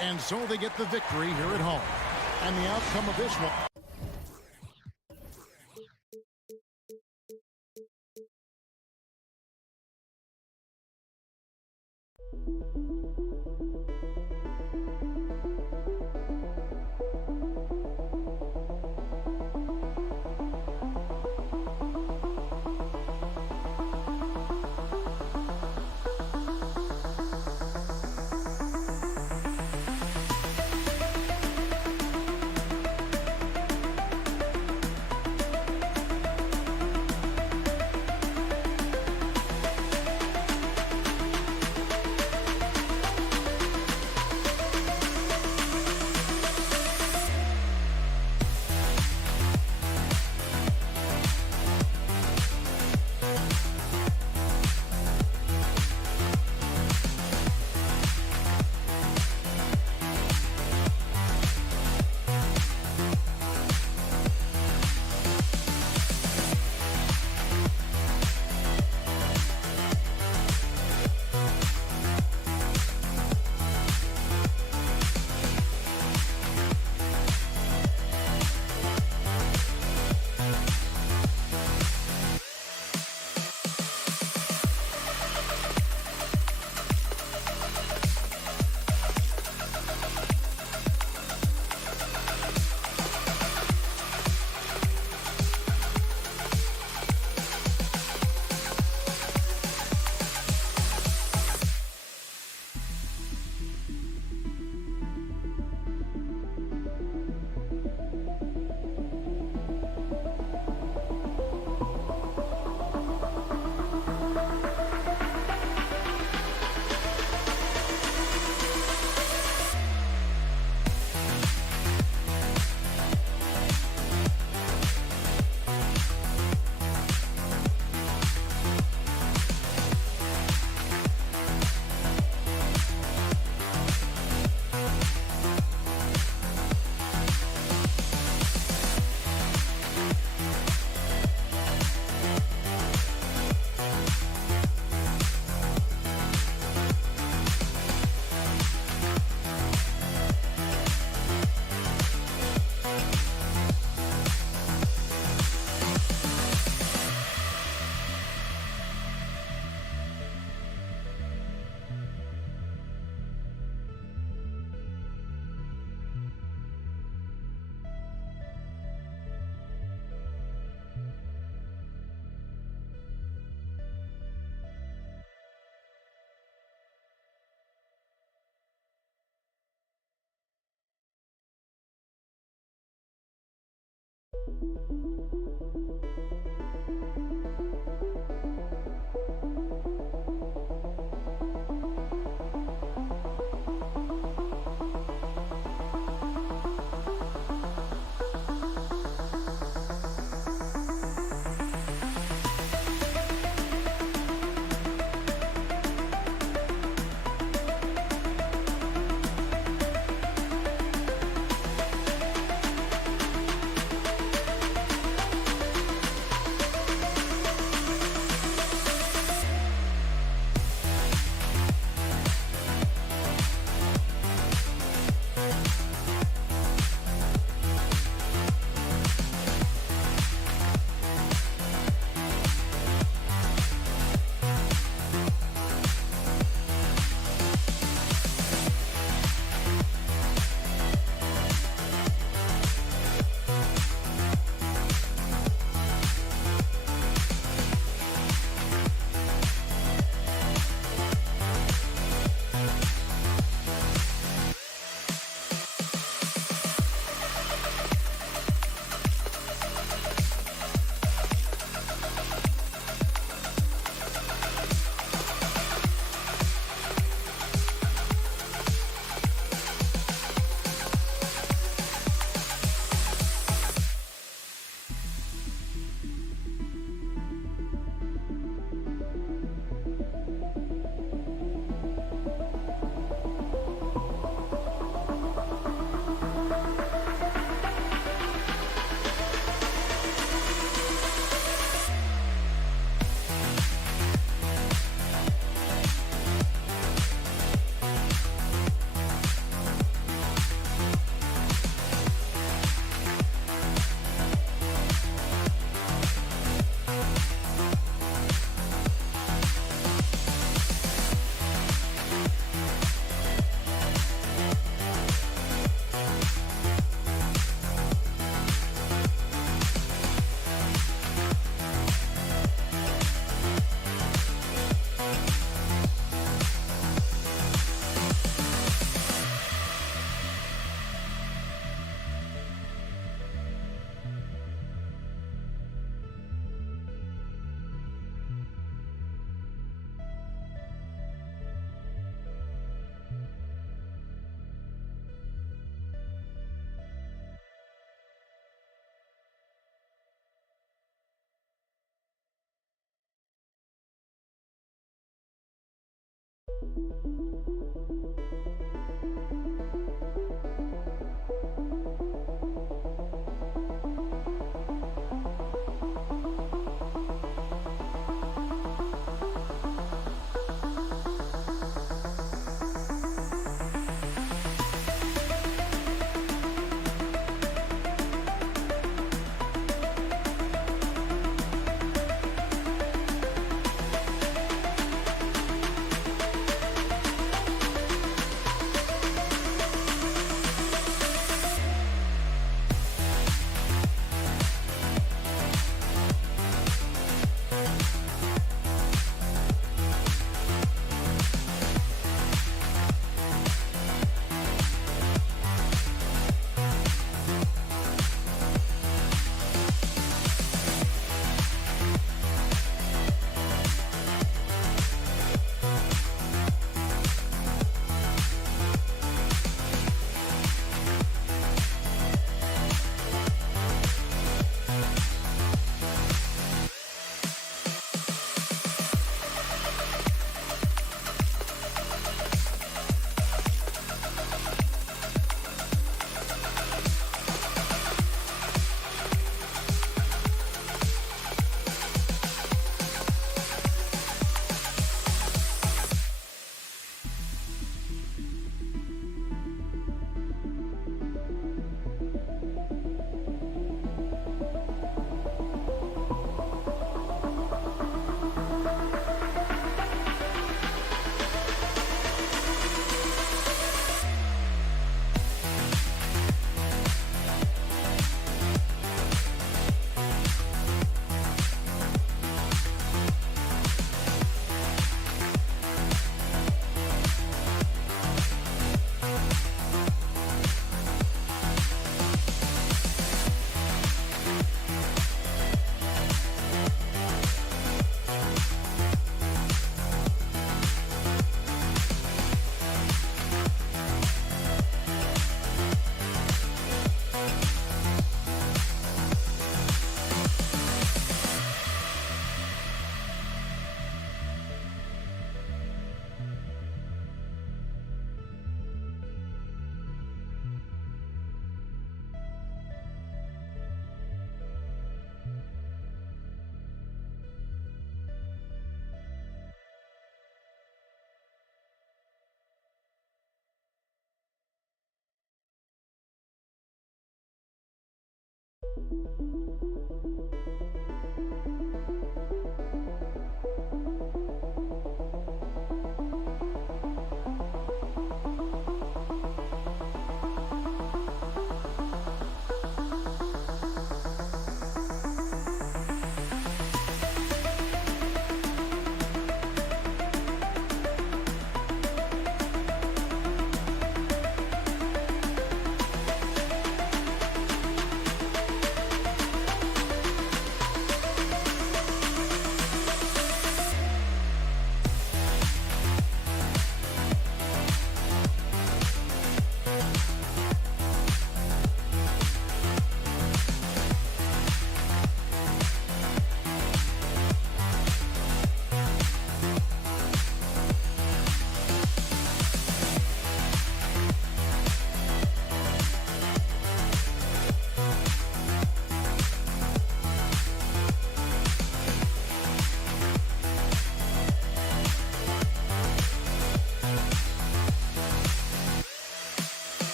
And so they get the victory here at home. And the outcome of this one.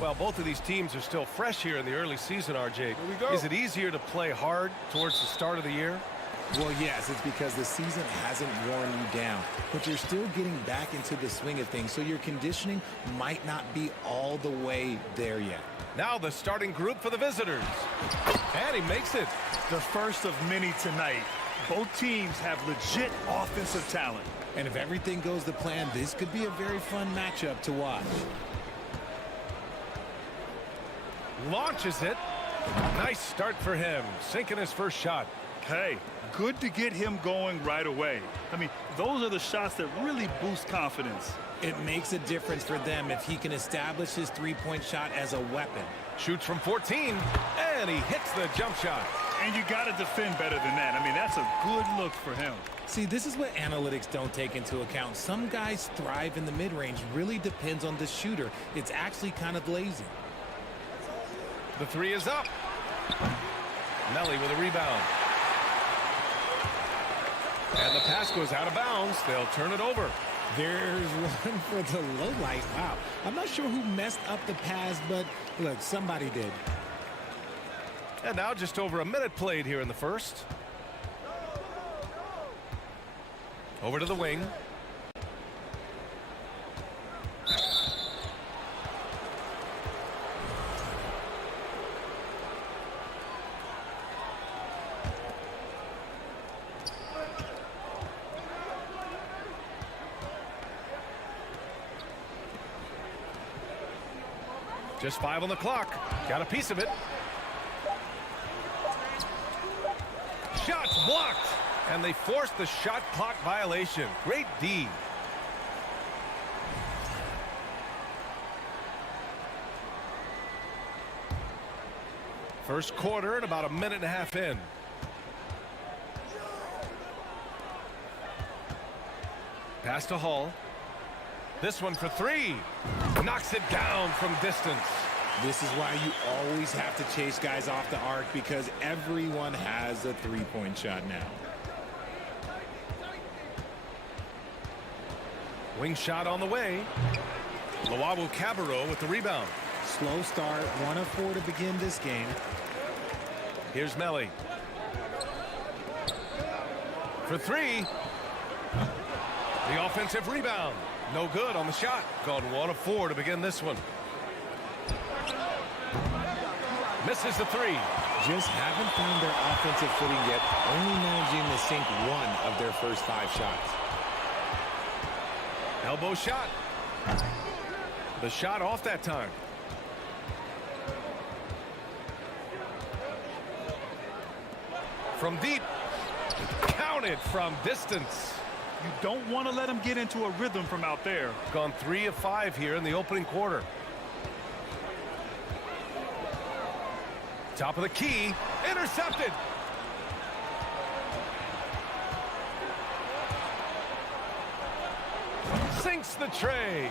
Well, both of these teams are still fresh here in the early season, RJ. Is it easier to play hard towards the start of the year? Well, yes, it's because the season hasn't worn you down, but you're still getting back into the swing of things, so your conditioning might not be all the way there yet. Now the starting group for the visitors. And he makes it. The first of many tonight. Both teams have legit offensive talent. And if everything goes to plan, this could be a very fun matchup to watch. Launches it. Nice start for him, sinking his first shot. Hey, good to get him going right away. I mean, those are the shots that really boost confidence. It makes a difference for them if he can establish his three-point shot as a weapon. Shoots from 14, and he hits the jump shot. And you got to defend better than that. I mean, that's a good look for him. See, this is what analytics don't take into account. Some guys thrive in the mid-range. Really depends on the shooter. It's actually kind of lazy. The three is up. Melly with a rebound. And the pass goes out of bounds. They'll turn it over. There's one for the low light. Wow. I'm not sure who messed up the pass, but look, somebody did. And now just over a minute played here in the first. Over to the wing. Just 5 on the clock. Got a piece of it. Shots blocked. And they forced the shot clock violation. Great D. First quarter and about a minute and a half in. Pass to Hall. This one for three. Knocks it down from distance. This is why you always have to chase guys off the arc, because everyone has a three-point shot now. Wing shot on the way. Luawu Cabarro with the rebound. Slow start, 1 of 4 to begin this game. Here's Melly. For three. The offensive rebound. No good on the shot. Gone 1 of 4 to begin this one. Misses the three. Just haven't found their offensive footing yet, only managing to sink 1 of their first 5 shots. Elbow shot. The shot off that time. From deep. Counted from distance. You don't want to let him get into a rhythm from out there. Gone 3 of 5 here in the opening quarter. Top of the key. Intercepted. Sinks the tray.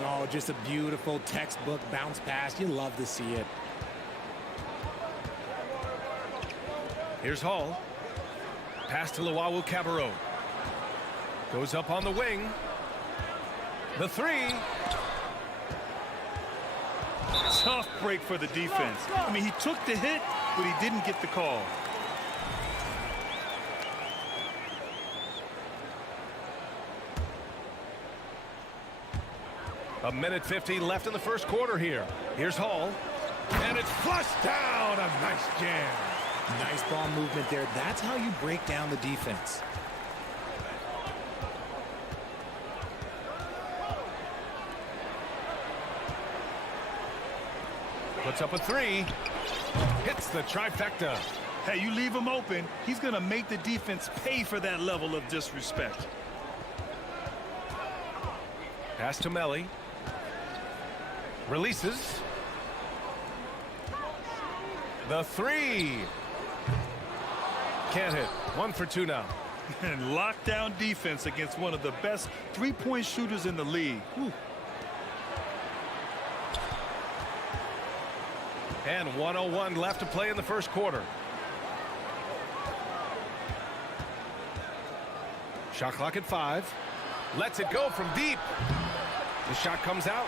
Oh, just a beautiful textbook bounce pass. You love to see it. Here's Hall. Pass to Luau Cabarro. Goes up on the wing. The three. Tough break for the defense. I mean, he took the hit, but he didn't get the call. A minute 50 left in the first quarter here. Here's Hall. And it's flushed down. A nice jam. Nice ball movement there. That's how you break down the defense. Puts up a three. Hits the trifecta. Hey, you leave him open, he's going to make the defense pay for that level of disrespect. Pass to Melli. Releases. The three. Can't hit. 1 for 2 now. And lockdown defense against one of the best three-point shooters in the league. Whew. And 1:01 left to play in the first quarter. Shot clock at 5. Lets it go from deep. The shot comes out.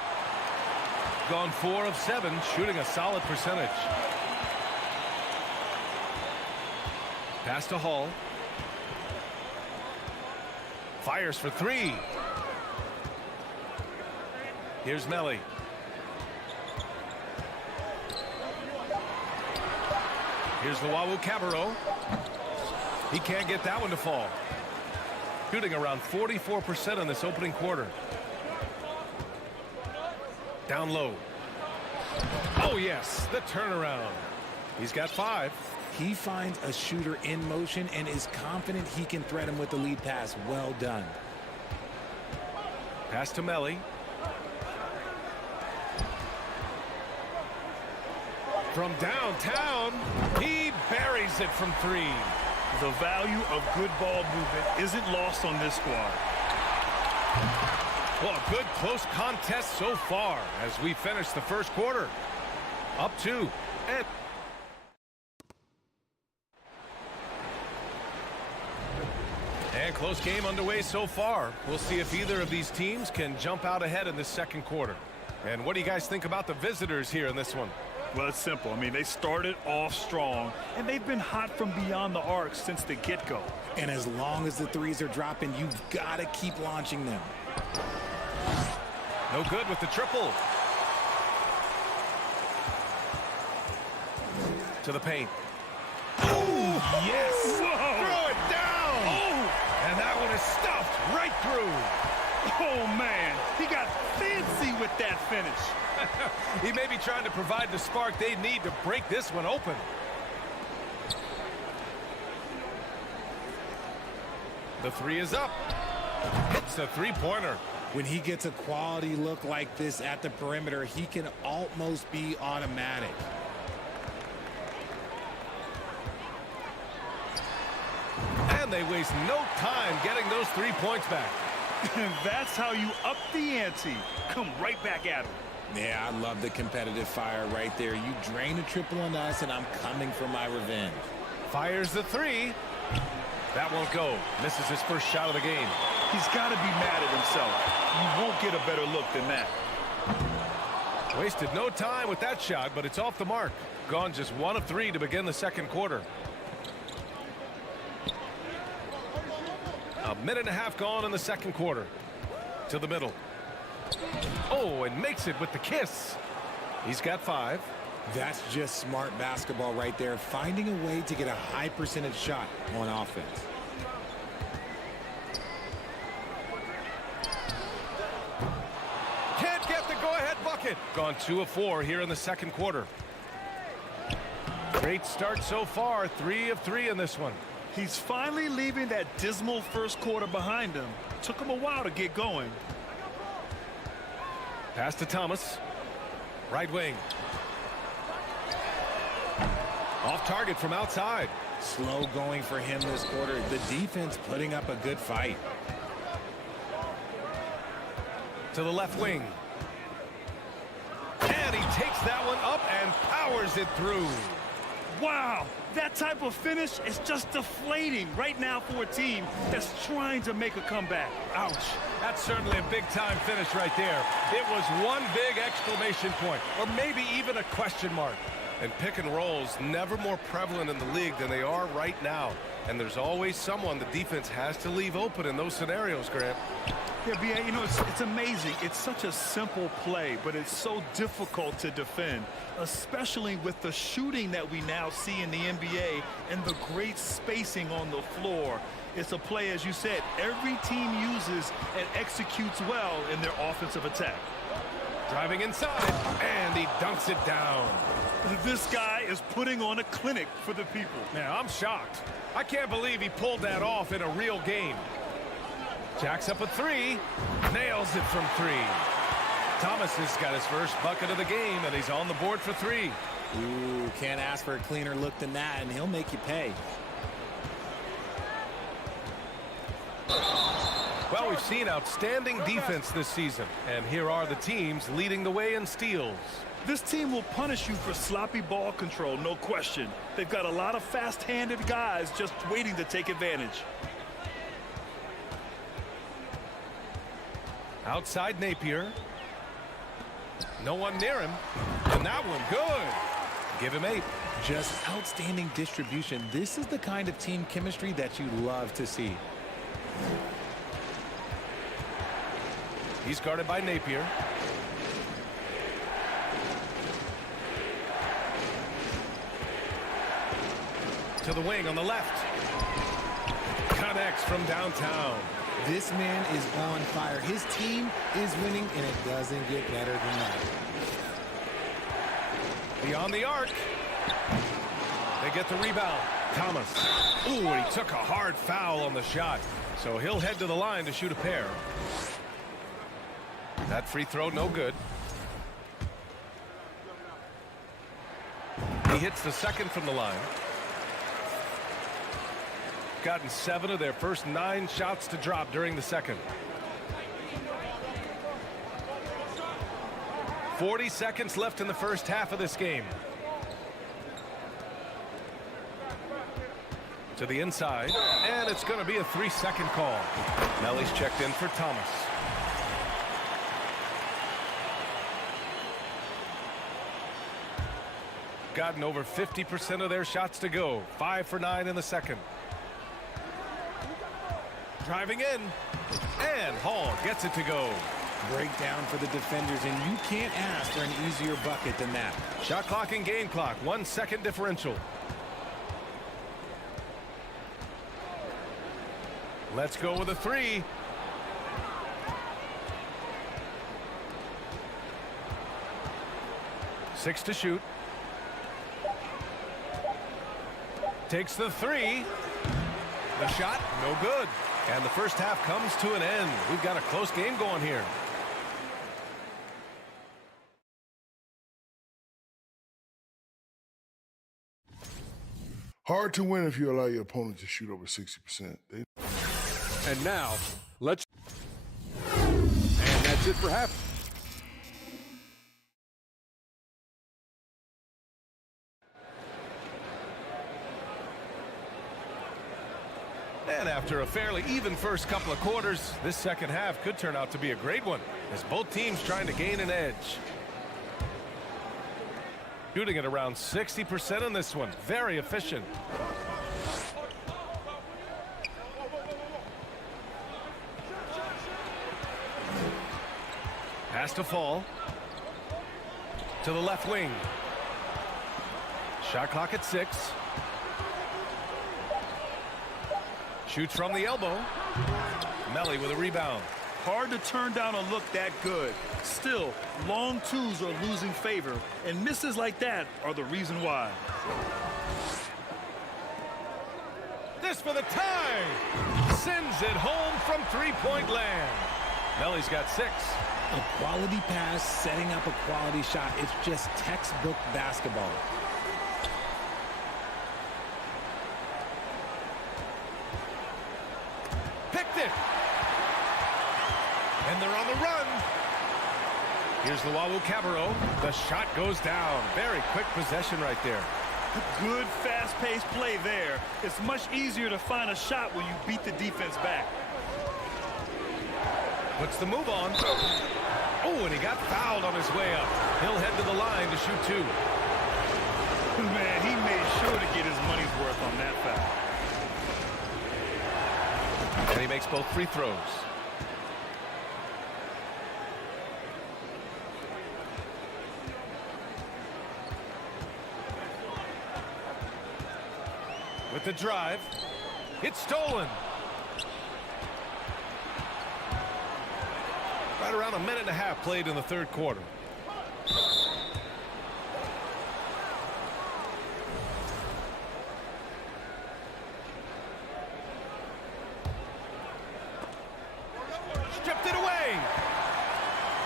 Gone 4 of 7, shooting a solid percentage. Pass to Hall. Fires for 3. Here's Melli. Here's Luau Cabarro. He can't get that one to fall. Shooting around 44% in this opening quarter. Down low. Oh, yes, the turnaround. He's got 5. He finds a shooter in motion and is confident he can threat him with the lead pass. Well done. Pass to Melli. From downtown, he buries it from 3. The value of good ball movement isn't lost on this squad. Well, a good close contest so far as we finish the first quarter. Up 2. And close game underway so far. We'll see if either of these teams can jump out ahead in this second quarter. And what do you guys think about the visitors here in this one? Well, it's simple. I mean, they started off strong, and they've been hot from beyond the arc since the get-go. And as long as the threes are dropping, you've got to keep launching them. No good with the triple. To the paint. Oh, yes! Whoa. Throw it down! Oh! And that one is stuffed right through. Oh, man. He got fancy with that finish. He may be trying to provide the spark they need to break this one open. The 3 is up. Hits a 3-pointer. When he gets a quality look like this at the perimeter, he can almost be automatic. And they waste no time getting those 3 points back. And that's how you up the ante. Come right back at him. Yeah, I love the competitive fire right there. You drain a triple on us, and I'm coming for my revenge. Fires the 3. That won't go. Misses his first shot of the game. He's got to be mad at himself. You won't get a better look than that. Wasted no time with that shot, but it's off the mark. Gone just 1 of 3 to begin the second quarter. A minute and a half gone in the second quarter. To the middle. Oh, and makes it with the kiss. He's got 5. That's just smart basketball right there. Finding a way to get a high percentage shot on offense. Can't get the go-ahead bucket. Gone 2 of 4 here in the second quarter. Great start so far. 3 of 3 in this one. He's finally leaving that dismal first quarter behind him. Took him a while to get going. Pass to Thomas. Right wing. Off target from outside. Slow going for him this quarter. The defense putting up a good fight. To the left wing. And he takes that one up and powers it through. Wow, that type of finish is just deflating right now for a team that's trying to make a comeback. Ouch. That's certainly a big-time finish right there. It was one big exclamation point, or maybe even a question mark. And pick and rolls never more prevalent in the league than they are right now. And there's always someone the defense has to leave open in those scenarios, Grant. Yeah, B.A., you know, it's amazing. It's such a simple play, but it's so difficult to defend, especially with the shooting that we now see in the NBA and the great spacing on the floor. It's a play, as you said, every team uses and executes well in their offensive attack. Driving inside, and he dunks it down. This guy is putting on a clinic for the people. Man, I'm shocked. I can't believe he pulled that off in a real game. Jacks up a three, nails it from three. Thomas has got his first bucket of the game, and he's on the board for three. Ooh, can't ask for a cleaner look than that, and he'll make you pay. Well, we've seen outstanding defense this season, and here are the teams leading the way in steals. This team will punish you for sloppy ball control, no question. They've got a lot of fast-handed guys just waiting to take advantage. Outside Napier. No one near him. And that one good. Give him 8. Just outstanding distribution. This is the kind of team chemistry that you love to see. He's guarded by Napier. To the wing on the left. Connects from downtown. This man is on fire. His team is winning, and it doesn't get better than that. Beyond the arc. They get the rebound. Thomas. Ooh, and he took a hard foul on the shot. So he'll head to the line to shoot a pair. That free throw, no good. He hits the second from the line. Gotten 7 of their first 9 shots to drop during the second. 40 seconds left in the first half of this game. To the inside, and it's going to be a 3-second call. Nelly's checked in for Thomas. Gotten over 50% of their shots to go. 5 for 9 in the second. Driving in, and Hall gets it to go. Breakdown for the defenders, and you can't ask for an easier bucket than that. Shot clock and game clock, 1 second differential. Let's go with a 3. Six to shoot. Takes the 3. The shot, no good. And the first half comes to an end. We've got a close game going here. Hard to win if you allow your opponent to shoot over 60%. And now, let's... And that's it for half. And after a fairly even first couple of quarters, this second half could turn out to be a great one, as both teams trying to gain an edge. Shooting at around 60% in this one. Very efficient. Has to fall. To the left wing. Shot clock at 6. Shoots from the elbow. Melly with a rebound. Hard to turn down a look that good. Still, long twos are losing favor, and misses like that are the reason why. This for the tie. Sends it home from three-point land. Melly's got 6. A quality pass, setting up a quality shot. It's just textbook basketball. it. And they're on the run. Here's Luau Cabarro. The shot goes down. Very quick possession right there. Good, fast-paced play there. It's much easier to find a shot when you beat the defense back. Puts the move on. Oh, and he got fouled on his way up. He'll head to the line to shoot two. Man, he made sure to get his money's worth on that foul. And he makes both free throws. With the drive, it's stolen. Right around a minute and a half played in the third quarter. Stripped it away.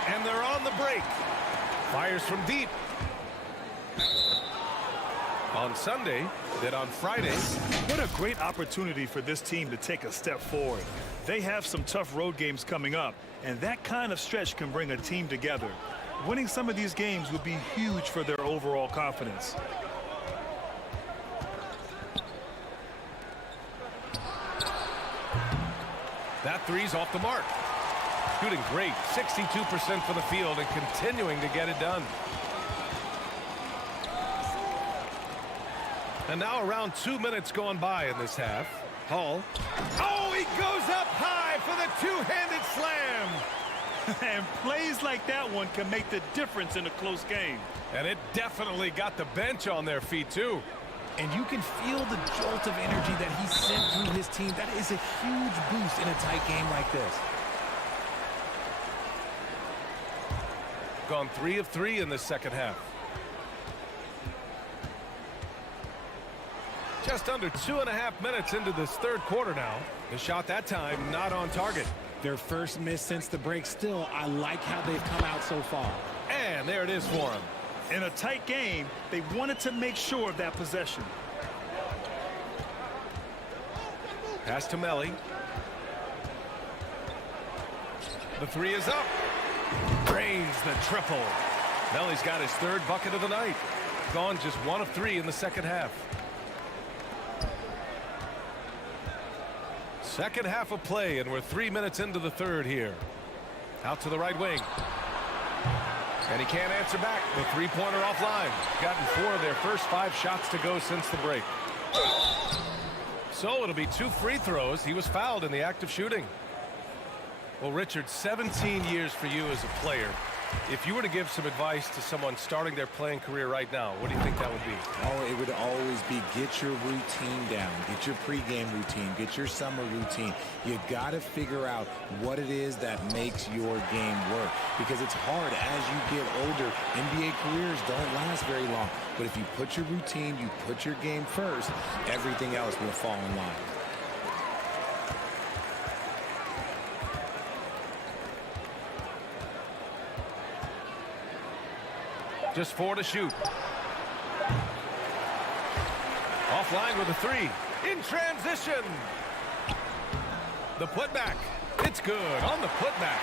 And they're on the break. Fires from deep. On Sunday, then on Friday. What a great opportunity for this team to take a step forward. They have some tough road games coming up, and that kind of stretch can bring a team together. Winning some of these games would be huge for their overall confidence. That three's off the mark. Shooting great, 62% for the field and continuing to get it done. And now around 2 minutes gone by in this half. Hall. Oh, he goes up high for the two-handed slam. And plays like that one can make the difference in a close game. And it definitely got the bench on their feet, too. And you can feel the jolt of energy that he sent through his team. That is a huge boost in a tight game like this. Gone 3 of 3 in this second half. Just under 2.5 minutes into this third quarter now. The shot that time not on target. Their first miss since the break. Still, I like how they've come out so far. And there it is for him. In a tight game, they wanted to make sure of that possession. Pass to Melly. The three is up. Drains the triple. Melly's got his third bucket of the night. Gone just 1 of 3 in the second half. Second half of play, and we're 3 minutes into the third here. Out to the right wing. And he can't answer back. The three-pointer offline. Gotten 4 of their first 5 shots to go since the break. So it'll be 2 free throws. He was fouled in the act of shooting. Well, Richard, 17 years for you as a player. If you were to give some advice to someone starting their playing career right now, what do you think that would be? Oh, it would always be get your routine down. Get your pregame routine. Get your summer routine. You got to figure out what it is that makes your game work. Because it's hard as you get older. NBA careers don't last very long. But if you put your routine, you put your game first, everything else will fall in line. Just 4 to shoot. Offline with a 3. In transition. The putback. It's good on the putback.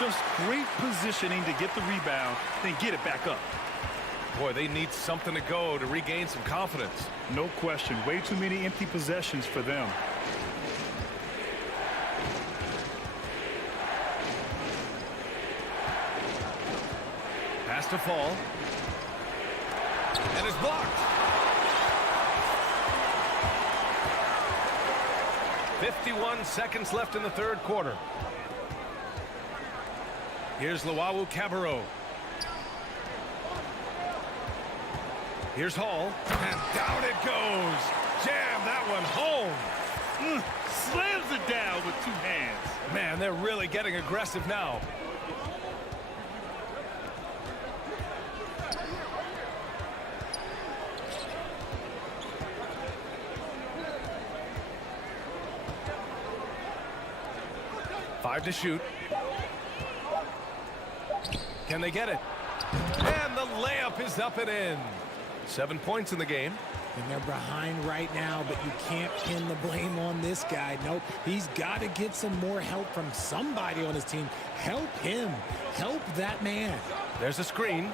Just great positioning to get the rebound, then get it back up. Boy, they need something to go to regain some confidence. No question. Way too many empty possessions for them. Pass to Fall. And it's blocked. 51 seconds left in the third quarter. Here's Luau Cabarro. Here's Hall. And down it goes. Jam that one home. Slams it down with 2 hands. Man, they're really getting aggressive now. Five to shoot. Can they get it? And the layup is up and in. 7 points in the game. And they're behind right now, but you can't pin the blame on this guy. Nope, he's got to get some more help from somebody on his team. Help him. Help that man. There's a screen.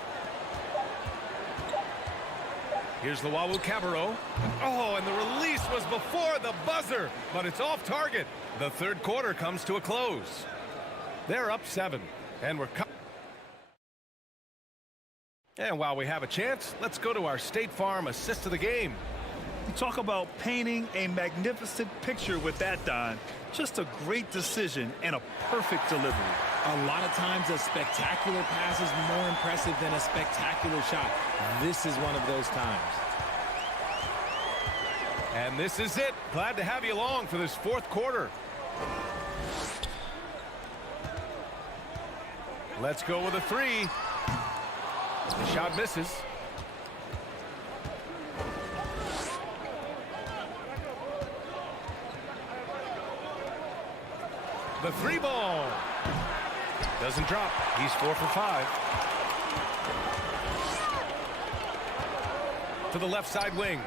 Here's the Wawu Cabarro. Oh, and the release was before the buzzer, but it's off target. The third quarter comes to a close. They're up 7, and we're And while we have a chance, let's go to our State Farm assist of the game. You talk about painting a magnificent picture with that, Don. Just a great decision and a perfect delivery. A lot of times a spectacular pass is more impressive than a spectacular shot. This is one of those times. And this is it. Glad to have you along for this fourth quarter. Let's go with a 3. The shot misses. The 3 ball doesn't drop. He's 4 for 5. To the left side wing.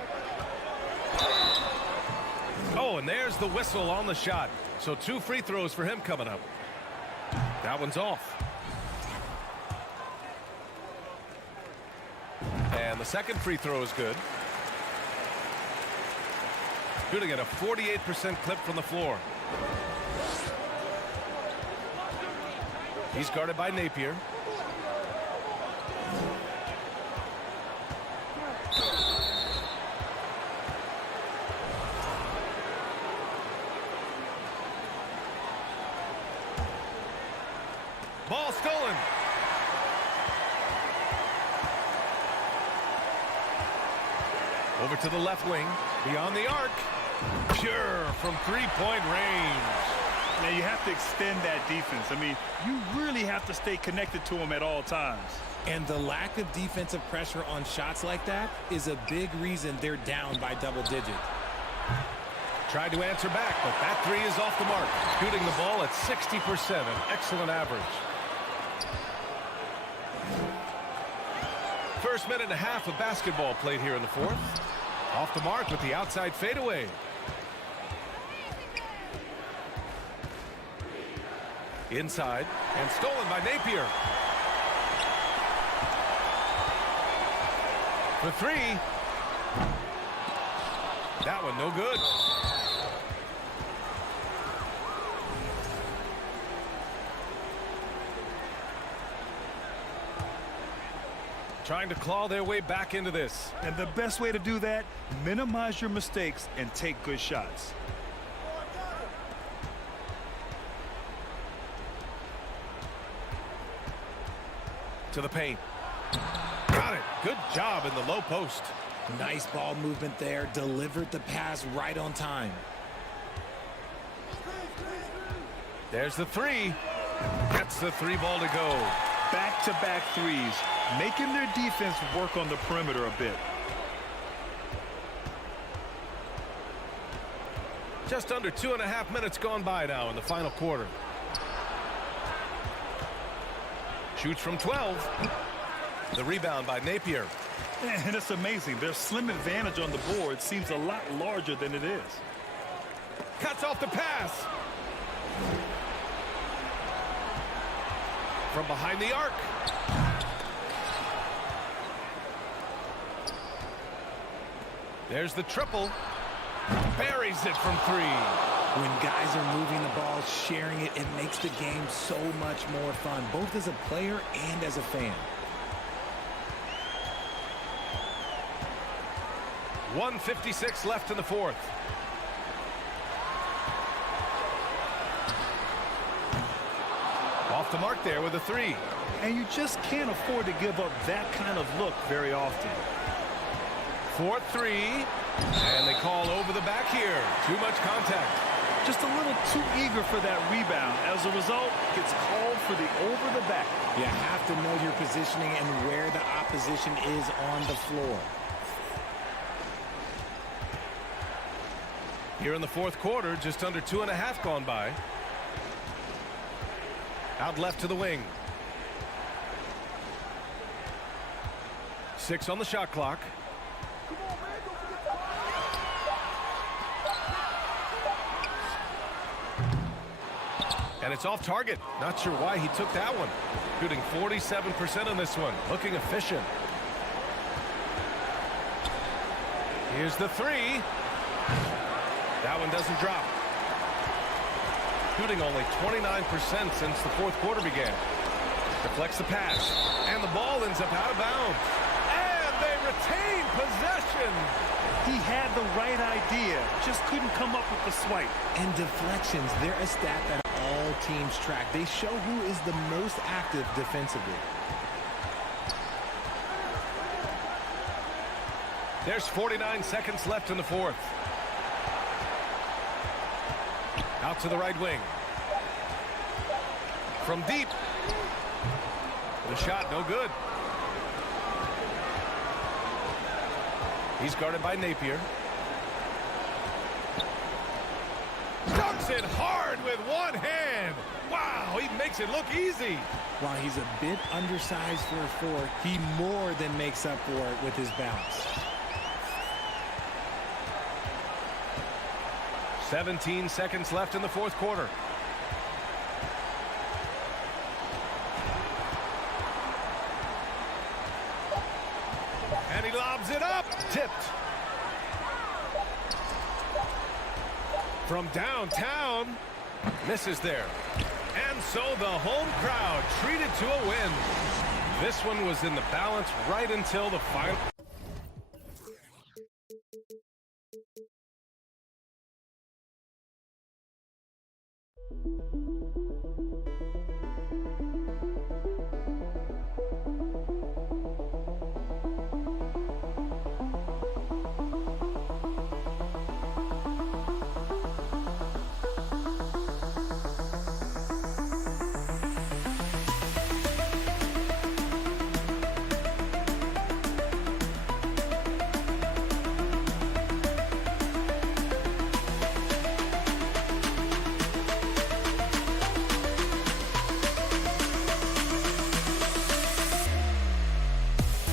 Oh, and there's the whistle on the shot. So 2 free throws for him coming up. That one's off. And the second free throw is good. Shooting at a 48% clip from the floor. He's guarded by Napier. Ball stolen. Over to the left wing, beyond the arc. Pure from three-point range. Now you have to extend that defense. I mean, you really have to stay connected to them at all times. And the lack of defensive pressure on shots like that is a big reason they're down by double digits. Tried to answer back, but that 3 is off the mark. Shooting the ball at 60%, an excellent average. First minute and a half of basketball played here in the fourth. Off the mark with the outside fadeaway. Inside and stolen by Napier. For 3. That one no good. Trying to claw their way back into this. And the best way to do that, minimize your mistakes and take good shots. To the paint. Got it. Good job in the low post. Nice ball movement there. Delivered the pass right on time. There's the 3. Gets the 3 ball to go. Back-to-back threes, making their defense work on the perimeter a bit. Just under 2.5 minutes gone by now in the final quarter. Shoots from 12. The rebound by Napier. And it's amazing. Their slim advantage on the board seems a lot larger than it is. Cuts off the pass. From behind the arc. There's the triple. Buries it from 3. When guys are moving the ball, sharing it, it makes the game so much more fun, both as a player and as a fan. 1:56 left in the fourth. Off the mark there with a 3. And you just can't afford to give up that kind of look very often. 4-3. And they call over the back here. Too much contact. Just a little too eager for that rebound. As a result, gets called for the over the back. You have to know your positioning and where the opposition is on the floor. Here in the fourth quarter, just under 2.5 gone by. Out left to the wing. 6 on the shot clock. And it's off target. Not sure why he took that one. Shooting 47% on this one. Looking efficient. Here's the three. That one doesn't drop. Shooting only 29% since the fourth quarter began. Deflects the pass. And the ball ends up out of bounds. And they retain possession. He had the right idea, just couldn't come up with the swipe. And deflections, they're a stat that all teams track. They show who is the most active defensively. There's 49 seconds left in the fourth. Out to the right wing. From deep. The shot, no good. He's guarded by Napier. Dunks it hard with one hand. Wow, he makes it look easy. While he's a bit undersized for a four, he more than makes up for it with his bounce. 17 seconds left in the fourth quarter. And he lobs it up. Tipped. From downtown. Misses there. And so the home crowd treated to a win. This one was in the balance right until the final.